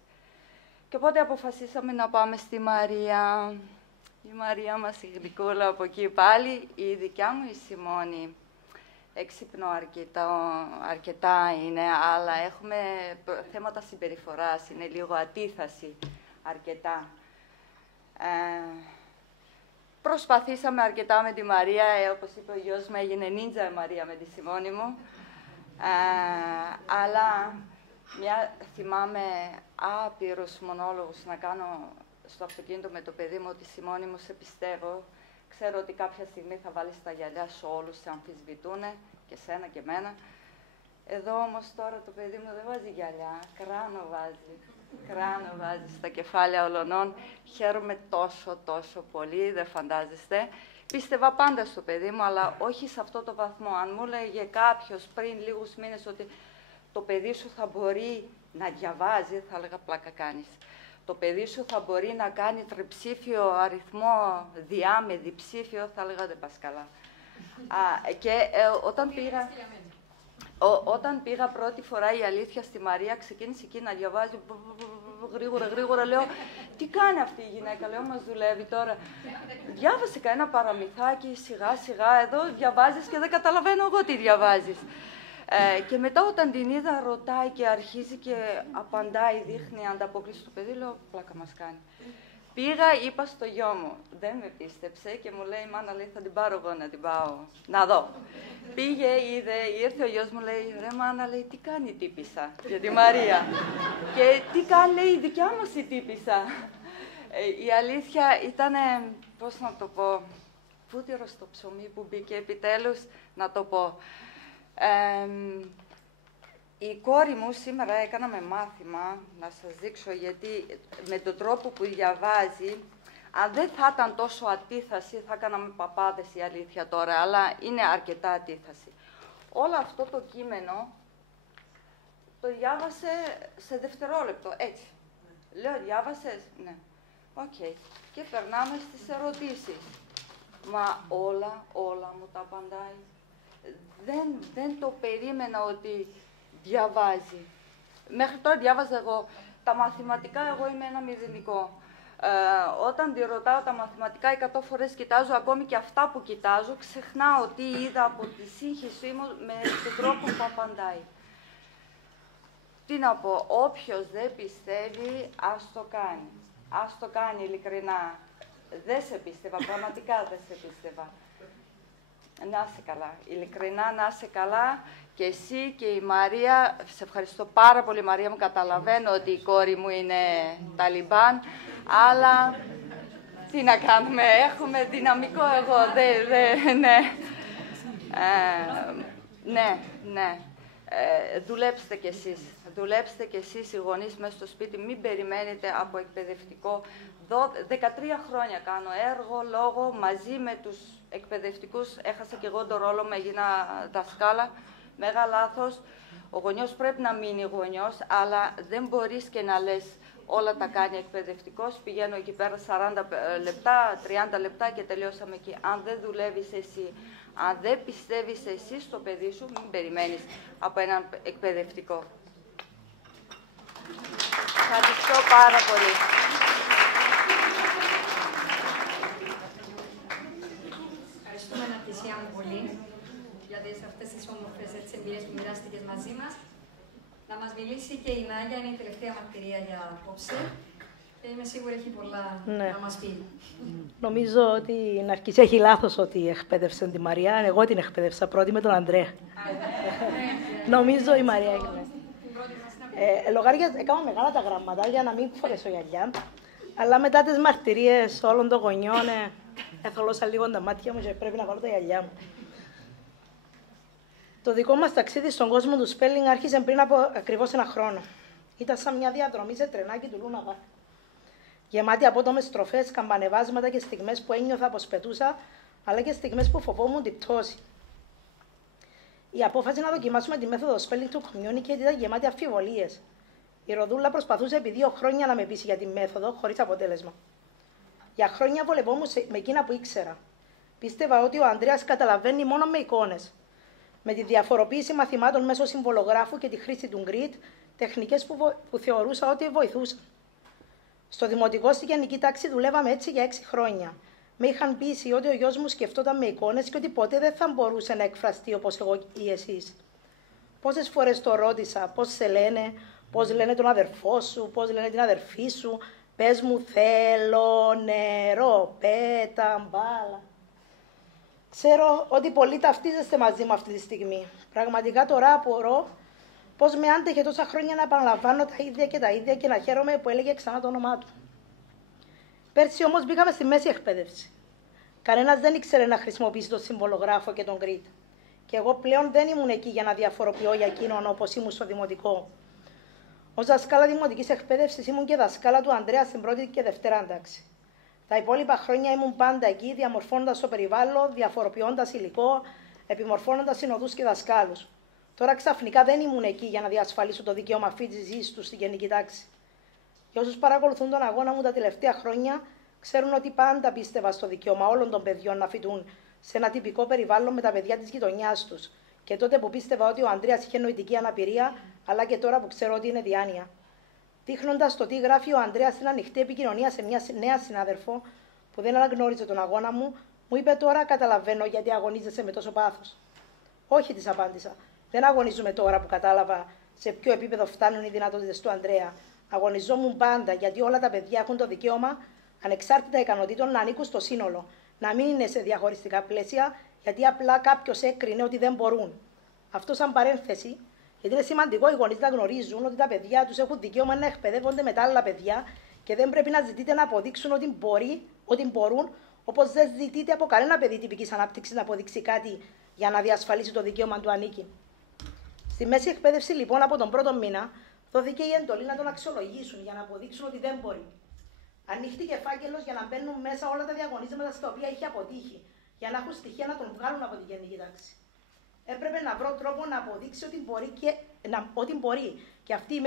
Και οπότε αποφασίσαμε να πάμε στη Μαρία. Η Μαρία μας η γλυκούλα από εκεί πάλι, η δικιά μου η Σιμώνη. Έξυπνο αρκετά είναι, αλλά έχουμε θέματα συμπεριφοράς, είναι λίγο αντίθαση αρκετά. Προσπαθήσαμε αρκετά με τη Μαρία, όπως είπε ο γιος μου, έγινε νίντζα η Μαρία με τη Σιμώνη μου. Αλλά θυμάμαι άπειρους μονόλογους να κάνω στο αυτοκίνητο με το παιδί μου, ότι Σιμώνη μου σε πιστεύω. Ξέρω ότι κάποια στιγμή θα βάλεις τα γυαλιά σε όλους, σε αμφισβητούνε, και σένα και μένα. Εδώ όμως τώρα το παιδί μου δεν βάζει γυαλιά, κράνο βάζει στα κεφάλια ολονών. Χαίρομαι τόσο πολύ, δεν φαντάζεστε. Πίστευα πάντα στο παιδί μου, αλλά όχι σε αυτό το βαθμό. Αν μου έλεγε κάποιος πριν λίγους μήνες ότι το παιδί σου θα μπορεί να διαβάζει, θα έλεγα πλάκα κάνεις. Το παιδί σου θα μπορεί να κάνει τριψήφιο αριθμό διά με διψήφιο, θα έλεγα δεν πας καλά. όταν πήγα πρώτη φορά, η αλήθεια, στη Μαρία, ξεκίνησε εκεί να διαβάζει γρήγορα, λέω, τι κάνει αυτή η γυναίκα, λέω, μας δουλεύει τώρα. Διάβασε κανένα παραμυθάκι, σιγά, εδώ διαβάζεις και δεν καταλαβαίνω εγώ τι διαβάζεις. Και μετά όταν την είδα, ρωτάει και αρχίζει και απαντάει, δείχνει ανταπόκριση στο παιδί, λέω, πλάκα μας κάνει. Πήγα, είπα στο γιο μου, δεν με πίστεψε και μου λέει, μάνα, λέει, θα την πάρω εγώ να την πάω, να δω. Πήγε, είδε, ήρθε ο γιος μου, λέει, ρε μάνα, λέει, τι κάνει η τύπισσα για τη Μαρία. Και τι κάνει, λέει, η δικιά μας η τύπισσα. Η αλήθεια ήταν, πώς να το πω, βούτυρο στο ψωμί που μπήκε επιτέλους, να το πω. Η κόρη μου σήμερα έκαναμε μάθημα, να σας δείξω, γιατί με τον τρόπο που διαβάζει, αν δεν θα ήταν τόσο αντίθαση, θα κάναμε παπάδες η αλήθεια τώρα, αλλά είναι αρκετά αντίθαση. Όλο αυτό το κείμενο το διάβασε σε δευτερόλεπτο, έτσι. Λέω, διάβασες? Ναι. Οκ. Και περνάμε στις ερωτήσεις. Μα όλα μου τα απαντάει. Δεν το περίμενα ότι διαβάζει. Μέχρι τώρα διάβαζα εγώ. Τα μαθηματικά, εγώ είμαι ένα μηδενικό. Όταν τη ρωτάω τα μαθηματικά 100 φορές κοιτάζω, ακόμη και αυτά που κοιτάζω, ξεχνάω τι είδα από τη σύγχυσή μου με τον τρόπο που απαντάει. Τι να πω, όποιος δεν πιστεύει, ας το κάνει. Ας το κάνει ειλικρινά. Δεν σε πίστευα, πραγματικά δεν σε πίστευα. Να είσαι καλά, ειλικρινά να είσαι καλά. Και εσύ και η Μαρία, σε ευχαριστώ πάρα πολύ Μαρία μου, καταλαβαίνω ότι η κόρη μου είναι Ταλιμπάν, αλλά τι να κάνουμε, έχουμε δυναμικό εγώ, ναι. Δουλέψτε κι εσείς. Δουλέψτε κι εσείς οι γονείς μέσα στο σπίτι. Μην περιμένετε από εκπαιδευτικό. 13 χρόνια κάνω έργο, λόγο, μαζί με τους εκπαιδευτικούς. Έχασα κι εγώ τον ρόλο μου, έγινα δασκάλα. Μέγα λάθος. Ο γονιός πρέπει να μείνει γονιός, αλλά δεν μπορείς και να λες όλα τα κάνει εκπαιδευτικός. Πηγαίνω εκεί πέρα 40 λεπτά, 30 λεπτά και τελειώσαμε εκεί. Αν δεν δουλεύεις εσύ, αν δεν πιστεύεις εσύ στο παιδί σου, μην περιμένεις από έναν εκπαιδευτικό. Ευχαριστώ πάρα πολύ. Ευχαριστούμε Αναστασία μου πολύ για αυτές τις όμορφες εμπειρίες που μοιράστηκες μαζί μας. Να μας μιλήσει και η Νάγια, είναι η τελευταία μαρτυρία για απόψε. Και είμαι σίγουρη έχει πολλά να μας πει. Νομίζω ότι η Ναρκίση έχει λάθος ότι εκπαίδευσε τη Μαρία. Εγώ την εκπαίδευσα πρώτη με τον Ανδρέα. Νομίζω η Μαρία έγινε. Λογάρια έκανα μεγάλα τα γραμματά για να μην φορέσω γυαλιά. Αλλά μετά τις μαρτυρίες όλων των γονιών εθολώσα λίγο τα μάτια μου και πρέπει να βάλω τα γυαλιά μου. Το δικό μας ταξίδι στον κόσμο του spelling άρχισε πριν από ακριβώς ένα χρόνο. Ήταν σαν μια διαδρομή σε τρενάκι του Λούνα Πάρκ. Γεμάτη απότομες στροφές, καμπανεβάσματα και στιγμές που ένιωθα πως πετούσα, αλλά και στιγμές που φοβόμουν την πτώση. Η απόφαση να δοκιμάσουμε τη μέθοδο spelling του communicate ήταν γεμάτη αμφιβολίες. Η Ροδούλα προσπαθούσε επί 2 χρόνια να με πείσει για τη μέθοδο, χωρίς αποτέλεσμα. Για χρόνια βολευόμουν με εκείνα που ήξερα. Πίστευα ότι ο Ανδρέας καταλαβαίνει μόνο με εικόνες. Με τη διαφοροποίηση μαθημάτων μέσω συμβολογράφου και τη χρήση του grid, τεχνικές που θεωρούσα ότι βοηθούσαν. Στο δημοτικό στη γενική τάξη δουλεύαμε έτσι για 6 χρόνια. Με είχαν πείσει ότι ο γιος μου σκεφτόταν με εικόνες και ότι ποτέ δεν θα μπορούσε να εκφραστεί όπως εγώ ή εσείς. Πόσες φορές το ρώτησα, πώς σε λένε, πώς λένε τον αδερφό σου, πώς λένε την αδερφή σου, πες μου θέλω νερό, πέτα, μπάλα. Ξέρω ότι πολλοί ταυτίζεστε μαζί μου αυτή τη στιγμή. Πραγματικά τώρα απορώ πώς με άντεχε τόσα χρόνια να επαναλαμβάνω τα ίδια και να χαίρομαι που έλεγε ξανά το όνομά του. Πέρσι όμως μπήκαμε στη μέση εκπαίδευση. Κανένας δεν ήξερε να χρησιμοποιήσει τον συμβολογράφο και τον grid. Και εγώ πλέον δεν ήμουν εκεί για να διαφοροποιώ για εκείνον όπως ήμουν στο δημοτικό. Ως δασκάλα δημοτικής εκπαίδευσης ήμουν και δασκάλα του Ανδρέα στην πρώτη και δευτέρα ένταξη. Τα υπόλοιπα χρόνια ήμουν πάντα εκεί, διαμορφώνοντας το περιβάλλον, διαφοροποιώντας υλικό, επιμορφώνοντας συνοδούς και δασκάλους. Τώρα ξαφνικά δεν ήμουν εκεί για να διασφαλίσω το δικαίωμα φοιτησής του στη γενική τάξη. Και όσους παρακολουθούν τον αγώνα μου τα τελευταία χρόνια, ξέρουν ότι πάντα πίστευα στο δικαίωμα όλων των παιδιών να φοιτούν σε ένα τυπικό περιβάλλον με τα παιδιά της γειτονιάς τους. Και τότε που πίστευα ότι ο Ανδρέας είχε νοητική αναπηρία, αλλά και τώρα που ξέρω ότι είναι διάνοια. δείχνοντας το τι γράφει ο Ανδρέας στην ανοιχτή επικοινωνία σε μια νέα συνάδελφο που δεν αναγνώριζε τον αγώνα μου, μου είπε τώρα καταλαβαίνω γιατί αγωνίζεσαι με τόσο πάθος. Όχι, της απάντησα. Δεν αγωνίζομαι τώρα που κατάλαβα σε ποιο επίπεδο φτάνουν οι δυνατότητες του Ανδρέα. Αγωνιζόμουν πάντα γιατί όλα τα παιδιά έχουν το δικαίωμα, ανεξάρτητα ικανοτήτων, να ανήκουν στο σύνολο. Να μην είναι σε διαχωριστικά πλαίσια, γιατί απλά κάποιος έκρινε ότι δεν μπορούν. Αυτό σαν παρένθεση, γιατί είναι σημαντικό οι γονείς να γνωρίζουν ότι τα παιδιά τους έχουν δικαίωμα να εκπαιδεύονται με τα άλλα παιδιά και δεν πρέπει να ζητείτε να αποδείξουν ότι μπορούν, όπως δεν ζητείτε από κανένα παιδί τυπικής ανάπτυξης να αποδείξει κάτι για να διασφαλίσει το δικαίωμα του ανήκει. Στη μέση εκπαίδευση, λοιπόν, από τον πρώτο μήνα, δόθηκε η εντολή να τον αξιολογήσουν για να αποδείξουν ότι δεν μπορεί. Ανοίχτηκε φάκελος για να μπαίνουν μέσα όλα τα διαγωνίσματα στα οποία είχε αποτύχει, για να έχουν στοιχεία να τον βγάλουν από την γενική τάξη. Έπρεπε να βρω τρόπο να αποδείξει ότι μπορεί. Και αυτή η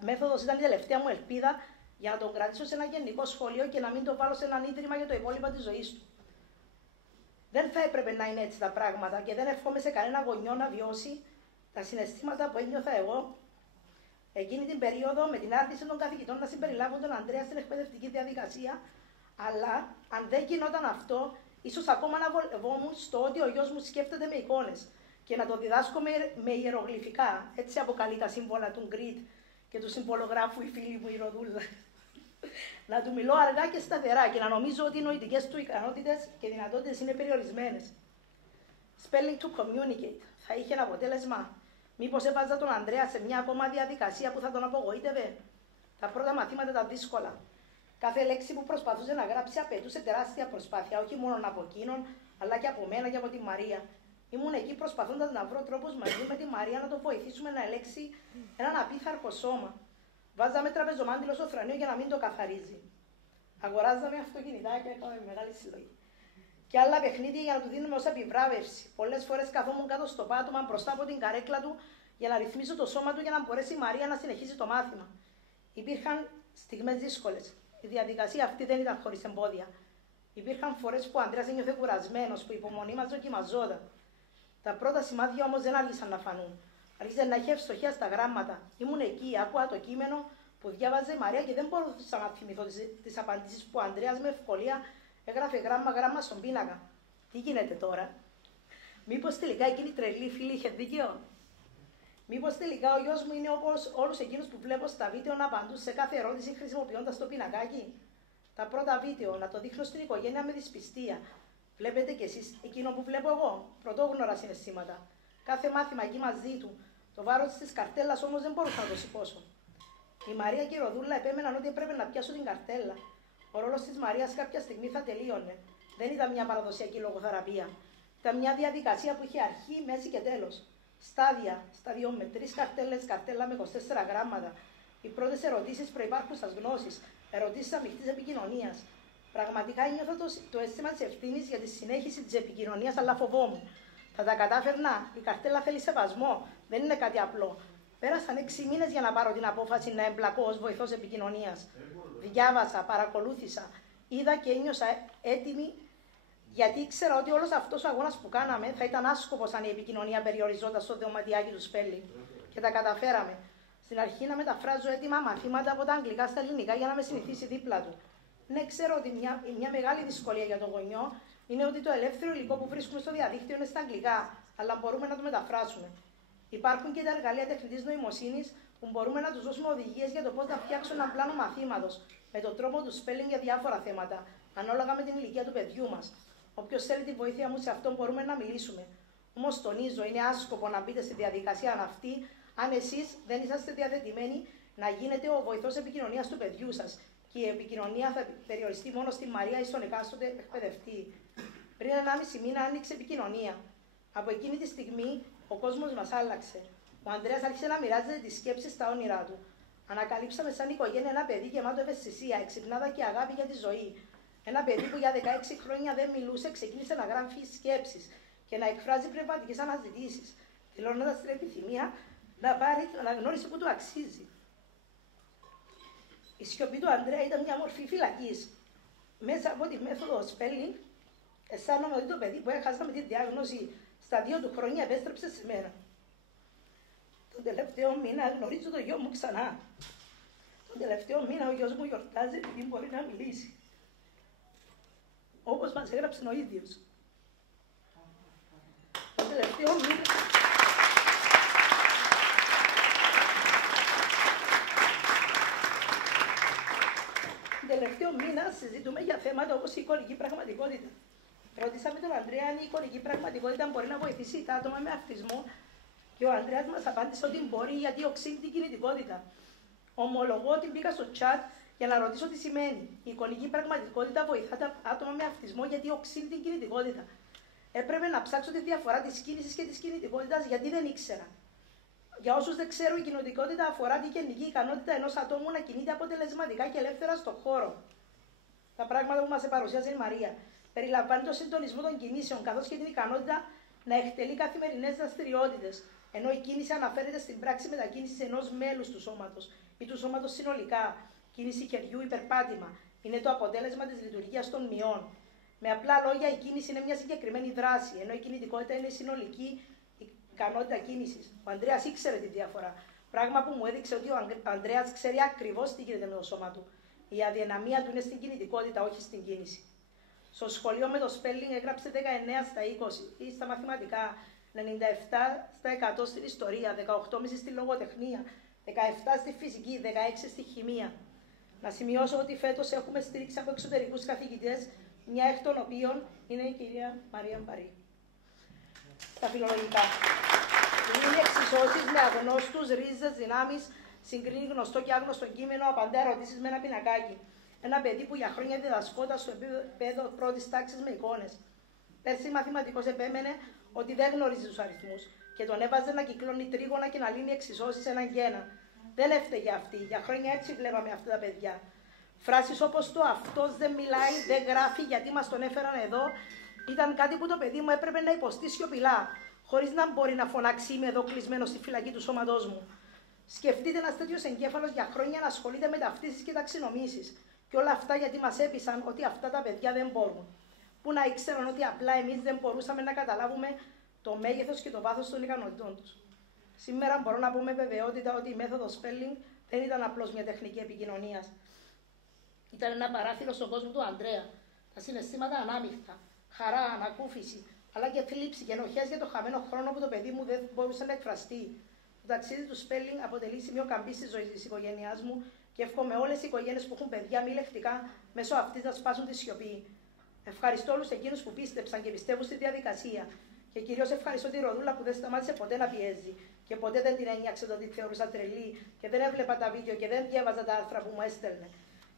μέθοδος ήταν η τελευταία μου ελπίδα για να τον κρατήσω σε ένα γενικό σχολείο και να μην το βάλω σε έναν ίδρυμα για το υπόλοιπο της ζωής του. Δεν θα έπρεπε να είναι έτσι τα πράγματα και δεν εύχομαι σε κανένα γονιό να βιώσει τα συναισθήματα που ένιωθα εγώ εκείνη την περίοδο με την άρνηση των καθηγητών να συμπεριλάβουν τον Ανδρέα στην εκπαιδευτική διαδικασία, αλλά αν δεν γινόταν αυτό, ίσως ακόμα να βολευόμουν στο ότι ο γιος μου σκέφτεται με εικόνες και να το διδάσκω με ιερογλυφικά. Έτσι αποκαλεί τα σύμβολα του Γκριτ και του συμβολογράφου η φίλη μου η Ροδούλα. Να του μιλώ αργά και σταθερά και να νομίζω ότι οι νοητικές του ικανότητες και δυνατότητες είναι περιορισμένες. Spelling to communicate. Θα είχε ένα αποτέλεσμα. Μήπως έβαζα τον Ανδρέα σε μια ακόμα διαδικασία που θα τον απογοήτευε. Τα πρώτα μαθήματα ήταν δύσκολα. Κάθε λέξη που προσπαθούσε να γράψει απαιτούσε τεράστια προσπάθεια, όχι μόνο από εκείνον, αλλά και από μένα και από τη Μαρία. Ήμουν εκεί προσπαθώντας να βρω τρόπους μαζί με τη Μαρία να το βοηθήσουμε να ελέξει έναν απίθαρχο σώμα. Βάζαμε τραπεζομάντιλο στο θρανείο για να μην το καθαρίζει. Αγοράζαμε αυτοκινητάκια, έκαναμε μεγάλη συλλογή. Και άλλα παιχνίδια για να του δίνουμε ως επιβράβευση. Πολλές φορές καθόμουν κάτω στο πάτωμα μπροστά από την καρέκλα του για να ρυθμίσω το σώμα του για να μπορέσει η Μαρία να συνεχίσει το μάθημα. Υπήρχαν στιγμές δύσκολες. Η διαδικασία αυτή δεν ήταν χωρίς εμπόδια. Υπήρχαν φορές που ο Ανδρέας ένιωθε κουρασμένος, που η υπομονή μας δοκιμαζόταν. Τα πρώτα σημάδια όμως δεν άρχισαν να φανούν. Άρχισε να έχει ευστοχία στα γράμματα. Ήμουν εκεί, άκουγα το κείμενο που διάβαζε η Μαρία και δεν μπορούσα να θυμηθώ τις απαντήσεις που ο Ανδρέας με ευκολία έγραφε γράμμα στον πίνακα. Τι γίνεται τώρα? Μήπως τελικά εκείνη η τρελή φίλη είχε δίκαιο? Μήπως τελικά ο γιος μου είναι όπως όλους εκείνους που βλέπω στα βίντεο να απαντούν σε κάθε ερώτηση χρησιμοποιώντας το πινακάκι? Τα πρώτα βίντεο να το δείχνω στην οικογένεια με δυσπιστία. Βλέπετε κι εσείς εκείνο που βλέπω εγώ, πρωτόγνωρα συναισθήματα. Κάθε μάθημα εκεί μαζί του. Το βάρος της καρτέλας όμως δεν μπορούσα να το σηκώσω. Η Μαρία και η Ροδούλα επέμεναν ότι έπρεπε να πιάσω την καρτέλα. Ο ρόλος της Μαρίας κάποια στιγμή θα τελείωνε. Δεν ήταν μια παραδοσιακή λογοθεραπεία. Ήταν μια διαδικασία που είχε αρχή, μέση και τέλος. Στάδιο με 3 καρτέλες, καρτέλα με 24 γράμματα. Οι πρώτες ερωτήσεις προϋπάρχουσας γνώσης, ερωτήσεις αμυκτής επικοινωνίας. Πραγματικά ένιωθα το αίσθημα της ευθύνης για τη συνέχιση της επικοινωνίας, αλλά φοβόμουν. Θα τα κατάφερνα? Η καρτέλα θέλει σεβασμό, δεν είναι κάτι απλό. Πέρασαν 6 μήνες για να πάρω την απόφαση να εμπλακώ ως βοηθός επικοινωνίας. Διάβασα, παρακολούθησα, είδα και ένιωσα έτοιμη, γιατί ήξερα ότι όλος αυτός ο αγώνας που κάναμε θα ήταν άσκοπος αν η επικοινωνία περιοριζόταν στο δωματιάκι του spelling. Και τα καταφέραμε. Στην αρχή να μεταφράζω έτοιμα μαθήματα από τα αγγλικά στα ελληνικά για να με συνηθίσει δίπλα του. Ναι, ξέρω ότι μια μεγάλη δυσκολία για τον γονιό είναι ότι το ελεύθερο υλικό που βρίσκουμε στο διαδίκτυο είναι στα αγγλικά, αλλά μπορούμε να το μεταφράσουμε. Υπάρχουν και τα εργαλεία τεχνητής νοημοσύνης που μπορούμε να τους δώσουμε οδηγίες για το πώς να φτιάξουν ένα πλάνο μαθήματος με τον τρόπο του spelling για διάφορα θέματα, ανάλογα με την ηλικία του παιδιού μας. Όποιος θέλει τη βοήθεια μου σε αυτό μπορούμε να μιλήσουμε. Όμως τονίζω, είναι άσκοπο να μπείτε στη διαδικασία αυτή αν εσείς δεν είσαστε διαθετημένοι να γίνετε ο βοηθός επικοινωνίας του παιδιού σας. Και η επικοινωνία θα περιοριστεί μόνο στη Μαρία ή στον εκάστοτε εκπαιδευτή. Πριν 1,5 μήνα άνοιξε επικοινωνία. Από εκείνη τη στιγμή ο κόσμος μας άλλαξε. Ο Ανδρέας άρχισε να μοιράζεται τις σκέψεις στα όνειρά του. Ανακαλύψαμε σαν οικογένεια ένα παιδί γεμάτο ευαισθησία, εξυπνάδα και αγάπη για τη ζωή. Ένα παιδί που για 16 χρόνια δεν μιλούσε, ξεκίνησε να γράφει σκέψεις και να εκφράζει πνευματικές αναζητήσεις, δηλώνοντας την επιθυμία να πάρει την αναγνώριση που του αξίζει. Η σιωπή του Ανδρέα ήταν μια μορφή φυλακής. Μέσα από τη μέθοδο spelling, αισθάνομαι ότι το παιδί που έχασα με τη διάγνωση στα 2 του χρόνια επέστρεψε σε μένα. Τον τελευταίο μήνα γνωρίζω το γιο μου ξανά. Τον τελευταίο μήνα ο γιος μου γιορτάζει επειδή μπορεί να μιλήσει. Όπως μας έγραψε ο ίδιος. Τον τελευταίο μήνα... Τον τελευταίο μήνα συζητούμε για θέματα όπως η εικονική πραγματικότητα. Ρωτήσαμε τον Ανδρέα αν η εικονική πραγματικότητα μπορεί να βοηθήσει τα άτομα με αυτισμό και ο Ανδρέας μας απάντησε ότι μπορεί γιατί οξύνει την κινητικότητα. Ομολογώ ότι μπήκα στο chat για να ρωτήσω τι σημαίνει. Η εικονική πραγματικότητα βοηθά τα άτομα με αυτισμό γιατί οξύνει την κινητικότητα. Έπρεπε να ψάξω τη διαφορά της κίνησης και της κινητικότητας γιατί δεν ήξερα. Για όσους δεν ξέρουν, η κινητικότητα αφορά τη γενική ικανότητα ενός ατόμου να κινείται αποτελεσματικά και ελεύθερα στον χώρο. Τα πράγματα που μας παρουσίασε η Μαρία. Περιλαμβάνει το συντονισμό των κινήσεων καθώς και την ικανότητα να εκτελεί καθημερινές δραστηριότητες. Ενώ η κίνηση αναφέρεται στην πράξη μετακίνησης ενός μέλους του σώματος ή του σώματος συνολικά. Κίνηση χεριού ή περπάτημα είναι το αποτέλεσμα της λειτουργίας των μειών. Με απλά λόγια, η κίνηση είναι μια συγκεκριμένη δράση, ενώ η κινητικότητα είναι η συνολική ικανότητα κίνησης. Ο Ανδρέας ήξερε τη διαφορά. Πράγμα που μου έδειξε ότι ο Ανδρέας ξέρει ακριβώς τι γίνεται με το σώμα του. Η αδυναμία του είναι στην κινητικότητα, όχι στην κίνηση. Στο σχολείο με το spelling έγραψε 19 στα 20 ή στα μαθηματικά, 97 στα 100 στην ιστορία, 18,5 στη λογοτεχνία, 17 στη φυσική, 16 στη χημεία. Να σημειώσω ότι φέτος έχουμε στήριξη από εξωτερικούς καθηγητές, μια εκ των οποίων είναι η κυρία Μαρία Μπαρή. Στα φιλολογικά. Είναι εξισώσεις με αγνώστους, ρίζες, δυνάμεις, συγκρίνει γνωστό και άγνωστο κείμενο, απαντά ερωτήσεις με ένα πινακάκι. Ένα παιδί που για χρόνια διδασκόταν στο επίπεδο πρώτης τάξης με εικόνες. Πέρσι μαθηματικός επέμενε ότι δεν γνωρίζει τους αριθμούς και τον έβαζε να κυκλώνει τρίγωνα και να λύνει εξισώσεις σε έναν και ένα. Δεν έφταιγε αυτή. Για χρόνια έτσι βλέπαμε αυτά τα παιδιά. Φράσεις όπως το αυτός δεν μιλάει, δεν γράφει γιατί μας τον έφεραν εδώ, ήταν κάτι που το παιδί μου έπρεπε να υποστεί σιωπηλά, χωρίς να μπορεί να φωνάξει είμαι εδώ κλεισμένο στη φυλακή του σώματός μου. Σκεφτείτε ένας τέτοιος εγκέφαλος για χρόνια να ασχολείται με ταυτίσεις και ταξινομήσεις. Και όλα αυτά γιατί μας έπεισαν ότι αυτά τα παιδιά δεν μπορούν. Που να ήξεραν ότι απλά εμείς δεν μπορούσαμε να καταλάβουμε το μέγεθος και το βάθος των ικανοτήτων τους. Σήμερα μπορώ να πω με βεβαιότητα ότι η μέθοδος spelling δεν ήταν απλώς μια τεχνική επικοινωνίας. Ήταν ένα παράθυρο στον κόσμο του Ανδρέα. Τα συναισθήματα ανάμειχτα, χαρά, ανακούφιση, αλλά και θλίψη και ενοχές για το χαμένο χρόνο που το παιδί μου δεν μπορούσε να εκφραστεί. Το ταξίδι του spelling αποτελεί σημείο καμπής της ζωής της οικογένειάς μου και εύχομαι όλες οι οικογένειες που έχουν παιδιά μη λεκτικά μέσω αυτής να σπάσουν τη σιωπή. Ευχαριστώ όλους εκείνους που πίστεψαν και πιστεύουν στη διαδικασία. Και κυρίως ευχαριστώ τη Ροδούλα που δεν σταμάτησε ποτέ να πιέζει και ποτέ δεν την ένιωξε το ότι θεωρούσα τρελή και δεν έβλεπα τα βίντεο και δεν διάβαζα τα άρθρα που μου έστελνε.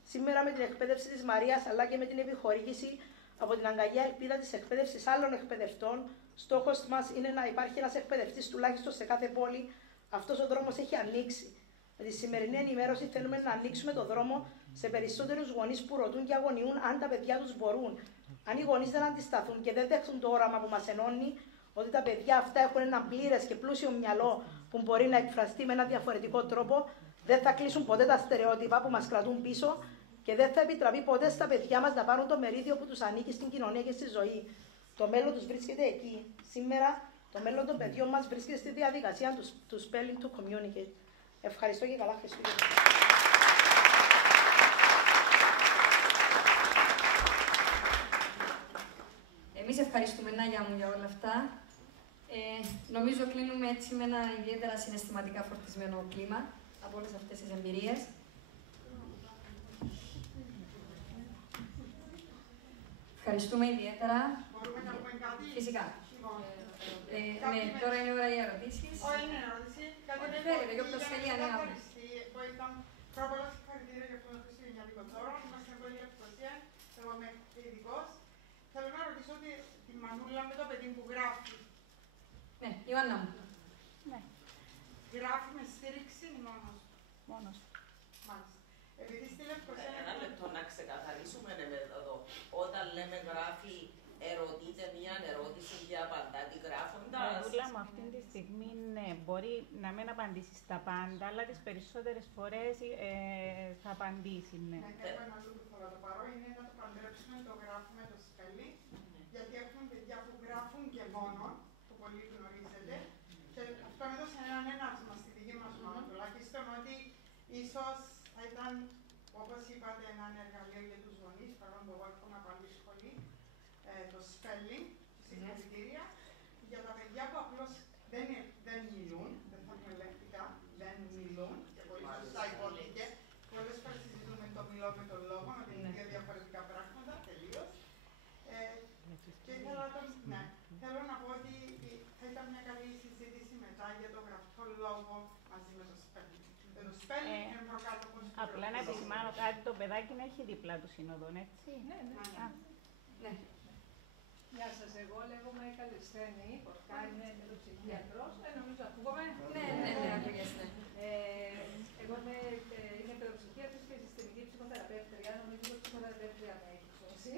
Σήμερα με την εκπαίδευση της Μαρίας αλλά και με την επιχορήγηση από την αγκαλιά ελπίδα της εκπαίδευσης άλλων εκπαιδευτών, στόχος μας είναι να υπάρχει ένας εκπαιδευτής τουλάχιστον σε κάθε πόλη. Αυτός ο δρόμος έχει ανοίξει. Με τη σημερινή ενημέρωση θέλουμε να ανοίξουμε το δρόμο σε περισσότερους γονείς που ρωτούν και αγωνιούν αν τα παιδιά τους μπορούν. Αν οι γονείς δεν αντισταθούν και δεν δέχτουν το όραμα που μας ενώνει, ότι τα παιδιά αυτά έχουν ένα πλήρες και πλούσιο μυαλό που μπορεί να εκφραστεί με ένα διαφορετικό τρόπο, δεν θα κλείσουν ποτέ τα στερεότυπα που μας κρατούν πίσω και δεν θα επιτραπεί ποτέ στα παιδιά μας να πάρουν το μερίδιο που τους ανήκει στην κοινωνία και στη ζωή. Το μέλλον τους βρίσκεται εκεί. Σήμερα το μέλλον των παιδιών μας βρίσκεται στη διαδικασία του spelling to communicate. Ευχαριστώ και καλά Χριστούγεννα. Εμείς ευχαριστούμε Νάγια μου για όλα αυτά. Νομίζω κλείνουμε έτσι με ένα ιδιαίτερα συναισθηματικά φορτισμένο κλίμα από όλες αυτές τις εμπειρίες. Ευχαριστούμε ιδιαίτερα. Μπορούμε να πούμε κάτι? Φυσικά. Ναι, τώρα είναι ώρα για ερωτήσεις. Όχι, είναι ερώτηση. Ό,τι θέλετε, και όποιος θέλει ανέλαβε. Ήταν πρώτα πολλά συγχαρητήρια για αυτό το χριστουγεννιάτικο δώρο. Είμαστε πολύ ευτυχία. Εγώ είμαι ειδικός. Θέλω να ρωτήσω τη Μανούλα με το παιδί που γράφει. Ναι, Ιωάννα μου. Ναι. Γράφει με στήριξη ή μόνος? Μόνος. Μάλιστα. Επειδή στη Λευκοσία... Ένα λεπτό να ξεκαθαρίσουμε εδώ. Όταν λέμε γράφει, ερωτείτε μία ερώτηση και απαντάτε γράφοντας. Μανούλα μου αυτή τη στιγμή ναι, μπορεί να μην απαντήσει στα πάντα, αλλά τις περισσότερες φορές θα απαντήσει, ναι. Έχω ένα άλλο που θέλω να το πάρω, είναι να το παντρέψουμε το γράφουμε το spelling, γιατί έχουμε παιδιά που γράφουν και μόνο, που πολύ γνωρίζετε, και αυτό έδωσε έναν έναυσμα στη δική μας ομάδα, τουλάχιστον ότι ίσως θα ήταν, όπως είπατε, ένα εργαλείο για τους γονείς, παρόλο που εγώ έρχομαι από άλλη σχολή, το spelling, συγχαρητήρια, για τα παιδιά που απλώς δεν μιλούν, δεν θα πούμε λεκτικά, δεν μιλούν, και πολύ σωστά υπόθηκε. Πολλές φορές συζητούμε το μιλώ με τον λόγο, ότι είναι δύο διαφορετικά πράγματα, τελείως. Και θέλω να πω ότι θα ήταν μια καλή συζήτηση μετά για το γραπτό λόγο μαζί με το spelling. Το spelling είναι προκάτωπος του. Απλά να επισημάνω κάτι, το παιδάκι να έχει δίπλα του σύνοδον, έτσι. Ναι. Γεια σας, εγώ λέγομαι Καλισθένη, Πορκά, είμαι παιδοψυχίατρος. Νομίζω ακούγομαι. Ναι, ακούγεστε. Εγώ είμαι παιδοψυχίατρος και συστημική ψυχοθεραπεύτρια. Νομίζω ότι ψυχοθεραπεύτρια με έχει σώσει.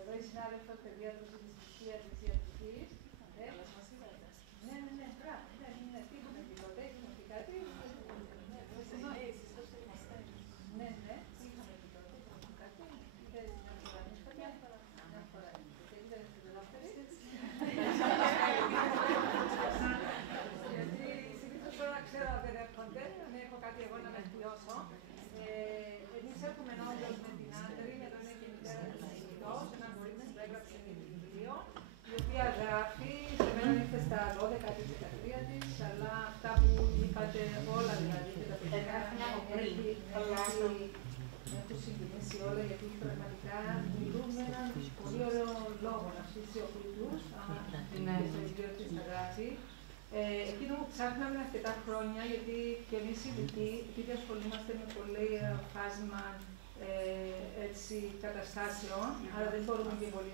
Εδώ η συνάδελφος παιδίατρος της ψυχίας της ιατρικής. Ναι, μπράβο. Τι είχαμε πει τότε, είχαμε πει κάτι. Ναι, είχαμε πει τότε, είχαμε κάτι. Γιατί συνήθως τώρα ξέρω ότι δεν έρχονται, δεν έχω κάτι εγώ να βελτιώσω. Εμείς έχουμε όντως με την Άντρη, εδώ είναι και η μητέρα της Νικητός, ένα κορίτσι που έγραψε και βιβλίο, η οποία γράφει, σε μένα ήρθε στα 12 της 13 της, αλλά αυτά που είπατε όλα δηλαδή και τα παιδιά έχουν συγκινήσει όλα, γιατί πραγματικά μιλούν με έναν πολύ ωραίο λόγο να αφήσει ο πλούτους, στο βιβλίο της θα γράφει. Εκείνο που ψάχναμε αρκετά χρόνια, γιατί και εμείς οι ειδικοί, επειδή ασχολούμαστε με πολύ φάσμα καταστάσεων, άρα δεν μπορούμε και πολύ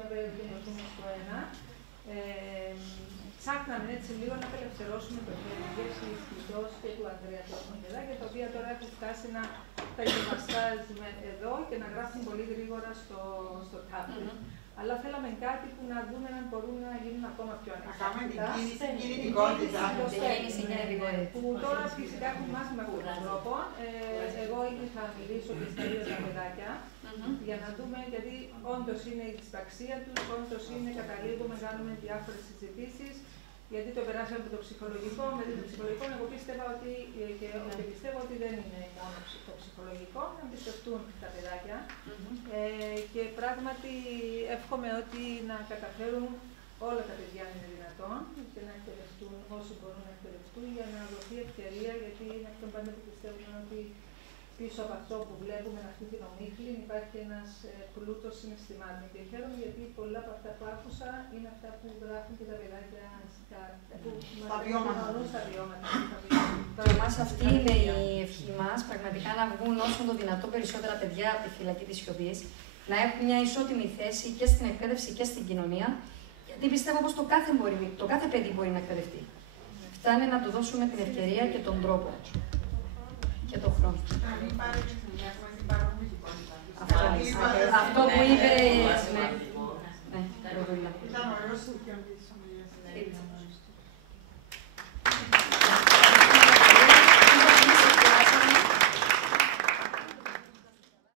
να τελειωθούμε στο ένα. Ψάχναμε έτσι λίγο να απελευθερώσουμε το θέμα και της Νικητός και του Ανδρέα Τεσμογελάκη, τα οποία τώρα έχουν φτάσει να τα γυμναστάζουμε εδώ και να γράφουν πολύ γρήγορα στο tablet. Αλλά θέλαμε κάτι που να δούμε αν μπορούν να γίνουν ακόμα πιο ανοιχτά. Να κάνουμε την κινητικότητα. Που τώρα φυσικά έχουν μάθει με αυτόν τον τρόπο. Εγώ θα μιλήσω και στα δύο τα παιδάκια για να δούμε, γιατί όντως είναι η δυσπραξία τους, όντως είναι καταλήγουμε, κάνουμε διάφορες συζητήσεις. Γιατί το περάσαμε από το ψυχολογικό, με το ψυχολογικό, εγώ πίστευα ότι, και πιστεύω ότι δεν είναι μόνο το ψυχολογικό, να εμπιστευτούν τα παιδάκια. Και πράγματι εύχομαι ότι να καταφέρουν όλα τα παιδιά να είναι δυνατόν και να εκπαιδευτούν όσο μπορούν να εκπαιδευτούν για να δοθεί ευκαιρία, γιατί είναι αυτό πάντα που πιστεύουμε ότι πίσω από αυτό που βλέπουμε αυτή την ομίχλη υπάρχει ένας πλούτος συναισθημάτων. Και χαίρομαι γιατί πολλά από αυτά που άκουσα είναι αυτά που γράφουν και τα παιδάκια που μας στα βιώματα. Για εμάς αυτή είναι η ευχή μας, πραγματικά να βγουν όσο το δυνατό περισσότερα παιδιά από τη φυλακή της σιωπής, να έχουν μια ισότιμη θέση και στην εκπαίδευση και στην κοινωνία, γιατί πιστεύω πως το κάθε παιδί μπορεί να εκπαιδευτεί. Φτάνει να του δώσουμε την ευκαιρία και τον τρόπο. Και τον χρόνο. Αυτό που είπε. Ναι, ήταν ωραίο.